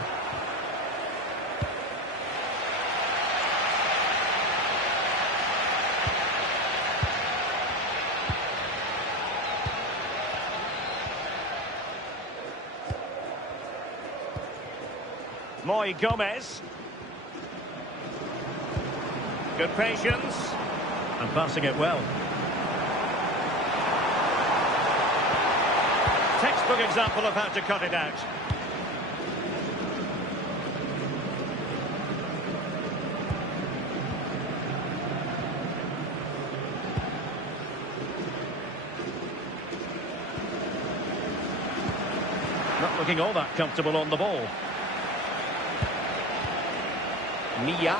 Moy Gomez. Good patience. And passing it well. Textbook example of how to cut it out. Not looking all that comfortable on the ball. Mia.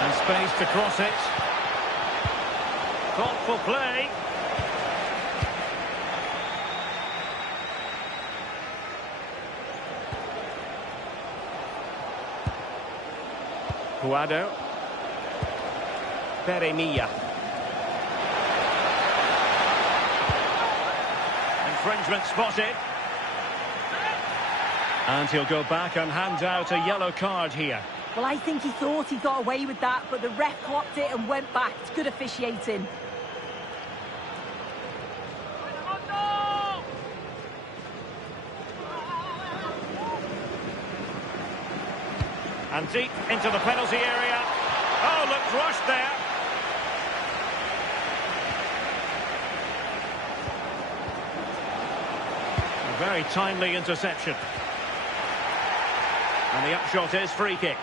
And space to cross it. Thoughtful play. Guado. Peremilla. Infringement spotted. And he'll go back and hand out a yellow card here. Well, I think he thought he got away with that, but the ref clocked it and went back. It's good officiating. And deep into the penalty area. Oh, looked rushed there. A very timely interception. And the upshot is free kick.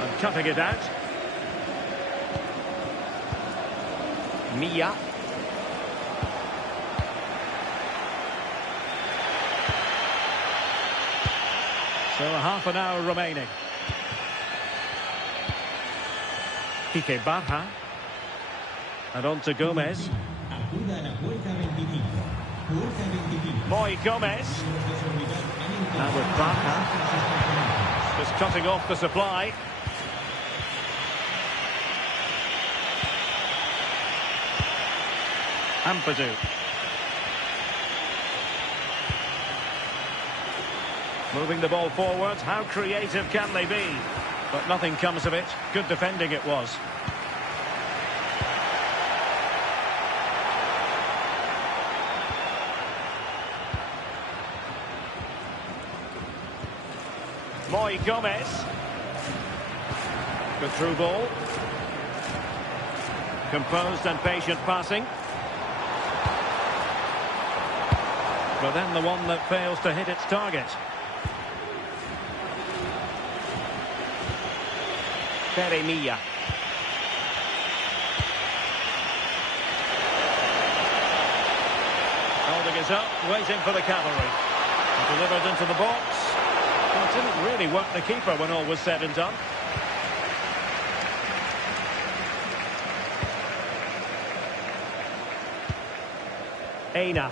And cutting it out. Mia. So half an hour remaining. Quique Barja. And on to Gomez. Moy Gomez. Now with Barja. Just cutting off the supply. Ampadu. Moving the ball forward. How creative can they be? But nothing comes of it. Good defending it was. Moy Gomez. Good through ball. Composed and patient passing. But then the one that fails to hit its target. Peremilla. Holding his up, waiting for the cavalry. Delivered into the box. Well, it didn't really work the keeper when all was said and done. Aina.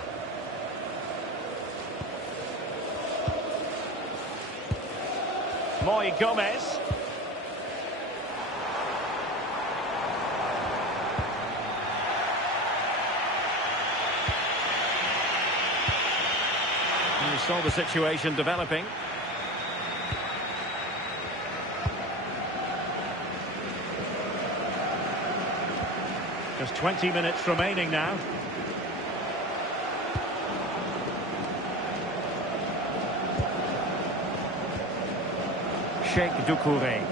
Moy Gomez. And we saw the situation developing. Just 20 minutes remaining now. Sheikh Doucouré.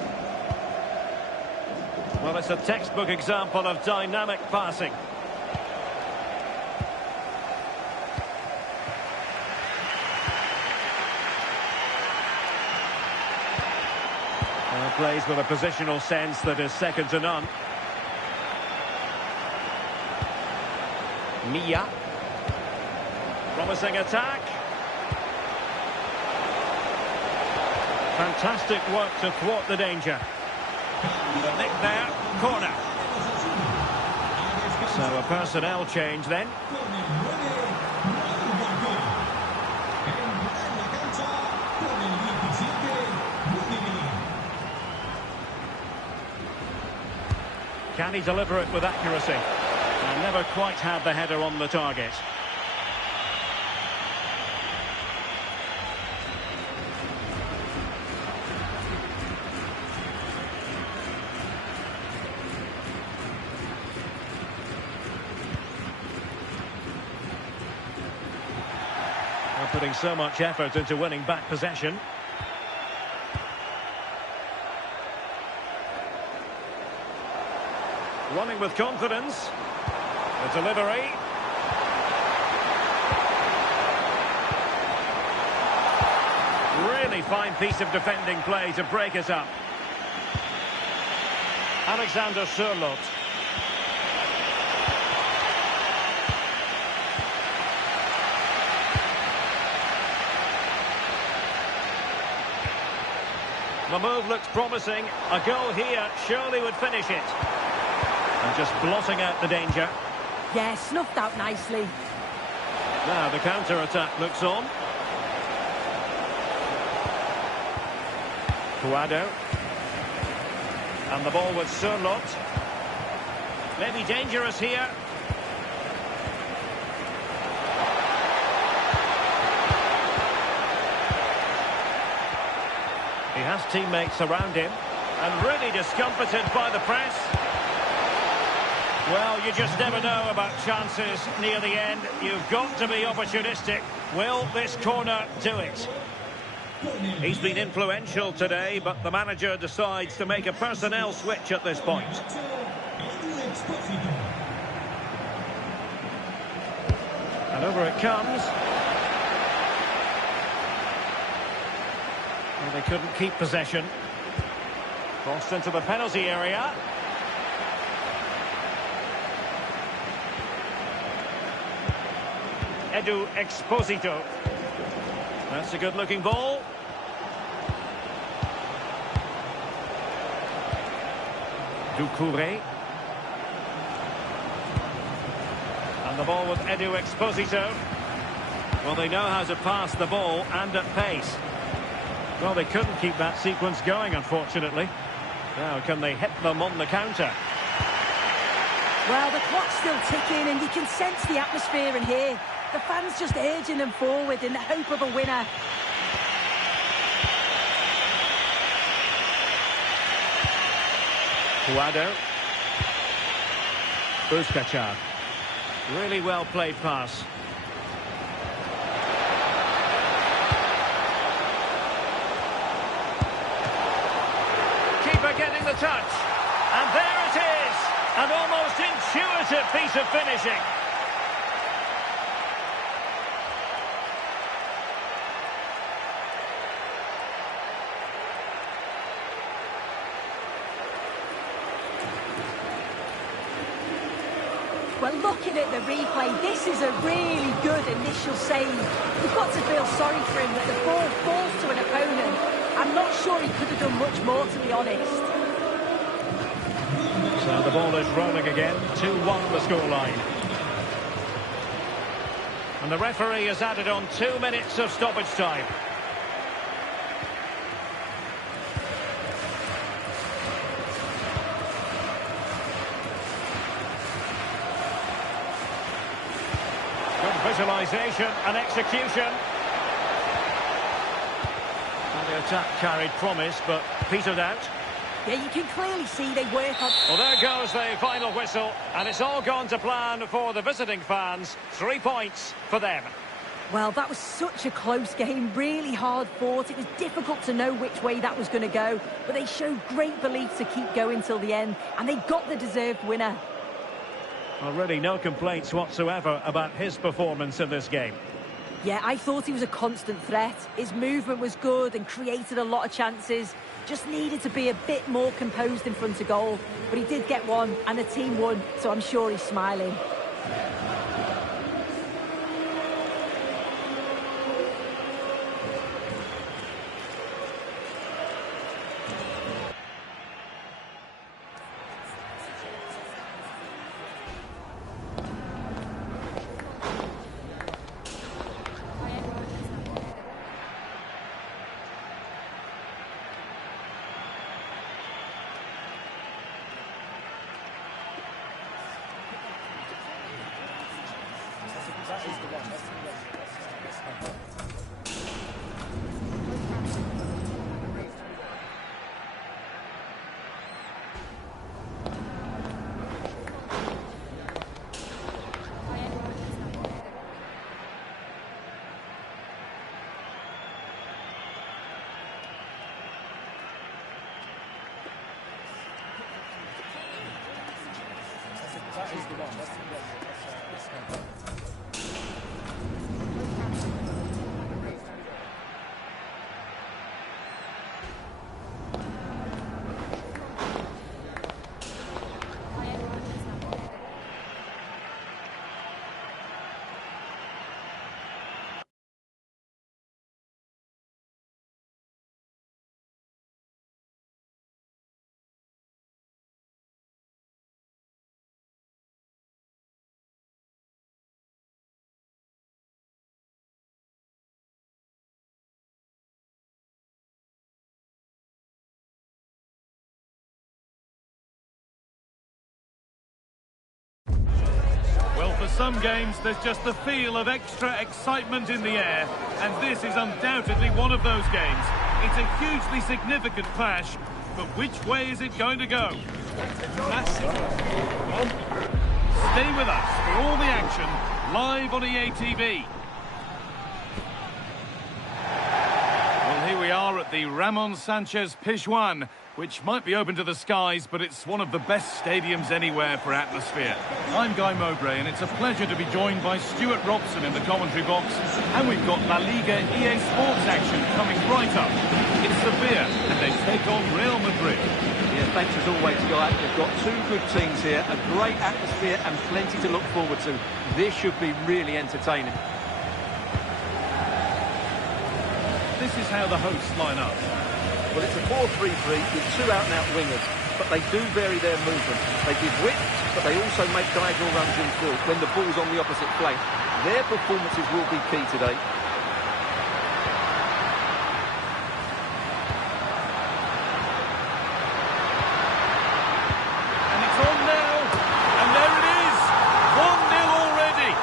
Well, it's a textbook example of dynamic passing. Plays with a positional sense that is second to none. Mia. Promising attack. Fantastic work to thwart the danger. The nick there, corner. So a personnel change then. Can he deliver it with accuracy? And never quite had the header on the target. They're putting so much effort into winning back possession. Running with confidence. The delivery. Really fine piece of defending play to break it up. Alexander Sørloth. The move looks promising. A goal here surely would finish it. And just blotting out the danger. Yeah, snuffed out nicely. Now the counter-attack looks on. Puado. And the ball with Sørloth. Maybe dangerous here. He has teammates around him. And really discomfited by the press. Well, you just never know about chances near the end. You've got to be opportunistic. Will this corner do it? He's been influential today, but the manager decides to make a personnel switch at this point. And over it comes. Well, they couldn't keep possession. Crossed into the penalty area. Edu Exposito. That's a good-looking ball. Doucouré. And the ball with Edu Exposito. Well, they know how to pass the ball and at pace. Well, they couldn't keep that sequence going, unfortunately. Now, can they hit them on the counter? Well, the clock's still ticking and you can sense the atmosphere in here. The fans just urging them forward in the hope of a winner. Puado. Busquets. Really well played pass. Keeper getting the touch. And there it is. An almost intuitive piece of finishing. Well, look looking at the replay, this is a really good initial save. You've got to feel sorry for him that the ball falls to an opponent. I'm not sure he could have done much more, to be honest. So the ball is rolling again. 2-1 the scoreline. And the referee has added on 2 minutes of stoppage time. Good visualisation and execution. And the attack carried promise, but petered out. Yeah, you can clearly see they work on... Well, there goes the final whistle, and it's all gone to plan for the visiting fans. 3 points for them. Well, that was such a close game, really hard fought. It was difficult to know which way that was going to go, but they showed great belief to keep going till the end, and they got the deserved winner. Well, really no complaints whatsoever about his performance in this game. Yeah, I thought he was a constant threat. His movement was good and created a lot of chances. Just needed to be a bit more composed in front of goal. But he did get one, and the team won, so I'm sure he's smiling. Well, for some games, there's just the feel of extra excitement in the air, and this is undoubtedly one of those games. It's a hugely significant clash, but which way is it going to go? Stay with us for all the action, live on EA TV. Well, here we are at the Ramon Sanchez Pizjuan, which might be open to the skies, but it's one of the best stadiums anywhere for atmosphere. I'm Guy Mowbray, and it's a pleasure to be joined by Stuart Robson in the commentary box. And we've got La Liga EA Sports action coming right up. It's Sevilla, and they take on Real Madrid. Yeah, thanks as always, Guy. They've got two good teams here, a great atmosphere and plenty to look forward to. This should be really entertaining. This is how the hosts line up. Well, it's a 4-3-3 with two out-and-out wingers, but they do vary their movement. They give width, but they also make diagonal runs in field when the ball's on the opposite flank. Their performances will be key today. And it's on now, and there it is, 1-0 already.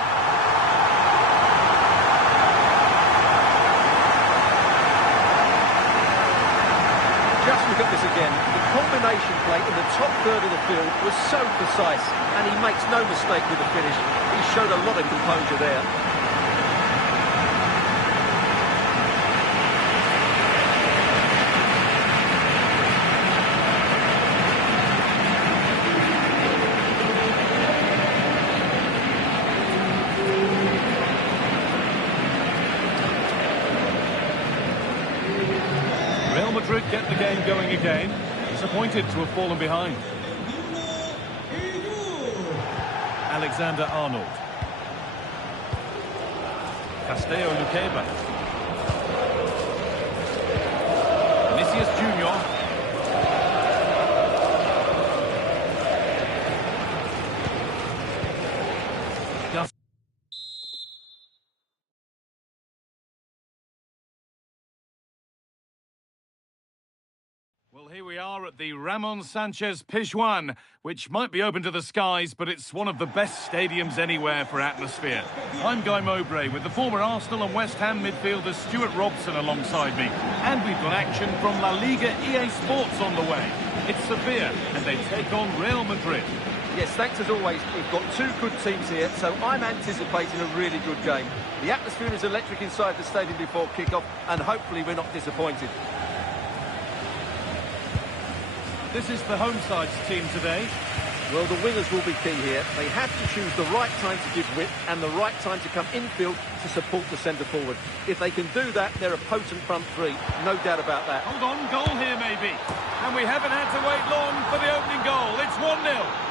Just look at this again. The combination play in the top third of the field was so precise, and he makes no mistake with the finish. He showed a lot of composure there. Real Madrid get the game going again. Disappointed to have fallen behind. Alexander-Arnold. Castello Luqueba. Vinicius Junior. Well, here we are at the Ramon Sanchez Pizjuan, which might be open to the skies, but it's one of the best stadiums anywhere for atmosphere. I'm Guy Mowbray with the former Arsenal and West Ham midfielder Stuart Robson alongside me. And we've got action from La Liga EA Sports on the way. It's Sevilla, and they take on Real Madrid. Yes, thanks as always. We've got two good teams here, so I'm anticipating a really good game. The atmosphere is electric inside the stadium before kick-off, and hopefully we're not disappointed. This is the home side's team today. Well, the wingers will be key here. They have to choose the right time to give width and the right time to come infield to support the centre-forward. If they can do that, they're a potent front three. No doubt about that. Hold on, goal here maybe. And we haven't had to wait long for the opening goal. It's 1-0.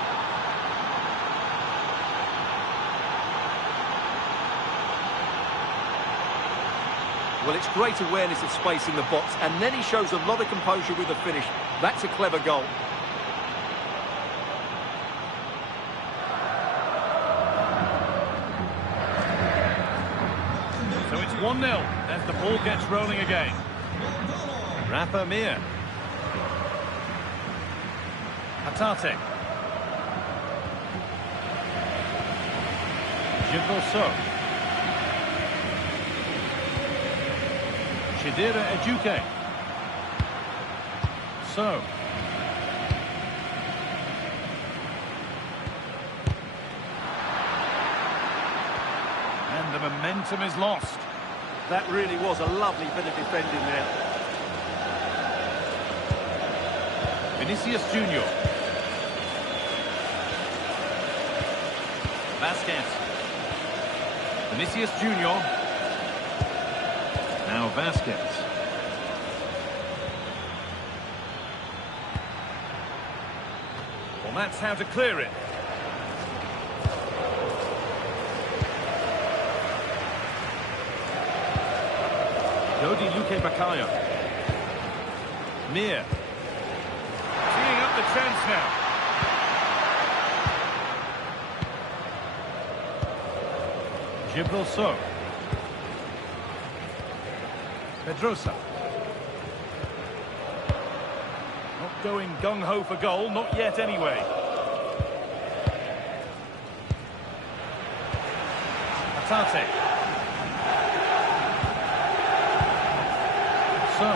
Well, it's great awareness of space in the box, and then he shows a lot of composure with the finish. That's a clever goal. So it's 1-0 as the ball gets rolling again. Rafa Mir. Hatate. Gilberto. Shedira Ejuke. So. And the momentum is lost. That really was a lovely bit of defending there. Vinicius Junior. Vasquez. Vinicius Junior. Now Vasquez. Well, that's how to clear it. Dodi Luque Bacaya. Mir. Teeing up the chance now. Gilberto. Pedrosa. Not going gung-ho for goal, not yet anyway. Hatate. So.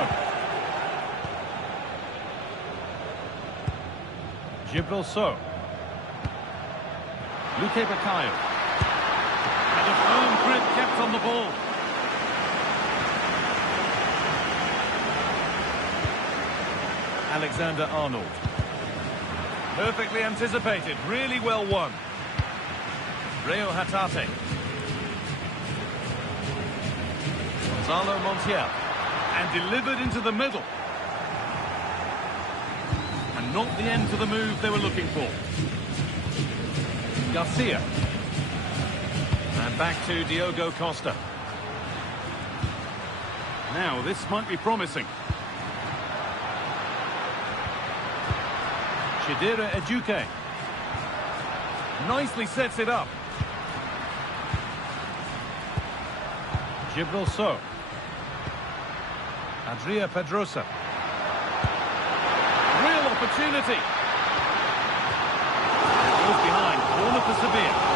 Gilberto. Luque Bacaya. And a firm grip kept on the ball. Alexander-Arnold. Perfectly anticipated, really well won. Rayo Hatate. Gonzalo Montiel. And delivered into the middle. And not the end to the move they were looking for. Garcia. And back to Diogo Costa. Now, this might be promising. Shedira Ejuke. Nicely sets it up. Gilberto. Adria Pedrosa. Real opportunity. Goes behind. Corner for Sevilla.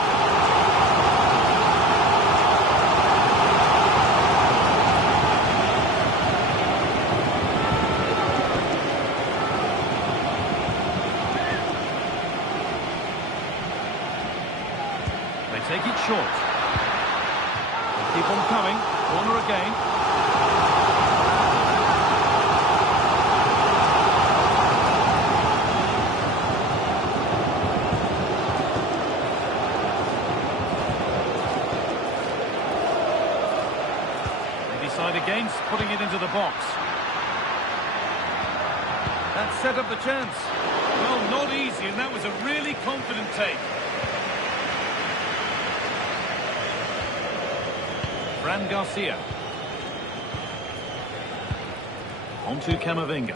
Take it short. Keep on coming. Corner again. They decide against putting it into the box. That set up the chance. Well, not easy, and that was a really confident take. Fran Garcia. On to Camavinga.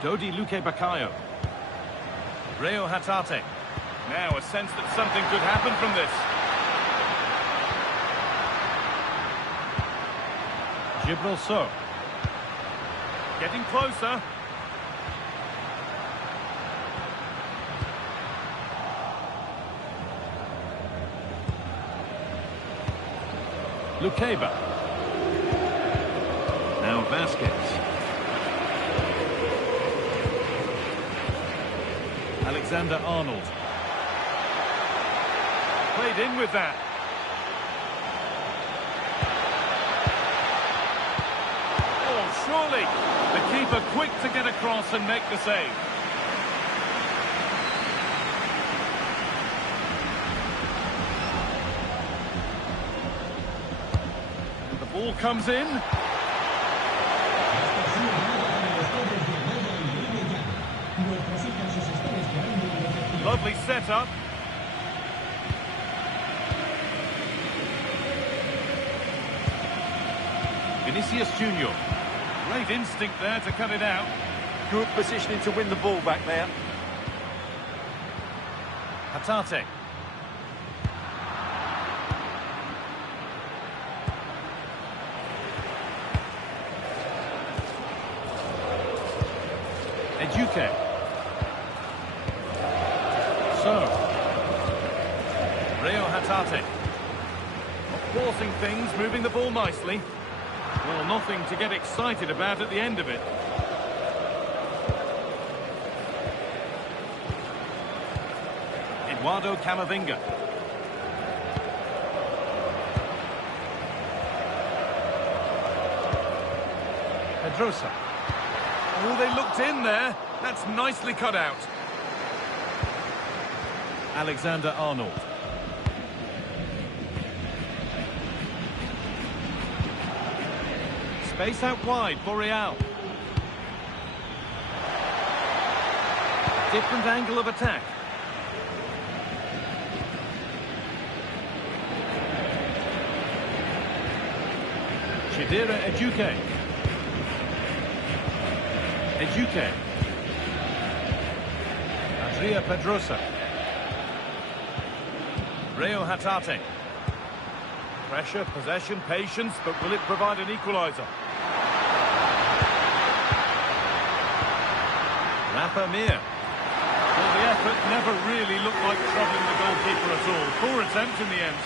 Dodi Luque Baccayo. Rayo Hatate. Now a sense that something could happen from this. Gibril So. Getting closer. Luqueba. Now Vasquez. Alexander Arnold. Played in with that. Oh, surely. The keeper quick to get across and make the save. And the ball comes in. Lovely setup. Vinicius Junior. Great instinct there to cut it out. Good positioning to win the ball back there. Hatate. Eduque. So. Rayo Hatate. Forcing things, moving the ball nicely. Well, nothing to get excited about at the end of it. Eduardo Camavinga. Pedrosa. Oh, they looked in there. That's nicely cut out. Alexander Arnold. Space out wide for Real. Different angle of attack. Chidera Eduque. Eduque. Adria Pedrosa. Rayo Hatate. Pressure, possession, patience, but will it provide an equaliser? Rafa Mir. Well, the effort never really looked like troubling the goalkeeper at all. Poor attempt in the end.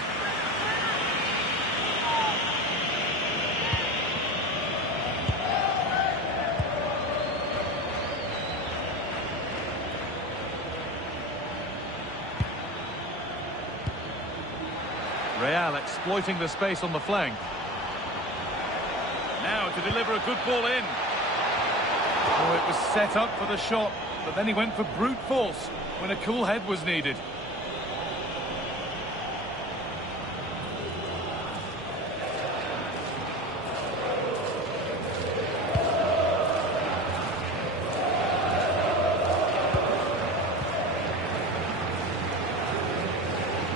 Real exploiting the space on the flank. Now to deliver a good ball in. Oh, it was set up for the shot, but then he went for brute force when a cool head was needed.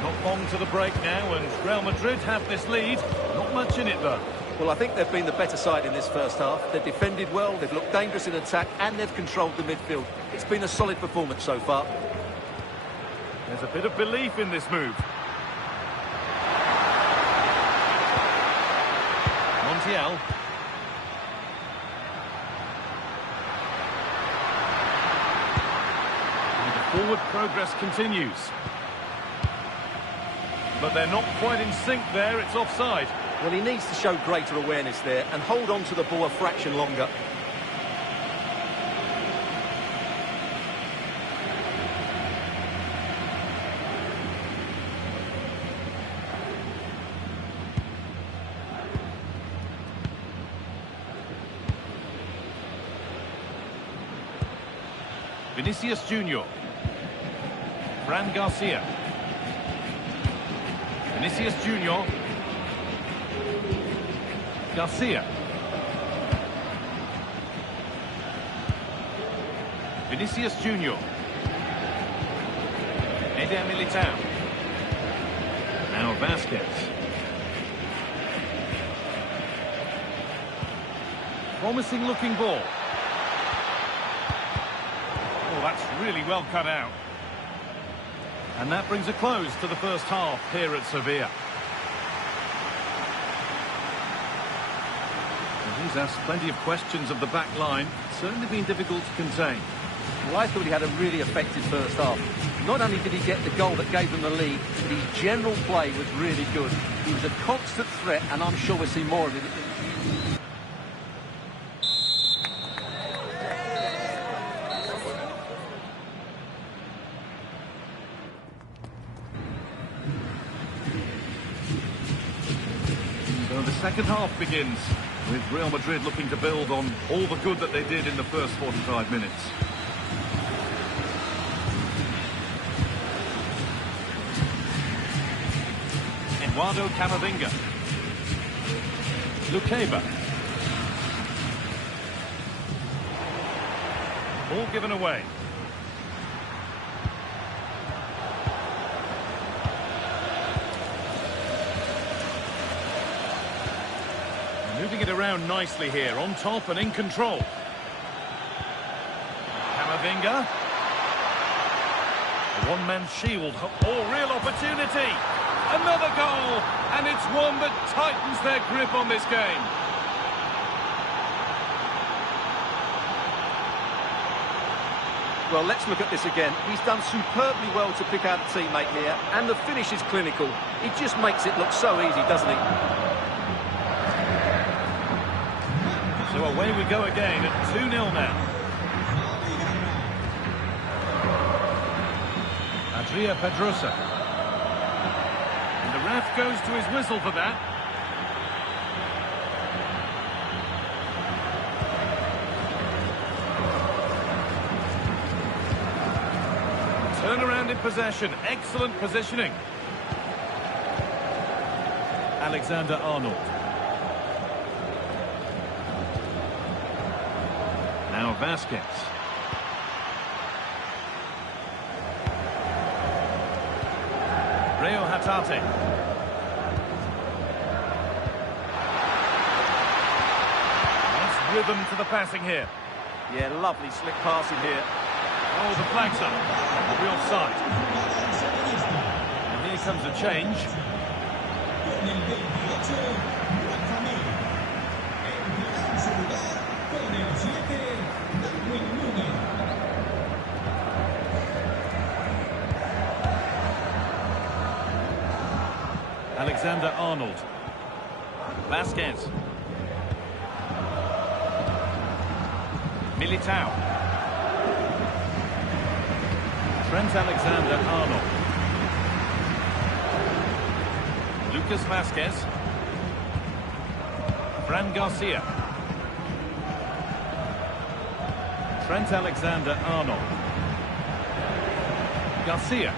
Not long to the break now, and Real Madrid have this lead. Not much in it, though. Well, I think they've been the better side in this first half. They've defended well, they've looked dangerous in attack, and they've controlled the midfield. It's been a solid performance so far. There's a bit of belief in this move. Montiel. And the forward progress continues. But they're not quite in sync there, it's offside. Well, he needs to show greater awareness there and hold on to the ball a fraction longer. Vinicius Junior. Fran Garcia. Vinicius Junior. Garcia. Vinicius Junior. Eder Militao. Now Vasquez. Promising looking ball. Oh, that's really well cut out. And that brings a close to the first half here at Sevilla. And he's asked plenty of questions of the back line. It's certainly been difficult to contain. Well, I thought he had a really effective first half. Not only did he get the goal that gave them the lead, but his general play was really good. He was a constant threat, and I'm sure we'll see more of it. So the second half begins with Real Madrid looking to build on all the good that they did in the first 45 minutes. Eduardo Camavinga. Luqueba. Ball given away. Moving it around nicely here, on top and in control. Camavinga. A one-man shield. Oh, real opportunity. Another goal, and it's one that tightens their grip on this game. Well, let's look at this again. He's done superbly well to pick out a teammate here, and the finish is clinical. It just makes it look so easy, doesn't it? So away we go again at 2-0 now. Adria Pedrosa. And the ref goes to his whistle for that. Turnaround in possession. Excellent positioning. Alexander-Arnold. Now Vasquez. Rayo Hatate. Nice rhythm to the passing here. Yeah, lovely slick passing here. Oh, the flag's up. Real side. And here comes a change. Alexander-Arnold. Vasquez. Militao. Trent Alexander-Arnold. Lucas Vasquez. Fran Garcia. Trent Alexander-Arnold. Garcia.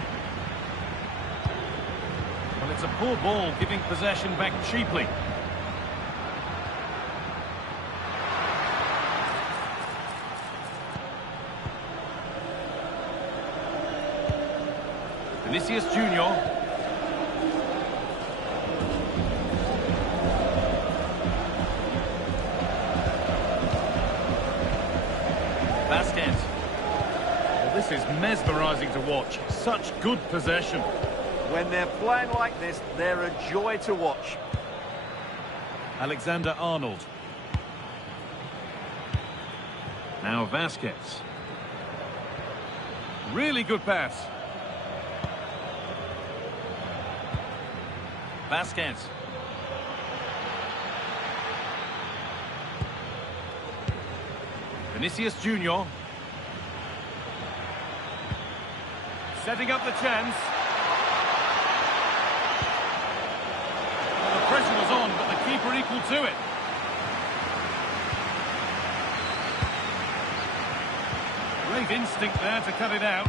Well, it's a poor ball, giving possession back cheaply. Vinicius Junior. Vasquez. Well, this is mesmerising to watch. Such good possession. When they're playing like this, they're a joy to watch. Alexander-Arnold. Now Vasquez. Really good pass. Vasquez. Vinicius Junior. Setting up the chance. Well, the pressure was on, but the keeper equal to it. Great instinct there to cut it out.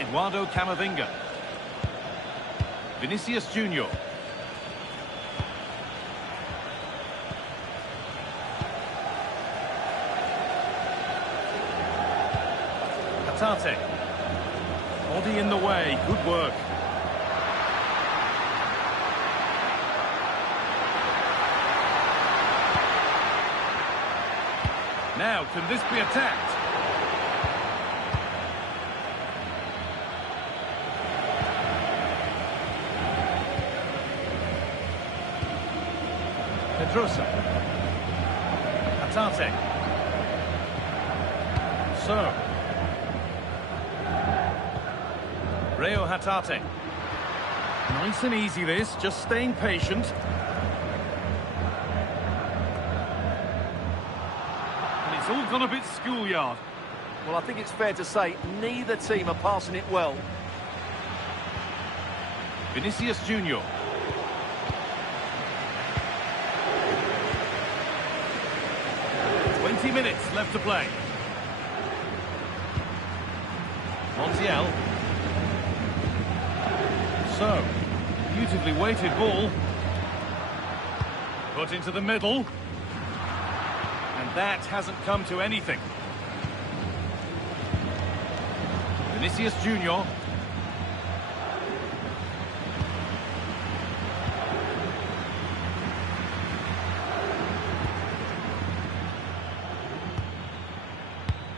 Eduardo Camavinga. Vinicius Junior. Hatate. Body in the way. Good work. Now, can this be attacked? Pedrosa. Hatate. So. Rayo Hatate. Nice and easy this, just staying patient. And it's all gone a bit schoolyard. Well, I think it's fair to say neither team are passing it well. Vinicius Junior. Minutes left to play. Montiel. So, beautifully weighted ball. Put into the middle. And that hasn't come to anything. Vinicius Junior.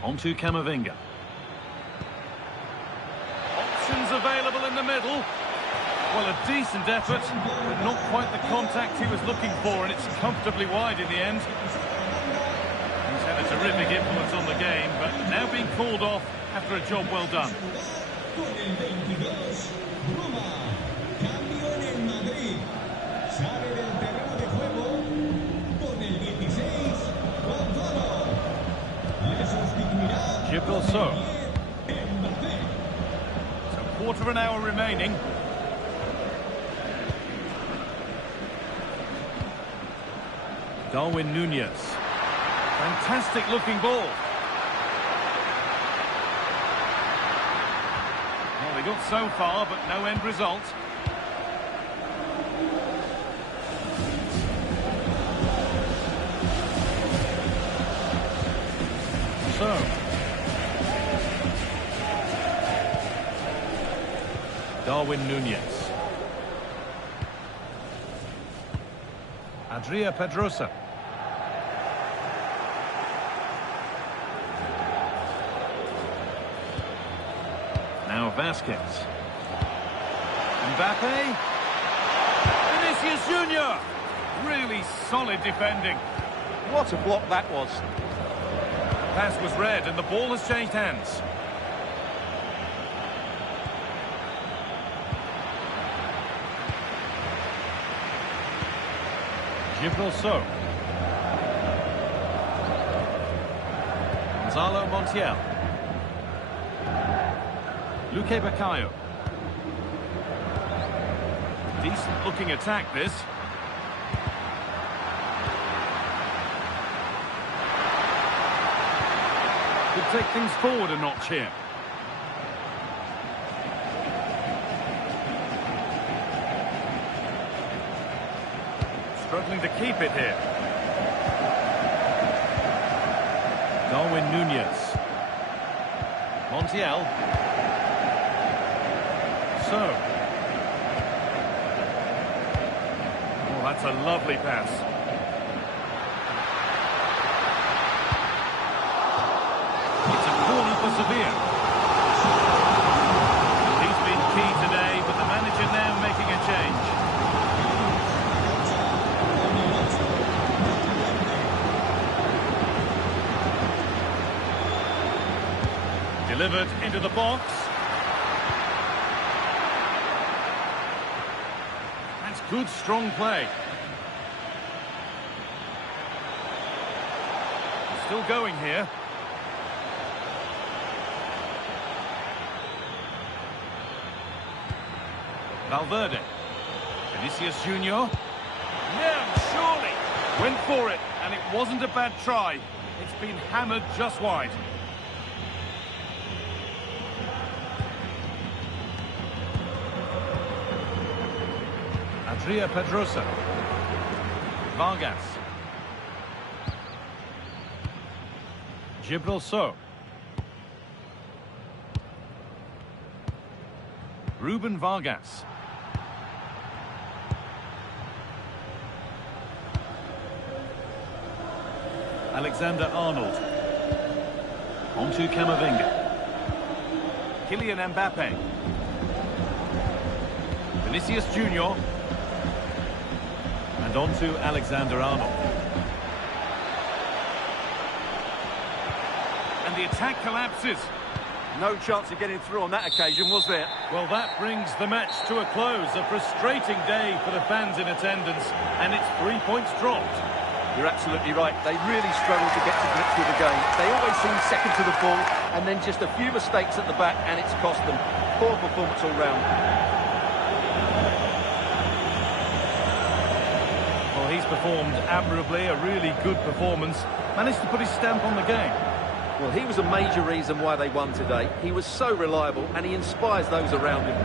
On to Camavinga. Options available in the middle. Well, a decent effort, but not quite the contact he was looking for, and it's comfortably wide in the end. He's had a terrific influence on the game, but now being called off after a job well done. So, quarter of an hour remaining. Darwin Núñez. Fantastic looking ball. Well, they got so far, but no end result. So. Darwin Núñez. Adria Pedrosa. Now Vasquez. Mbappe. Vinicius Junior. Really solid defending. What a block that was. Pass was read and the ball has changed hands. So. Gonzalo Montiel. Luque Bacallo. Decent looking attack this. Could take things forward a notch here. Struggling to keep it here. Darwin Núñez. Montiel. So. Oh, that's a lovely pass. It's a corner for Sevilla. He's been key today, but the manager now making a change. Delivered into the box. That's good, strong play. Still going here. Valverde. Vinicius Junior. Yeah, surely. Went for it, and it wasn't a bad try. It's been hammered just wide. Adria Pedrosa. Vargas. So. Ruben Vargas. Alexander-Arnold. On to Camavinga. Kylian Mbappe. Vinicius Junior. And on to Alexander-Arnold. And the attack collapses. No chance of getting through on that occasion, was there? Well, that brings the match to a close. A frustrating day for the fans in attendance, and it's 3 points dropped. You're absolutely right. They really struggle to get to grips with the game. They always seem second to the ball, and then just a few mistakes at the back, and it's cost them. Poor performance all round. Well, he's performed admirably, a really good performance. Managed to put his stamp on the game. Well, he was a major reason why they won today. He was so reliable, and he inspires those around him.